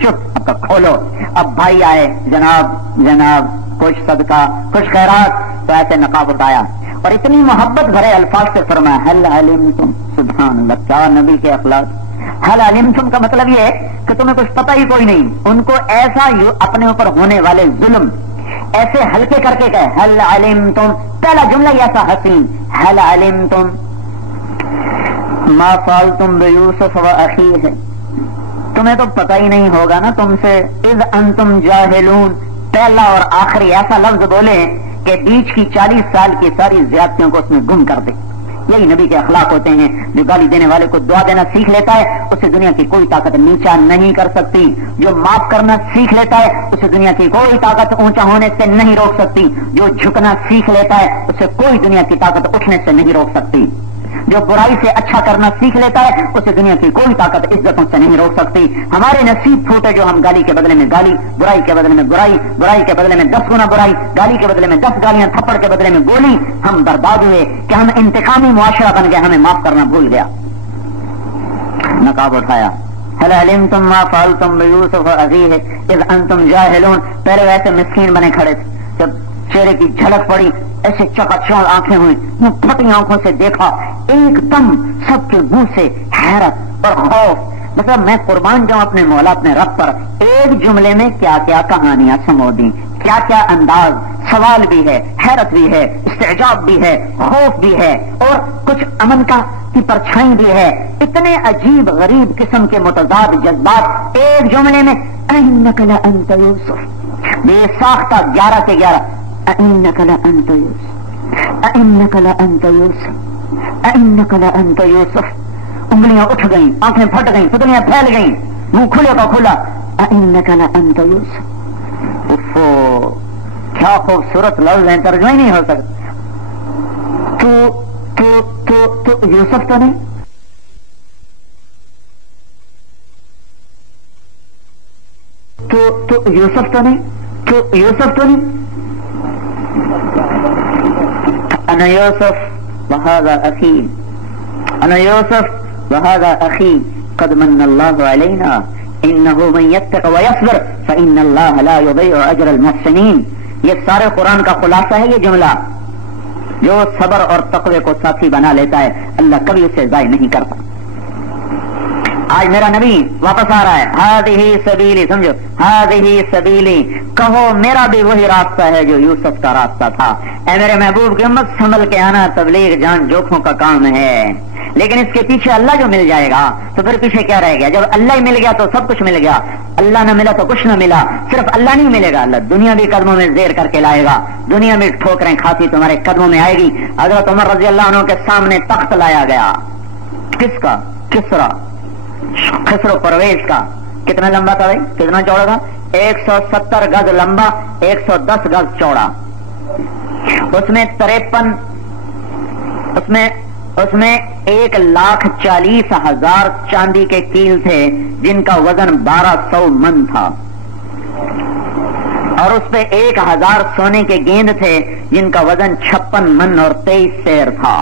چپ، اب کا کھولو. اب بھائی آئے جناب کچھ صدقہ کچھ خیرات. تو ایسے نقاب اٹھایا اور اتنی محبت بھرے الفاظ سے فرمایا هل علمتم، سبحان اللہ کیا نبی کے اخلاق. هل علمتم کا مطلب یہ ہے کہ تمہیں کچھ پتہ ہی کوئی نہیں. ان کو ایسا اپنے اوپر ہونے والے ظلم ایسے ہلکے کر کے کہے هل علمتم. پہلا جملہ ہی ایسا حسین هل علمتم ما فعلتم بیوسف واخیہ، تمہیں تو پتہ ہی نہیں ہوگا نا تم سے اذ انتم جاہلون. پہلا اور آخری ایسا لفظ بولے کہ بیچ کی 40 سال کی ساری زیادتیوں کو اس میں گم کر دے. یہی نبی کے اخلاق ہوتے ہیں. جو گالی دینے والے کو دعا دینا سیکھ لیتا ہے اسے دنیا کی کوئی طاقت نیچا نہیں کر سکتی. جو معاف کرنا سیکھ لیتا ہے اسے دنیا کی کوئی طاقت اونچا ہونے سے نہیں روک سکتی. جو جھکنا سیکھ لیتا ہے اسے کوئی دنیا کی طاقت اٹھنے سے نہیں روک سکتی. جو برائی سے اچھا کرنا سیکھ لیتا ہے اسے دنیا کی کوئی طاقت عزتوں سے نہیں روک سکتی. ہمارے نصیب پھوٹے جو ہم گالی کے بدلے میں گالی، برائی کے بدلے میں برائی، برائی کے بدلے میں 10 گنا برائی، گالی کے بدلے میں 10 گالیاں، تھپڑ کے بدلے میں گولی. ہم برباد ہوئے کہ ہم انتقامی معاشرہ بن گئے، ہمیں معاف کرنا بھول گیا. نقاب اٹھایا هل علمتم ما فعلتم بیوسف واخیہ اذ انتم جاہلون. پہلے ویسے مسکین بنے کھڑے تھے، جب چہرے کی جھلک پڑی ایسے چکاچوند آنکھیں ہوئی، پھٹی آنکھوں سے دیکھا، ایک دم سب کے منہ سے حیرت اور خوف. مطلب میں قربان جاؤں اپنے مولا اپنے رب پر. ایک جملے میں کیا کیا کہانیاں سمو دی، کیا کیا انداز، سوال بھی ہے، حیرت بھی ہے، استعجاب بھی ہے، خوف بھی ہے اور کچھ امن کی پرچھائی بھی ہے. اتنے عجیب غریب قسم کے متضاد جذبات ایک جملے میں. انک لانت یوسف، بے ساختہ 11 کے 11 انک لانت یوسف، انک لانت یوسف، انک لانت یوسف. انگلیاں اٹھ گئیں، آنکھیں پھٹ گئیں، پتلیاں پھیل گئیں، منہ کھلے کا کھلا. انک لانت یوسف. اوفو کیا خوبصورت لفظ ہیں، ترجمہ ہی نہیں ہو سکتا. تو یوسف تو نہیں، تو یوسف تو نہیں، تو یوسف تو نہیں. انا یوسف وہذا اخی، انا یوسف وہذا اخی قد من اللہ علینا انہ من یتق ویصبر فان اللہ لا یضیع اجر المحسنین. یہ سارے قرآن کا خلاصہ ہے یہ جملہ. جو صبر اور تقوی کو ساتھی بنا لیتا ہے اللہ کبھی اسے ضائع نہیں کرتا. آج میرا نبی واپس آ رہا ہے. ہذہ سبیلی، سمجھو ہذہ سبیلی، کہو میرا بھی وہی راستہ ہے جو یوسف کا راستہ تھا. اے میرے محبوب کی امت، سنبھل کے آنا، تبلیغ جان جوکھوں کا کام ہے، لیکن اس کے پیچھے اللہ جو مل جائے گا تو پھر پیچھے کیا رہ گیا؟ جب اللہ ہی مل گیا تو سب کچھ مل گیا. اللہ نہ ملا تو کچھ نہ ملا. صرف اللہ نہیں ملے گا، اللہ دنیا بھی قدموں میں زیر کر کے لائے گا. دنیا میں ٹھوکریں کھاتی تمہارے قدموں میں آئے گی. حضرت عمر رضی اللہ عنہ کے سامنے تخت لایا گیا. کس کا؟ خسرو پرویز کا. کتنا لمبا تھا بھائی؟ کتنا چوڑا تھا؟ 170 گز لمبا، 110 گز چوڑا. اس میں 53، اس میں 1,40,000 چاندی کے کیل تھے جن کا وزن 1200 من تھا، اور اس پہ 1000 سونے کے گیند تھے جن کا وزن 56 من اور 23 سیر تھا.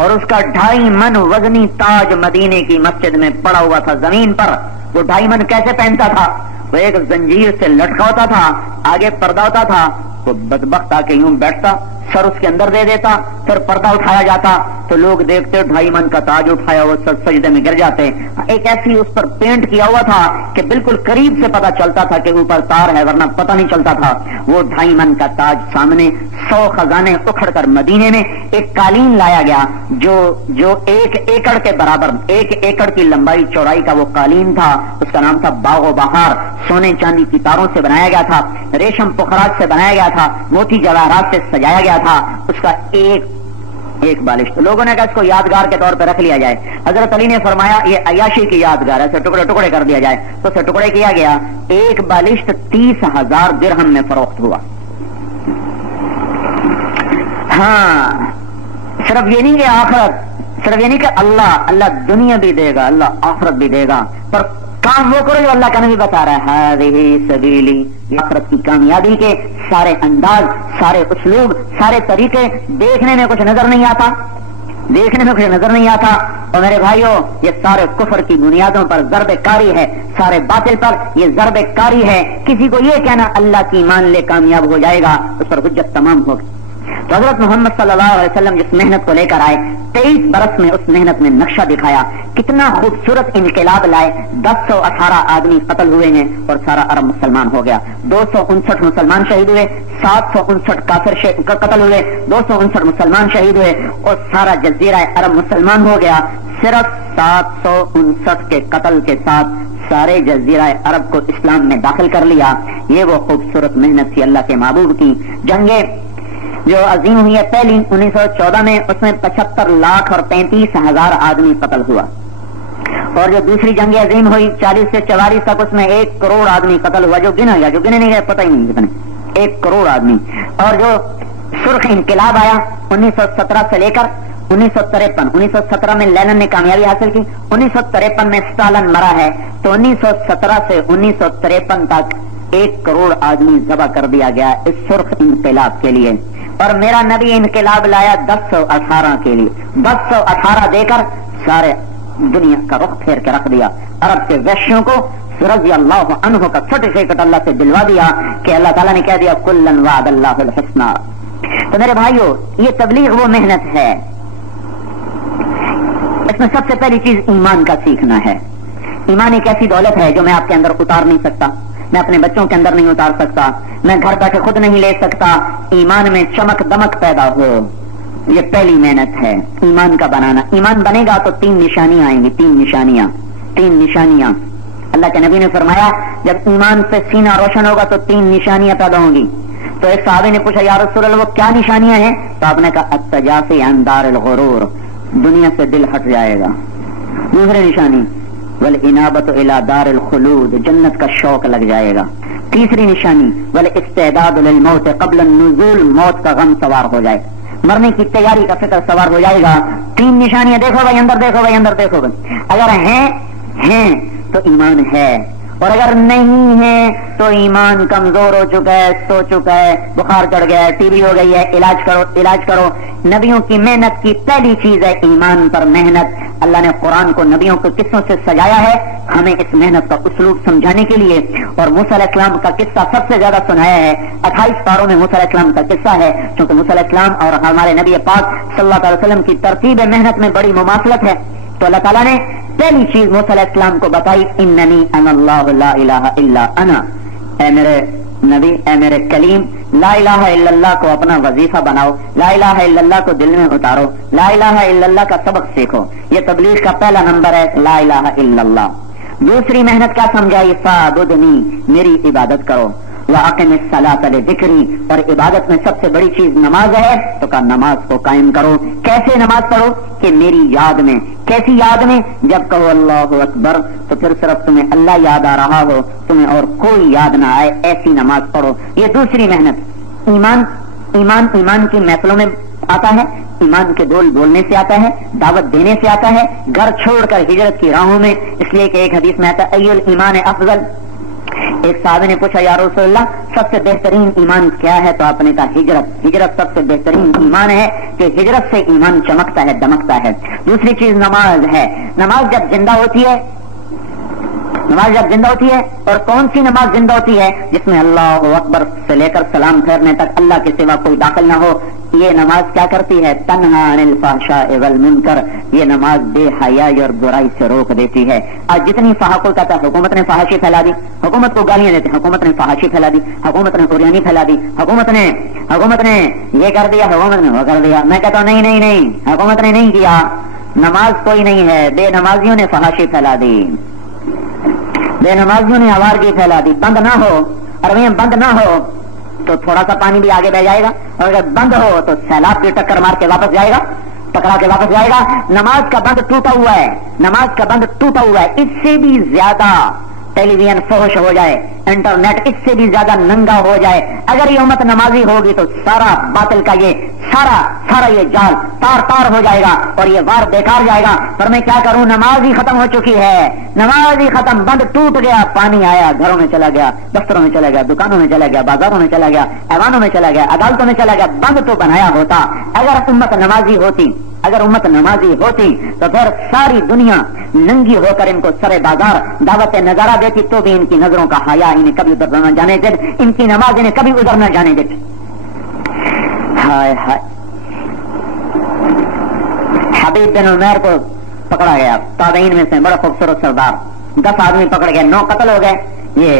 اور اس کا 2.5 من وزنی تاج مدینے کی مسجد میں پڑا ہوا تھا زمین پر. وہ 2.5 من کیسے پہنتا تھا؟ وہ ایک زنجیر سے لٹکا ہوتا تھا، آگے پردہ ہوتا تھا. وہ بدبخت آ کے یوں بیٹھتا، سر اس کے اندر دے دیتا، پھر پردہ اٹھایا جاتا تو لوگ دیکھتے 2.5 من کا تاج اٹھایا وہ سجدے میں گر جاتے. ایک ایسی اس پر پینٹ کیا ہوا تھا کہ بالکل قریب سے پتا چلتا تھا کہ اوپر تار ہے، ورنہ پتہ نہیں چلتا تھا. وہ 2.5 من کا تاج سامنے، 100 خزانے اکھڑ کر مدینے میں ایک قالین لایا گیا جو 1 ایکڑ کے برابر، 1 ایکڑ کی لمبائی چوڑائی کا وہ قالین تھا. اس کا نام تھا باغ و بہار. سونے چاندی کی تاروں سے بنایا گیا تھا، ریشم پخراج سے بنایا گیا تھا، موتی جواہرات سے سجایا گیا تھا. اس کا ایک بالشت. لوگوں نے کہا اس کو یادگار کے طور پہ رکھ لیا جائے. حضرت علی نے فرمایا یہ عیاشی کی یادگار ہے، اسے ٹکڑے ٹکڑے کر دیا جائے. تو اسے ٹکڑے کیا گیا. ایک بالشت 30,000 درہم میں فروخت ہوا. ہاں، صرف یہ نہیں کہ آخرت، صرف یہ نہیں کہ اللہ دنیا بھی دے گا، اللہ آخرت بھی دے گا، پر کام وہ کرو جو اللہ کا نبی بتا رہا ہے. ہذہ سبیلی، آخرت کی کامیابی کے سارے انداز، سارے اسلوب، سارے طریقے دیکھنے میں کچھ نظر نہیں آتا. اور میرے بھائیوں، یہ سارے کفر کی بنیادوں پر ضرب کاری ہے، سارے باطل پر یہ ضرب کاری ہے. کسی کو یہ کہنا اللہ کی مان لے کامیاب ہو جائے گا، اس پر حجت تمام ہوگی. تو حضرت محمد صلی اللہ علیہ وسلم جس محنت کو لے کر آئے، 23 برس میں اس محنت میں نقشہ دکھایا. کتنا خوبصورت انقلاب لائے. 1018 آدمی قتل ہوئے ہیں اور سارا عرب مسلمان ہو گیا. 259 مسلمان شہید ہوئے، 759 کافر قتل ہوئے، 259 مسلمان شہید ہوئے اور سارا جزیرہ عرب مسلمان ہو گیا. صرف 759 کے قتل کے ساتھ سارے جزیرہ عرب کو اسلام میں داخل کر لیا. یہ وہ خوبصورت محنت تھی اللہ کے محبوب کی. جنگیں جو عظیم ہوئی ہے پہلی 1914 میں، اس میں 75 لاکھ اور 35,000 آدمی قتل ہوا. اور جو دوسری جنگ عظیم ہوئی 40 سے 44 تک، اس میں 1 کروڑ آدمی قتل ہوا. جو گنا گیا، جو گنے نہیں گئے پتہ ہی نہیں کتنے، 1 کروڑ آدمی. اور جو سرخ انقلاب آیا 1917 سے لے کر 1917 میں لینن نے کامیابی حاصل کی. 1953 میں اسٹالن مرا ہے، تو 1917 سے 1953 تک 1 کروڑ آدمی ذبح کر دیا گیا اس سرخ انقلاب کے لیے. اور میرا نبی انقلاب لایا 1018 کے لیے. 1018 دے کر سارے دنیا کا رخ پھیر کے رکھ دیا. عرب کے وحشیوں کو رضی اللہ عنہ کا سرٹیفکیٹ اللہ سے دلوا دیا کہ اللہ تعالیٰ نے کہہ دیا کلن وعد اللہ الحسنى. تو میرے بھائیو، یہ تبلیغ وہ محنت ہے، اس میں سب سے پہلی چیز ایمان کا سیکھنا ہے. ایمان ایک ایسی دولت ہے جو میں آپ کے اندر اتار نہیں سکتا، میں اپنے بچوں کے اندر نہیں اتار سکتا، میں گھر بیٹھے خود نہیں لے سکتا. ایمان میں چمک دمک پیدا ہو، یہ پہلی محنت ہے ایمان کا بنانا. ایمان بنے گا تو 3 نشانیاں آئیں گی. 3 نشانیاں. اللہ کے نبی نے فرمایا جب ایمان سے سینہ روشن ہوگا تو 3 نشانیاں پیدا ہوں گی. تو ایک صحابی نے پوچھا یا رسول اللہ وہ کیا نشانیاں ہیں؟ تو آپ نے کہا التجافی عن دار الغرور، دنیا سے دل ہٹ جائے گا. دوسری نشانی والانابۃ الی دار الخلود، جنت کا شوق لگ جائے گا. تیسری نشانی والاستعداد للموت قبل النزول، موت کا غم سوار ہو جائے، مرنے کی تیاری کا فکر سوار ہو جائے گا. 3 نشانیاں دیکھو بھائی، اندر دیکھو بھائی، اندر دیکھو بھائی. اگر ہیں تو ایمان ہے، اور اگر نہیں ہے تو ایمان کمزور ہو چکا ہے، سو چکا ہے، بخار چڑھ گیا ہے، ٹی بی ہو گئی ہے. علاج کرو. نبیوں کی محنت کی پہلی چیز ہے ایمان پر محنت. اللہ نے قرآن کو نبیوں کے قصوں سے سجایا ہے ہمیں اس محنت کا اسلوب سمجھانے کے لیے. اور موسیٰ علیہ السلام کا قصہ سب سے زیادہ سنایا ہے. 28 پاروں میں موسیٰ علیہ السلام کا قصہ ہے. چونکہ موسیٰ علیہ السلام اور ہمارے نبی پاک صلی اللہ علیہ وسلم کی ترتیب محنت میں بڑی مماثلت ہے. تو اللہ تعالیٰ نے پہلی چیز موسیٰ علیہ السلام کو بتائی اننی انا اللہ لا الہ الا انا. اے میرے نبی، اے میرے کلیم، لا الہ الا اللہ کو اپنا وظیفہ بناؤ، لا الہ الا اللہ کو دل میں اتارو، لا الہ الا اللہ کا سبق سیکھو. یہ تبلیغ کا پہلا نمبر ہے، لا الہ الا اللہ. دوسری محنت کیا سمجھائی؟ فاعبدنی، میری عبادت کرو. وَأَقِمِ الصَّلَاةَ لِذِكْرِي، اور عبادت میں سب سے بڑی چیز نماز ہے تو کہا نماز کو قائم کرو. کیسے نماز پڑھو؟ کہ میری یاد میں. کیسی یاد میں؟ جب کہو اللہ اکبر تو پھر صرف تمہیں اللہ یاد آ رہا ہو، تمہیں اور کوئی یاد نہ آئے، ایسی نماز پڑھو. یہ دوسری محنت. ایمان کی محفلوں میں آتا ہے، ایمان کے بولنے سے آتا ہے، دعوت دینے سے آتا ہے، گھر چھوڑ کر ہجرت کی راہوں میں. اس لیے کہ ایک حدیث میں آتا ہے ای الایمان افضل. ایک صحابی نے پوچھا یا رسول اللہ سب سے بہترین ایمان کیا ہے؟ تو آپ نے کہا ہجرت. ہجرت سب سے بہترین ایمان ہے کہ ہجرت سے ایمان چمکتا ہے، دمکتا ہے. دوسری چیز نماز ہے. نماز جب زندہ ہوتی ہے، نماز جب زندہ ہوتی ہے، اور کون سی نماز زندہ ہوتی ہے؟ جس میں اللہ اکبر سے لے کر سلام پھیرنے تک اللہ کے سوا کوئی داخل نہ ہو. یہ نماز کیا کرتی ہے؟ تنہا عن الفحشاء والمنکر. یہ نماز بے حیائی اور برائی سے روک دیتی ہے. آج جتنی کوئی کہتا ہے حکومت نے فحاشی پھیلا دی، حکومت کو گالیاں دیتے، حکومت نے فحاشی پھیلا دی، حکومت نے اوریانی پھیلا دی، حکومت نے یہ کر دیا، حکومت نے وہ کر دیا. میں کہتا ہوں نہیں، حکومت نے نہیں کیا. نماز کوئی نہیں ہے، بے نمازیوں نے فحاشی پھیلا دی، بے نمازیوں نے آوارگی پھیلا دی. بند نہ ہو، عربیاں بند نہ ہو تو تھوڑا سا پانی بھی آگے بہ جائے گا، اور اگر بند ہو تو سیلاب بھی ٹکر مار کے واپس جائے گا، ٹکرا کے واپس جائے گا. نماز کا بند ٹوٹا ہوا ہے، نماز کا بند ٹوٹا ہوا ہے. اس سے بھی زیادہ ٹیلی ویژن فحش ہو جائے، انٹرنیٹ اس سے بھی زیادہ ننگا ہو جائے، اگر یہ امت نمازی ہوگی تو سارا باطل کا یہ سارا یہ جال تار ہو جائے گا اور یہ وار بیکار جائے گا. پر میں کیا کروں؟ نماز ہی ختم ہو چکی ہے، نماز ہی ختم، بند ٹوٹ گیا، پانی آیا، گھروں میں چلا گیا، دفتروں میں چلا گیا، دکانوں میں چلا گیا، بازاروں میں چلا گیا، ایوانوں میں چلا گیا، عدالتوں میں چلا گیا. بند تو بنایا ہوتا. اگر امت نمازی ہوتی تو پھر ساری دنیا ننگی ہو کر ان کو سرے بازار دعوت نظارہ دیتی تو بھی ان کی نظروں کا حیا انہیں کبھی ادھر نہ جانے دے، ان کی نماز انہیں کبھی ادھر نہ جانے دیتی. ہائے حبیب بن عمیر کو پکڑا گیا، تابعین میں سے بڑا خوبصورت سردار. 10 آدمی پکڑ گئے، 9 قتل ہو گئے. یہ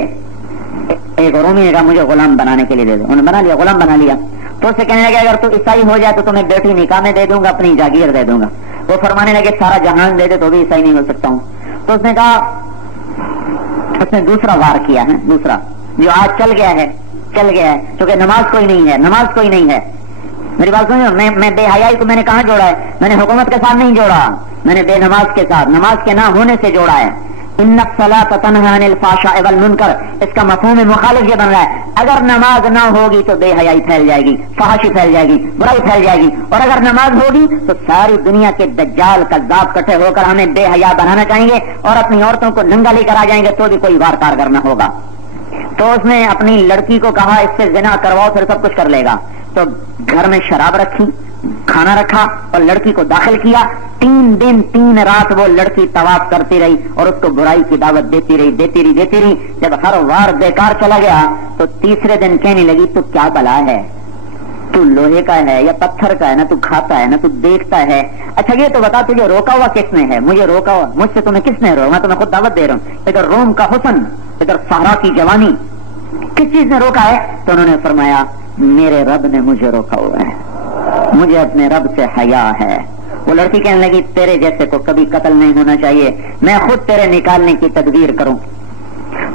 ایک رومی نے کہا مجھے غلام بنانے کے لیے دے دو. انہوں نے بنا لیا، غلام بنا لیا. تو اسے کہنے لگے اگر تو عیسائی ہو جائے تو تمہیں بیٹی نکاح میں دے دوں گا، اپنی جاگیر دے دوں گا. وہ فرمانے لگے سارا جہان دے دے تو بھی عیسائی نہیں ہو سکتا ہوں. تو اس نے کہا، اس نے دوسرا وار کیا ہے، دوسرا جو آج چل گیا ہے کیونکہ نماز کوئی نہیں ہے. میری بات سنو، میں بے حیائی کو میں نے کہاں جوڑا ہے؟ میں نے حکومت کے ساتھ نہیں جوڑا، میں نے بے نماز کے ساتھ، نماز کے نہ ہونے سے جوڑا ہے. ان الصلاۃ تنہی عن الفحشاء والمنکر، اس کا مفہوم مخالف یہ بن رہا ہے. اگر نماز نہ ہوگی تو بے حیائی پھیل جائے گی، فحاشی پھیل جائے گی، برائی پھیل جائے گی. اور اگر نماز ہوگی تو ساری دنیا کے دجال کذاب کٹھے ہو کر ہمیں بے حیا بنانا چاہیں گے اور اپنی عورتوں کو ننگا لے کر آ جائیں گے تو بھی کوئی وار کارگر نہ ہوگا. تو اس نے اپنی لڑکی کو کہا اس سے زنا کرواؤ پھر سب کچھ کر لے گا. تو گھر میں شراب رکھی، کھانا رکھا اور لڑکی کو داخل کیا. 3 دن 3 رات وہ لڑکی طواف کرتی رہی اور اس کو برائی کی دعوت دیتی رہی. جب ہر وار بیکار چلا گیا تو تیسرے دن کہنے لگی تو کیا بلا ہے، تو لوہے کا ہے یا پتھر کا ہے؟ نہ تو کھاتا ہے نہ تو دیکھتا ہے. اچھا یہ تو بتا تجھے روکا ہوا کس نے ہے؟ مجھے روکا ہوا، مجھ سے تمہیں کس نے روکا؟ میں تمہیں خود دعوت دے رہا ہوں. ادھر روم کا حسن، ادھر صحرا کی جوانی، کس چیز نے روکا ہے؟ تو انہوں نے فرمایا میرے رب نے مجھے روکا ہوا ہے، مجھے اپنے رب سے حیا ہے. وہ لڑکی کہنے لگی تیرے جیسے کو کبھی قتل نہیں ہونا چاہیے، میں خود تیرے نکالنے کی تدبیر کروں.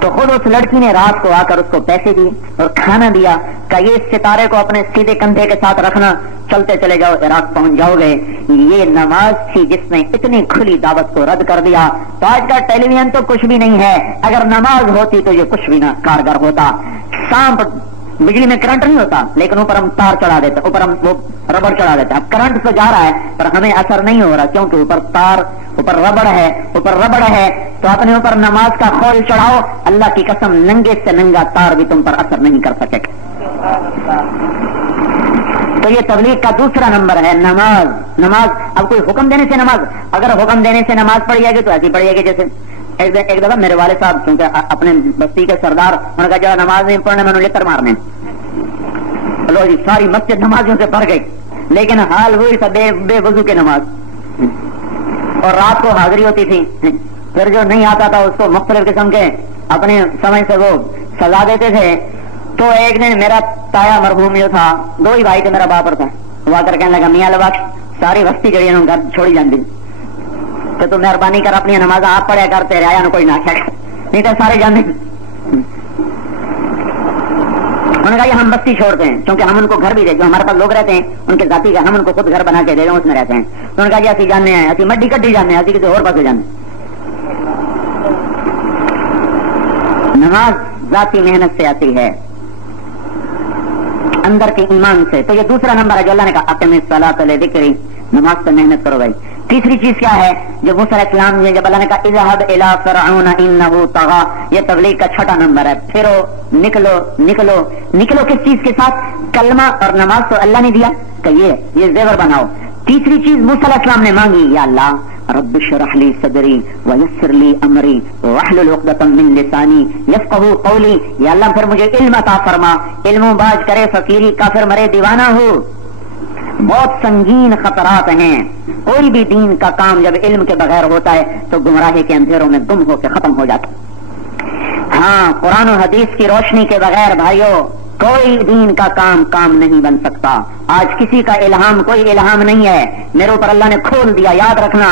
تو خود اس لڑکی نے رات کو آ کر اس کو پیسے دیے اور کھانا دیا کہ یہ ستارے کو اپنے سیدھے کندھے کے ساتھ رکھنا، چلتے چلے جاؤ، عراق پہنچ جاؤ گے. یہ نماز تھی جس نے اتنی کھلی دعوت کو رد کر دیا. تو آج کا ٹیلی ویژن تو کچھ بھی نہیں ہے، اگر نماز ہوتی تو یہ کچھ بھی نہ کارگر ہوتا. سانپ بجلی میں کرنٹ نہیں ہوتا لیکن اوپر ہم تار چڑھا دیتے، اوپر ہم وہ ربڑ چڑھا دیتے. اب کرنٹ تو جا رہا ہے پر ہمیں اثر نہیں ہو رہا کیونکہ اوپر تار، اوپر ربڑ ہے. تو اپنے اوپر نماز کا خول چڑھاؤ، اللہ کی قسم ننگے سے ننگا تار بھی تم پر اثر نہیں کر سکے. تو یہ تبلیغ کا دوسرا نمبر ہے نماز. نماز اب کوئی حکم دینے سے نماز, اگر حکم دینے سے نماز پڑھی جائے گی تو ایسی پڑھی جائے گی جیسے ایک دفعہ میرے والد صاحب کیونکہ اپنے بستی کے سردار, انہوں نے کہا جب نماز نہیں پڑھنے میں انہوں نے لے کر مارنے. لو جی ساری مسجد نمازیوں سے بھر گئی, لیکن حال ہوئی تھا بے وضو کے نماز, اور رات کو حاضری ہوتی تھی. پھر جو نہیں آتا تھا اس کو مختلف قسم کے اپنے سمجھ سے وہ سزا دیتے تھے. تو ایک دن میرا تایا مرحوم جو تھا, 2 ہی بھائی تھے, میرا باپ تھا, وہ آ کر کہنے لگا میاں لباخ ساری وسطی جڑی ہے گھر چھوڑی جاندی, تو مہربانی کر اپنی نماز آپ پڑھیا کر, تیرے آیا کوئی نہ کیا, نہیں تو سارے جانے. انہوں نے کہا یہ ہم بستی چھوڑتے ہیں کیونکہ ہم ان کو گھر بھی دے, جو ہمارے پاس لوگ رہتے ہیں ان کے ذاتی گھر, ہم ان کو خود گھر بنا کے دے رہے ہیں, اس میں رہتے ہیں. تو انہوں نے کہا جی اسی جانے ہیں, اسی مڈی کٹی جانے ہیں, اسی کسی اور پاس جانے. نماز ذاتی محنت سے آتی ہے, اندر کے ایمان سے. تو یہ دوسرا نمبر ہے جو اللہ نے کہا اقم الصلاۃ لذکری, نماز سے محنت کرو بھائی. تیسری چیز کیا ہے جو موسیٰ علیہ السلام نے جب اللہ نے کہا اذهب الى فرعون انه طغى, یہ تبلیغ کا 6واں نمبر ہے. پھرو, نکلو نکلو نکلو کس چیز کے ساتھ؟ کلمہ اور نماز تو اللہ نے دیا کہ یہ زیور بناؤ. تیسری چیز موسیٰ علیہ السلام نے مانگی, یا اللہ رب اشرح لی صدری ویسر لی امری واحلل عقدۃ من لسانی یفقهوا قولی, یا اللہ پھر مجھے علم عطا فرما, علم باز کرے فقیری, کافر مرے دیوانہ ہو. بہت سنگین خطرات ہیں. کوئی بھی دین کا کام جب علم کے بغیر ہوتا ہے تو گمراہی کے اندھیروں میں گم ہو کے ختم ہو جاتا. ہاں, قرآن و حدیث کی روشنی کے بغیر بھائیوں کوئی دین کا کام نہیں بن سکتا. آج کسی کا الہام کوئی الہام نہیں ہے, میرے اوپر اللہ نے کھول دیا. یاد رکھنا,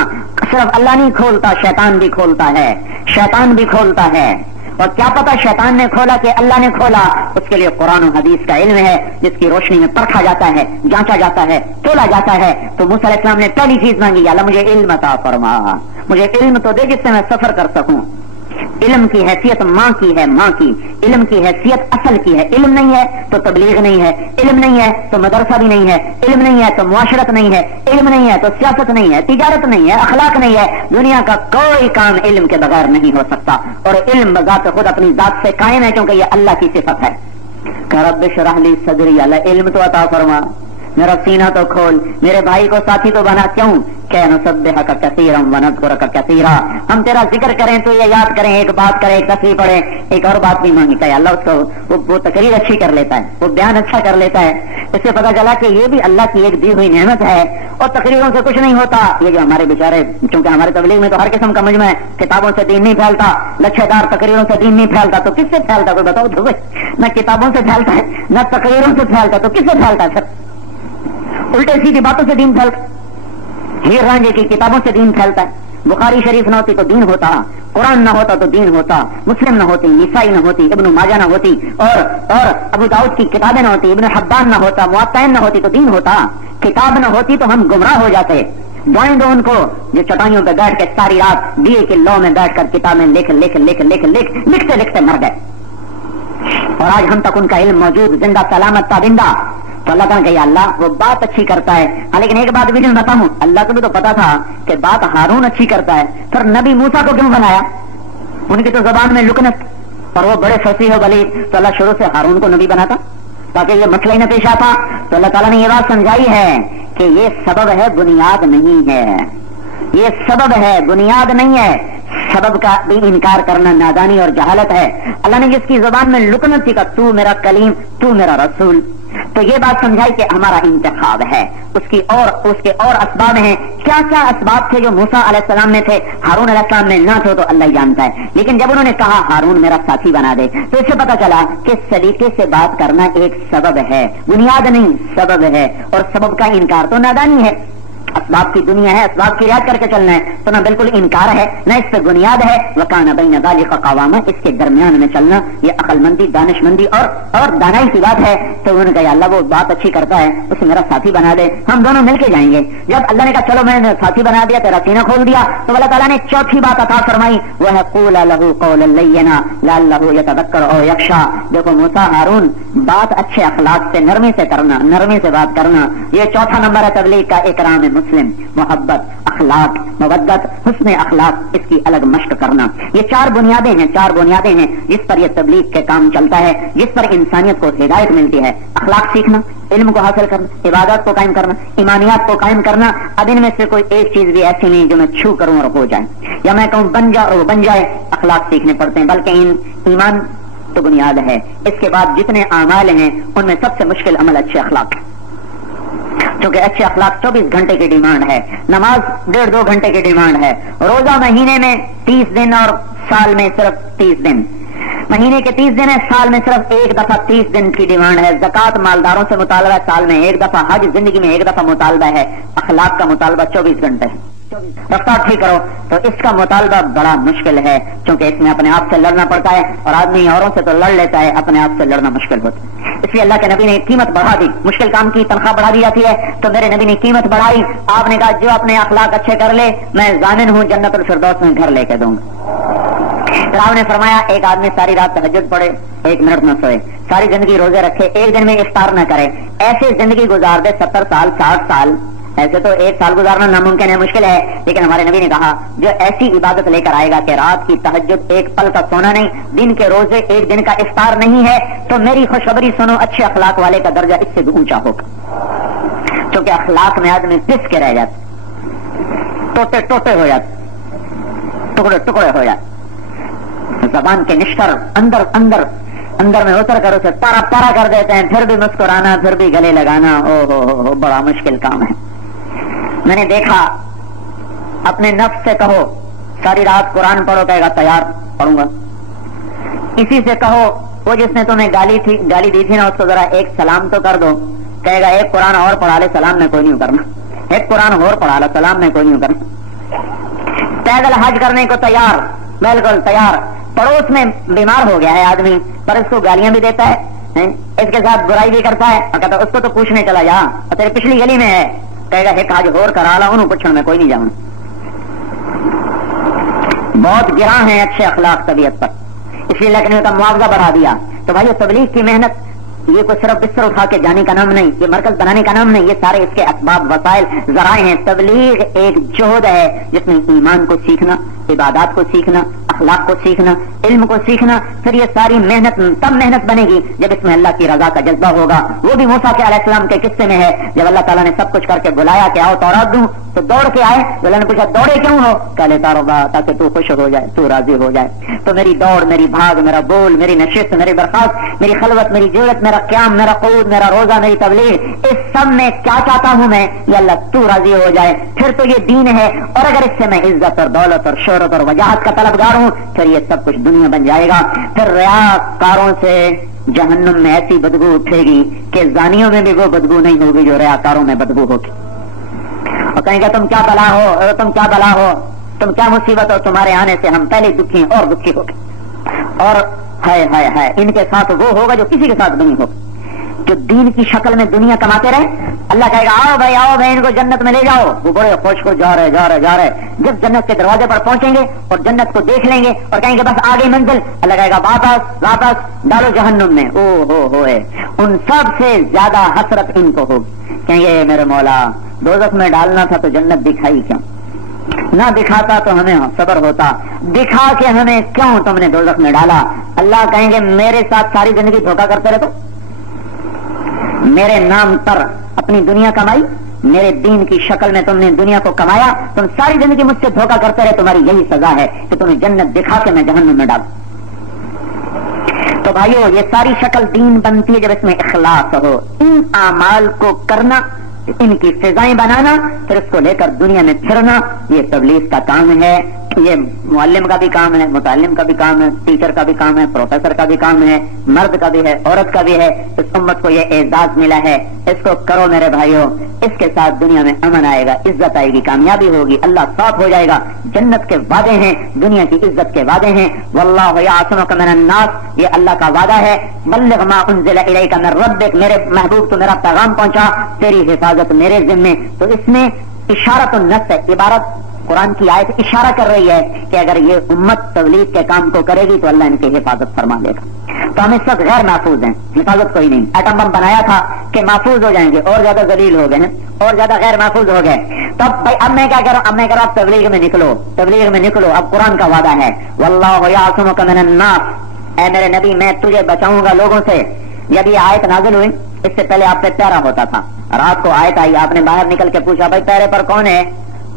صرف اللہ نہیں کھولتا, شیطان بھی کھولتا ہے, شیطان بھی کھولتا ہے. اور کیا پتا شیطان نے کھولا کہ اللہ نے کھولا, اس کے لیے قرآن و حدیث کا علم ہے جس کی روشنی میں پرکھا جاتا ہے, جانچا جاتا ہے, تولا جاتا ہے. تو موسیٰ علیہ السلام نے پہلی چیز مانگی, اللہ مجھے علم عطا فرما, مجھے علم تو دے جس سے میں سفر کر سکوں. علم کی حیثیت ماں کی ہے, ماں کی. علم کی حیثیت اصل کی ہے. علم نہیں ہے تو تبلیغ نہیں ہے, علم نہیں ہے تو مدرسہ بھی نہیں ہے, علم نہیں ہے تو معاشرت نہیں ہے, علم نہیں ہے تو سیاست نہیں ہے, تجارت نہیں ہے, اخلاق نہیں ہے. دنیا کا کوئی کام علم کے بغیر نہیں ہو سکتا. اور علم بذات خود اپنی ذات سے قائم ہے کیونکہ یہ اللہ کی صفت ہے. رب اشرح لی صدری, اللہ علم تو عطا فرما, میرا سینہ تو کھول, میرے بھائی کو ساتھی تو بنا. کیوں کہ نسبحک کثیرا ونذکرک کثیرا, ہم تیرا ذکر کریں تو یہ یاد کریں, ایک بات کریں, ایک تصویر پڑھیں. ایک اور بات بھی مانگی کہ اللہ اس کو وہ تقریر اچھی کر لیتا ہے, وہ بیان اچھا کر لیتا ہے. اس سے پتا چلا کہ یہ بھی اللہ کی ایک دی ہوئی نعمت ہے. اور تقریروں سے کچھ نہیں ہوتا. یہ جو ہمارے بیچارے, چونکہ ہمارے تبلیغ میں تو ہر قسم کا مجمع ہے, کتابوں سے دین نہیں پھیلتا, لچھے دار تقریروں سے دین نہیں پھیلتا. تو کس سے پھیلتا کوئی بتاؤ تو, نہ کتابوں سے پھیلتا ہے نہ تقریروں سے پھیلتا, تو کس سے پھیلتا ہے؟ الٹے سیدھی باتوں سے دین پھیلتا. ہیر رانجے کی کتابوں سے دین پھیلتا ہے. بخاری شریف نہ ہوتی تو دین ہوتا, قرآن نہ ہوتا تو دین ہوتا, مسلم نہ ہوتی, نسائی نہ ہوتی, ابن ماجہ نہ ہوتی, اور ابو داؤد کی کتابیں نہ ہوتی, ابن حبان نہ ہوتا, موطئ نہ ہوتی تو دین ہوتا. کتاب نہ ہوتی تو ہم گمراہ ہو جاتے. دعائیں دو ان کو جو چٹائیوں پہ بیٹھ کے ساری رات دیے کے لو میں بیٹھ کر کتابیں لکھتے لکھتے مر گئے. اور آج ہم تک ان کا علم موجود, زندہ سلامت تابندہ. تو اللہ تعالیٰ کہ اللہ وہ بات اچھی کرتا ہے. لیکن ایک بات بھی میں بتاؤں, اللہ کو بھی تو پتا تھا کہ بات ہارون اچھی کرتا ہے, پھر نبی موسیٰ کو کیوں بنایا؟ ان کی تو زبان میں لکنت, اور وہ بڑے فصیح و بلیغ, تو اللہ شروع سے ہارون کو نبی بناتا تاکہ یہ مسئلہ ہی نہ پیش آتا. تو اللہ تعالیٰ نے یہ بات سمجھائی ہے کہ یہ سبب ہے, بنیاد نہیں ہے. یہ سبب ہے, بنیاد نہیں ہے. سبب کا بھی انکار کرنا نادانی اور جہالت ہے. اللہ نے جس کی زبان میں لکنت تھی کہ تو میرا کلیم, تو میرا رسول, تو یہ بات سمجھائی کہ ہمارا انتخاب ہے. اس کے اور اسباب ہیں. کیا کیا اسباب تھے جو موسیٰ علیہ السلام میں تھے, ہارون علیہ السلام میں نہ تھے, تو اللہ ہی جانتا ہے. لیکن جب انہوں نے کہا ہارون میرا ساتھی بنا دے, تو اس سے پتا چلا کہ سلیقے سے بات کرنا ایک سبب ہے, بنیاد نہیں, سبب ہے. اور سبب کا انکار تو نادانی ہے. اسباب کی دنیا ہے, اسباب کی رعایت کر کے چلنا ہے, تو نہ بالکل انکار ہے نہ اس پہ بنیاد ہے. وکان بین ذالک قواما, اس کے درمیان میں چلنا یہ عقل مندی, دانش مندی اور دانائی کی بات ہے. تو انہوں نے کہا اللہ وہ بات اچھی کرتا ہے, اسے میرا ساتھی بنا دے, ہم دونوں مل کے جائیں گے. جب اللہ نے کہا چلو میں نے ساتھی بنا دیا, تیرا سینہ کھول دیا, تو اللہ تعالیٰ نے چوتھی بات عطا فرمائی, وہ ہے قولا لہ قولا لینا لعلہ یتذکر او یخشی. دیکھو موسیٰ ہارون, بات اچھے اخلاق سے, نرمی سے کرنا, نرمی سے بات کرنا. یہ چوتھا نمبر ہے تبلیغ کا, اکرام مسلم, محبت, اخلاق, مودت, حسن اخلاق, اس کی الگ مشق کرنا. یہ چار بنیادیں ہیں جس پر یہ تبلیغ کے کام چلتا ہے, جس پر انسانیت کو ہدایت ملتی ہے. اخلاق سیکھنا, علم کو حاصل کرنا، عبادت کو قائم کرنا، ایمانیات کو قائم کرنا. اب ان میں سے کوئی ایک چیز بھی ایسی نہیں جو میں چھو کروں اور ہو جائے، یا میں کہوں بن جا اور وہ بن جائے. اخلاق سیکھنے پڑتے ہیں، بلکہ ایمان تو بنیاد ہے. اس کے بعد جتنے اعمال ہیں ان میں سب سے مشکل عمل اچھے اخلاق ہے، کیونکہ اچھے اخلاق 24 گھنٹے کی ڈیمانڈ ہے. نماز 1.5-2 گھنٹے کی ڈیمانڈ ہے. روزہ مہینے میں 30 دن اور سال میں صرف 30 دن. مہینے کے 30 دن ہے، سال میں صرف ایک دفعہ 30 دن کی ڈیمانڈ ہے. زکوٰۃ مالداروں سے مطالبہ ہے، سال میں ایک دفعہ. حج زندگی میں ایک دفعہ مطالبہ ہے. اخلاق کا مطالبہ 24 گھنٹے ہے. رفتار ٹھیک کرو تو اس کا مطالبہ بڑا مشکل ہے، کیونکہ اس میں اپنے آپ سے لڑنا پڑتا ہے، اور آدمی اوروں سے تو لڑ لیتا ہے، اپنے آپ سے لڑنا مشکل ہوتا ہے. اس لیے اللہ کے نبی نے قیمت بڑھا دی. مشکل کام کی تنخواہ بڑھا دی جاتی ہے تو میرے نبی نے قیمت بڑھائی. آپ نے کہا جو اپنے اخلاق اچھے کر لے میں ضامن ہوں جنت الفردوس میں گھر لے کے دوں گا. پھر آپ نے فرمایا ایک آدمی ساری رات تہجد پڑھے، 1 منٹ نہ سوئے، ساری زندگی روزے رکھے، ایک دن میں افطار نہ کرے، ایسے زندگی گزار دے 70 سال 60 سال. ایسے تو 1 سال گزارنا ناممکن ہے، مشکل ہے، لیکن ہمارے نبی نے کہا جو ایسی عبادت لے کر آئے گا کہ رات کی تہجد، ایک پل کا سونا نہیں، دن کے روزے، ایک دن کا افطار نہیں ہے، تو میری خوشخبری سنو اچھے اخلاق والے کا درجہ اس سے بھی اونچا ہوگا. کیونکہ اخلاق میں آدمی پس کے رہ جاتا، ٹوٹے ٹوٹے ہو جاتے، ٹکڑے ٹکڑے ہو جاتے. زبان کے نشتر اندر اندر اندر میں اتر کر اسے پارا پارا کر دیتے ہیں، پھر بھی مسکرانا، پھر بھی گلے لگانا، او بڑا مشکل کام ہے. میں نے دیکھا، اپنے نفس سے کہو ساری رات قرآن پڑھو، کہے گا تیار پڑھوں گا. اسی سے کہو وہ جس نے تمہیں گالی دی تھی نا، اس کو ذرا ایک سلام تو کر دو، کہے گا ایک قرآن اور پڑھا لے، سلام میں کوئی نہیں کرنا. ایک قرآن اور پڑھا لو، سلام میں کوئی نہیں کرنا. پیدل حج کرنے کو تیار، بالکل تیار. پڑوس میں بیمار ہو گیا ہے آدمی، پر اس کو گالیاں بھی دیتا ہے، اس کے ساتھ برائی بھی کرتا ہے، اور کہتا اس کو تو پوچھنے چلا جا، اور تیری پچھلی گلی میں ہے، کہے گا ایک حج اور کرا لا، انہوں پوچھنے میں کوئی نہیں جاؤں. بہت گراں ہیں اچھے اخلاق طبیعت پر، اس لیے لیکن کا معاوضہ بڑھا دیا. تو بھائی تبلیغ کی محنت یہ کوئی صرف بستر اٹھا کے جانے کا نام نہیں، یہ مرکز بنانے کا نام نہیں، یہ سارے اس کے اسباب، وسائل، ذرائع ہیں. تبلیغ ایک جہد ہے جس میں ایمان کو سیکھنا، عبادات کو سیکھنا، اخلاق کو سیکھنا، علم کو سیکھنا. پھر یہ ساری محنت تب محنت بنے گی جب اس میں اللہ کی رضا کا جذبہ ہوگا. وہ بھی موسیٰ علیہ السلام کے قصے میں ہے، جب اللہ تعالیٰ نے سب کچھ کر کے بلایا کہ آؤ تورات دوں، تو دوڑ کے آئے. اللہ نے پوچھا دوڑے کیوں ہو؟ کہے تاربا تاکہ تو خوش ہو جائے، تو راضی ہو جائے. تو میری دوڑ، میری بھاگ، میرا بول، میری نشست، میری برخاست، میری خلوت، میری جرت، میرا قیام، میرا قعود، میرا روزہ، میری تبلیغ، اس سب میں کیا چاہتا ہوں میں؟ یا اللہ تو راضی ہو جائے. پھر تو یہ دین ہے. اور اگر اس سے میں عزت اور دولت اور شہرت اور وجاہت کا طلبگار ہوں، پھر یہ سب کچھ دنیا بن جائے گا. پھر ریاکاروں سے جہنم میں ایسی بدبو اٹھے گی کہ زانیوں میں بھی وہ بدبو نہیں ہوگی جو ریاکاروں میں بدبو ہوگی. اور کہیں گے تم کیا بلا ہو، تم کیا بلا ہو، تم کیا مصیبت ہو، تمہارے آنے سے ہم پہلے دکھی ہیں اور دکھی ہو گئے. اور ہے ان کے ساتھ وہ ہوگا جو کسی کے ساتھ نہیں ہوگا، جو دین کی شکل میں دنیا کماتے رہے. اللہ کہے گا آؤ بھائی ان کو جنت میں لے جاؤ. وہ بڑے خوش کو جا رہے. جب جنت کے دروازے پر پہنچیں گے اور جنت کو دیکھ لیں گے اور کہیں گے بس آگے منزل، اللہ کہے گا واپس ڈالو جہنم میں. او ان سب سے زیادہ حسرت ان کو ہوگی. کہیں گے میرے مولا دوزخ میں ڈالنا تھا تو جنت دکھائی کیوں؟ نہ دکھاتا تو ہمیں صبر ہوتا، دکھا کے ہمیں کیوں تم نے دوزخ میں ڈالا؟ اللہ کہیں گے میرے ساتھ ساری زندگی دھوکہ کرتے رہے، تو میرے نام پر اپنی دنیا کمائی، میرے دین کی شکل میں تم نے دنیا کو کمایا، تم ساری زندگی مجھ سے دھوکہ کرتے رہے، تمہاری یہی سزا ہے کہ تمہیں جنت دکھا کے میں جہنم میں ڈالوں. تو بھائیو یہ ساری شکل دین بنتی ہے جب اس میں اخلاص ہو. ان اعمال کو کرنا، ان کی فضائیں بنانا، پھر اس کو لے کر دنیا میں پھرنا، یہ تبلیغ کا کام ہے. یہ معلم کا بھی کام ہے، متعلم کا بھی کام ہے، ٹیچر کا بھی کام ہے، پروفیسر کا بھی کام ہے، مرد کا بھی ہے، عورت کا بھی ہے. اس امت کو یہ اعزاز ملا ہے، اس کو کرو میرے بھائیوں. اس کے ساتھ دنیا میں امن آئے گا، عزت آئے گی، کامیابی ہوگی، اللہ صاف ہو جائے گا. جنت کے وعدے ہیں، دنیا کی عزت کے وعدے ہیں. واللہ یعصمک من الناس، یہ اللہ کا وعدہ ہے. بلغ ما انزل الیک من ربک، میرے محبوب تو میرا پیغام پہنچا، تیری حفاظت میرے ذمے. تو اس میں اشارۃ النص ہے، عبارت قرآن کی آیت اشارہ کر رہی ہے کہ اگر یہ امت تبلیغ کے کام کو کرے گی تو اللہ ان کی حفاظت فرما لے گا. تو ہم اس وقت غیر محفوظ ہیں، حفاظت کوئی نہیں. ایٹم بم بنایا تھا کہ محفوظ ہو جائیں گے، اور زیادہ ذلیل ہو گئے ہیں، اور زیادہ غیر محفوظ ہو گئے. تب بھائی اب میں کیا کروں؟ اب میں کہہ رہا ہوں تبلیغ میں نکلو، تبلیغ میں نکلو. اب قرآن کا وعدہ ہے واللہ یعصمک من الناس، اے میرے نبی میں تجھے بچاؤں گا لوگوں سے. جب یہ آیت نازل ہوئی اس سے پہلے آپ پہ پیارا ہوتا تھا, رات کو آیت آئی, آپ نے باہر نکل کے پوچھا بھائی پیارے پر کون ہے,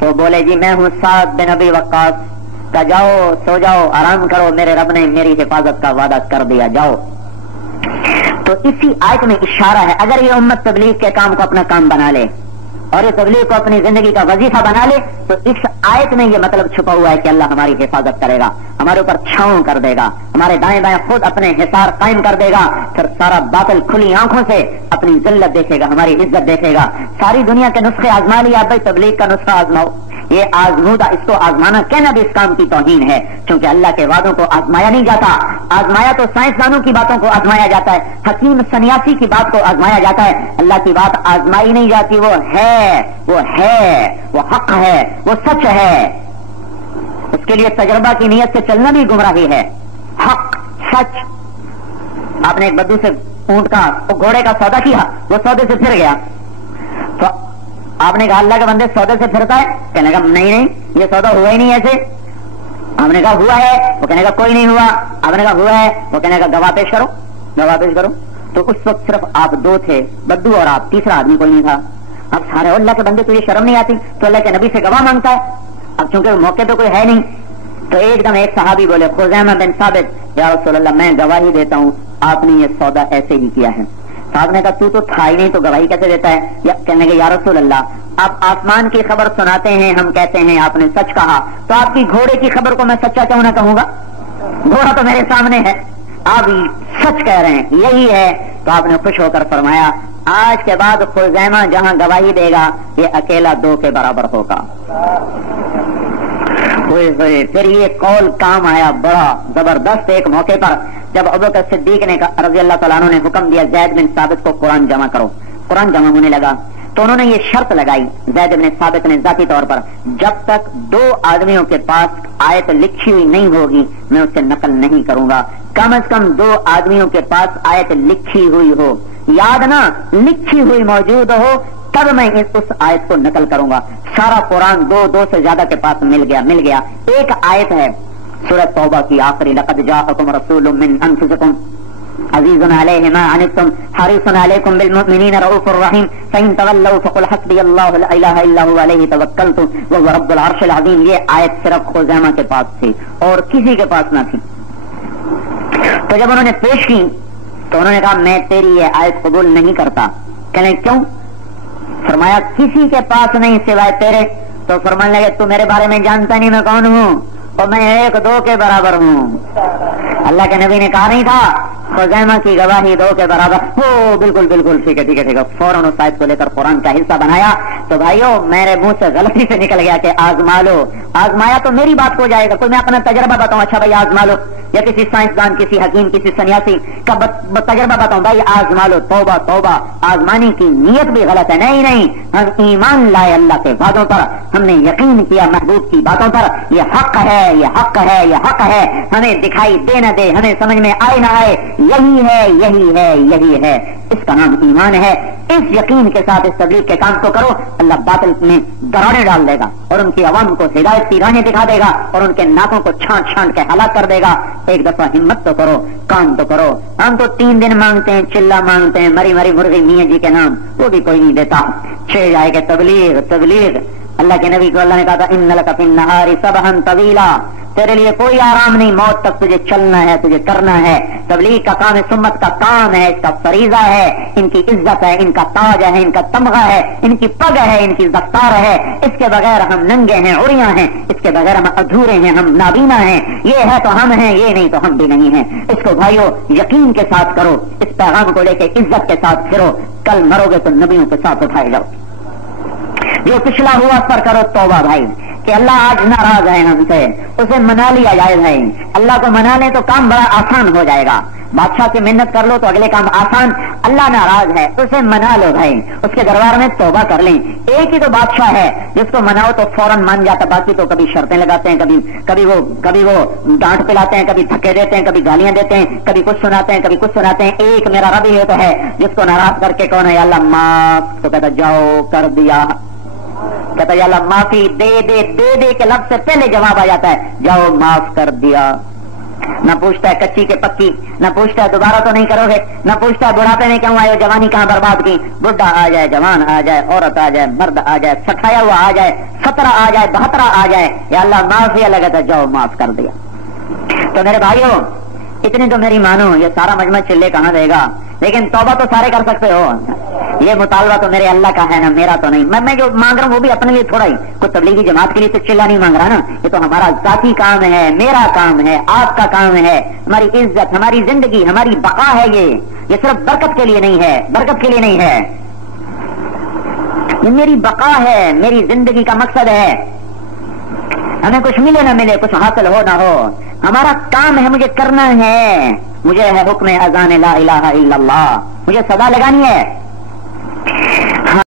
تو بولے جی میں ہوں سعد بن ابی وقاص. کہ جاؤ سو جاؤ آرام کرو, میرے رب نے میری حفاظت کا وعدہ کر دیا, جاؤ. تو اسی آیت میں اشارہ ہے, اگر یہ امت تبلیغ کے کام کو اپنا کام بنا لے اور یہ تبلیغ کو اپنی زندگی کا وظیفہ بنا لے تو اس آیت میں یہ مطلب چھپا ہوا ہے کہ اللہ ہماری حفاظت کرے گا, ہمارے اوپر چھاؤں کر دے گا, ہمارے دائیں بائیں خود اپنے حصار قائم کر دے گا, پھر سارا باطل کھلی آنکھوں سے اپنی ذلت دیکھے گا, ہماری عزت دیکھے گا. ساری دنیا کے نسخے آزما لیا, بھائی تبلیغ کا نسخہ آزماؤ. یہ آزمودہ, اس کو آزمانا کہنا بھی اس کام کی توہین ہے, کیونکہ اللہ کے وعدوں کو آزمایا نہیں جاتا. آزمایا تو سائنسدانوں کی باتوں کو آزمایا جاتا ہے, حکیم سنیاسی کی بات کو آزمایا جاتا ہے. اللہ کی بات آزمائی نہیں جاتی, وہ ہے, وہ حق ہے, وہ سچ ہے. اس کے لیے تجربہ کی نیت سے چلنا بھی گمراہی ہے. حق سچ. آپ نے ایک بدو سے اونٹ کا گھوڑے کا سودا کیا, وہ سودے سے پھر گیا, تو آپ نے کہا اللہ کے بندے سودے سے پھرتا ہے؟ کہنے کا نہیں یہ سودا ہوا ہی نہیں ایسے. آپ نے کہا ہوا ہے, وہ کہنے کا کوئی نہیں ہوا. آپ نے کہا ہوا ہے, وہ کہنے کا گواہ پیش کرو, گواہ پیش کرو. تو اس وقت صرف آپ دو تھے, بدو اور آپ, تیسرا آدمی کوئی نہیں تھا. اب سارے اللہ کے بندے تجھے شرم نہیں آتی, تو اللہ کے نبی سے گواہ مانگتا ہے. اب چونکہ موقع تو کوئی ہے نہیں, تو ایک دم ایک صحابی بولے خزیمہ بن ثابت, یا رسول اللہ میں گواہی دیتا ہوں آپ نے یہ سودا ایسے ہی کیا ہے. صاحب نے کہا تو تھا ہی نہیں تو گواہی کیسے دیتا ہے؟ یا کہنے کے یا رسول اللہ آپ آسمان کی خبر سناتے ہیں, ہم کہتے ہیں آپ نے سچ کہا, تو آپ کی گھوڑے کی خبر کو میں سچا کیوں نہ کہوں گا؟ گھوڑا تو میرے سامنے ہے, آپ سچ کہہ رہے ہیں, یہی ہے. تو آپ نے خوش ہو کر فرمایا آج کے بعد خزیمہ جہاں گواہی دے گا یہ اکیلا 2 کے برابر ہوگا. پھر یہ قول کام آیا بڑا زبردست. ایک موقع پر جب ابوبکر صدیق نے رضی اللہ تعالیٰ عنہ نے حکم دیا زید بن ثابت کو قرآن جمع کرو, قرآن جمع ہونے لگا, تو انہوں نے یہ شرط لگائی زید بن ثابت نے ذاتی طور پر, جب تک 2 آدمیوں کے پاس آیت لکھی ہوئی نہیں ہوگی میں اسے نقل نہیں کروں گا. کم از کم 2 آدمیوں کے پاس آیت لکھی ہوئی ہو, یاد نہ لکھی ہوئی موجود ہو, تب میں اس آیت کو نقل کروں گا. سارا قرآن 2 سے زیادہ کے پاس مل گیا. ایک آیت ہے سورہ توبہ کی آخری, لقد جاءکم رسول من انفسکم عزیز علیہ ما عنتم حریص علیکم بالمؤمنین رؤوف الرحیم فإن تولوا فقل حسبی اللہ لا الہ الا هو علیہ توکلت وهو رب العرش العظیم. یہ آیت صرف خزیمہ کے پاس تھی اور کسی کے پاس نہ تھی. تو جب انہوں نے پیش کی تو انہوں نے کہا میں تیری یہ آیت قبول نہیں کرتا. کہنے کیوں؟ فرمایا کسی کے پاس نہیں سوائے تیرے. تو فرمانے لگے تو میرے بارے میں جانتا نہیں میں کون ہوں, اور میں 1-2 کے برابر ہوں. اللہ کے نبی نے کہا نہیں تھا خزیمہ کی گواہی 2 کے برابر ہو؟ بالکل بالکل ٹھیک ہے. فوراً اس آیت کو لے کر قرآن کا حصہ بنایا. تو بھائیو میرے منہ سے غلطی سے نکل گیا کہ آزما لو. آزمایا تو میری بات ہو جائے گا, کوئی میں اپنا تجربہ بتاؤں, اچھا بھائی آزما لو, یا کسی سائنسدان کسی حکیم کسی سنیاسی کا تجربہ بتاؤں, بھائی آزما لو. توبہ آزمانے کی نیت بھی غلط ہے. نہیں, ہم ایمان لائے اللہ کے وعدوں پر, ہم نے یقین کیا محبوب کی باتوں پر, یہ حق ہے, یہ حق ہے, یہ حق ہے. ہمیں دکھائی دے نہ دے, ہمیں سمجھ میں آئے نہ آئے, یہی ہے. اس کا نام ایمان ہے. اس یقین کے ساتھ اس تبلیغ کے کام کو کرو, اللہ باطل میں دراڑیں ڈال دے گا اور ان کی عوام کو ہدایت کی راہیں دکھا دے گا اور ان کے ناکوں کو چھانٹ کے ہلاک کر دے گا. ایک دفعہ ہمت تو کرو, کام تو کرو. ہم تو 3 دن مانگتے ہیں, چلا مانگتے ہیں, مری مرغی میاں جی کے نام, وہ بھی کوئی نہیں دیتا. 6 جائے کہ تبلیغ. اللہ کے نبی کو اللہ نے کہا تھا ان لک فی النہار سبحا طویلا, تیرے لیے کوئی آرام نہیں, موت تک تجھے چلنا ہے, تجھے کرنا ہے. تبلیغ کا کام اس امت کا کام ہے, اس کا فریضہ ہے, ان کی عزت ہے, ان کا تاج ہے, ان کا تمغہ ہے, ان کی پگ ہے, ان کی دستار ہے. اس کے بغیر ہم ننگے ہیں, عریاں ہیں, اس کے بغیر ہم ادھورے ہیں, ہم نابینا ہیں. یہ ہے تو ہم ہیں, یہ نہیں تو ہم بھی نہیں ہیں. اس کو بھائیو یقین کے ساتھ کرو, اس پیغام کو لے کے عزت کے ساتھ پھرو. کل مرو گے تو نبیوں کے ساتھ اٹھائے جاؤ. جو پچھلا ہوا اس پر کرو توبہ بھائی, کہ اللہ آج ناراض ہے ہم سے, اسے منا لیا جائے بھائی. اللہ کو منا لیں تو کام بڑا آسان ہو جائے گا. بادشاہ کی محنت کر لو تو اگلے کام آسان. اللہ ناراض ہے اسے منا لو بھائی, اس کے دربار میں توبہ کر لیں. ایک ہی تو بادشاہ ہے جس کو مناؤ تو فوراً مان جاتا, باقی تو کبھی شرطیں لگاتے ہیں, کبھی وہ ڈانٹ پلاتے ہیں, کبھی دھکے دیتے ہیں, کبھی گالیاں دیتے ہیں, کبھی کچھ سناتے ہیں. ایک میرا رب ہی تو ہے جس کو ناراض کر کے کون ہے اللہ معاف, تو کہتا جاؤ کر دیا, کہتا یا اللہ معافی دے کے لفظ سے پہلے جواب آ جاتا ہے, جاؤ معاف کر دیا. نہ پوچھتا ہے کچی کے پکی، نہ پوچھتا ہے دوبارہ تو نہیں کرو گے، نہ پوچھتا ہے بڑھاپے میں کیوں آئے ہو، جوانی کہاں برباد کی۔ بڈھا آ جائے، جوان آ جائے، عورت آ جائے، مرد آ جائے، سٹھایا ہوا آ جائے، 17 آ جائے، 72 آ جائے، یا اللہ معافی لگا جاؤ معاف کر دیا۔ تو میرے بھائیوں اتنی تو میری مانو، یہ سارا مجمع چلے کہاں دے گا، لیکن توبہ تو سارے کر سکتے ہو۔ یہ مطالبہ تو میرے اللہ کا ہے نا، میرا تو نہیں۔ میں جو مانگ رہا ہوں وہ بھی اپنے لیے تھوڑا ہی، کوئی تبلیغی جماعت کے لیے تو چلا نہیں مانگ رہا نا، یہ تو ہمارا ذاتی کام ہے، میرا کام ہے، آپ کا کام ہے، ہماری عزت، ہماری زندگی، ہماری بقا ہے۔ یہ صرف برکت کے لیے نہیں ہے، برکت کے لیے نہیں ہے، یہ میری بقا ہے، میری زندگی کا مقصد ہے۔ ہمیں کچھ ملے نہ ملے، کچھ حاصل ہو نہ ہو، ہمارا کام ہے، مجھے کرنا ہے، مجھے ہے حکم اذان لا الہ الا اللہ، مجھے صدا لگانی ہے۔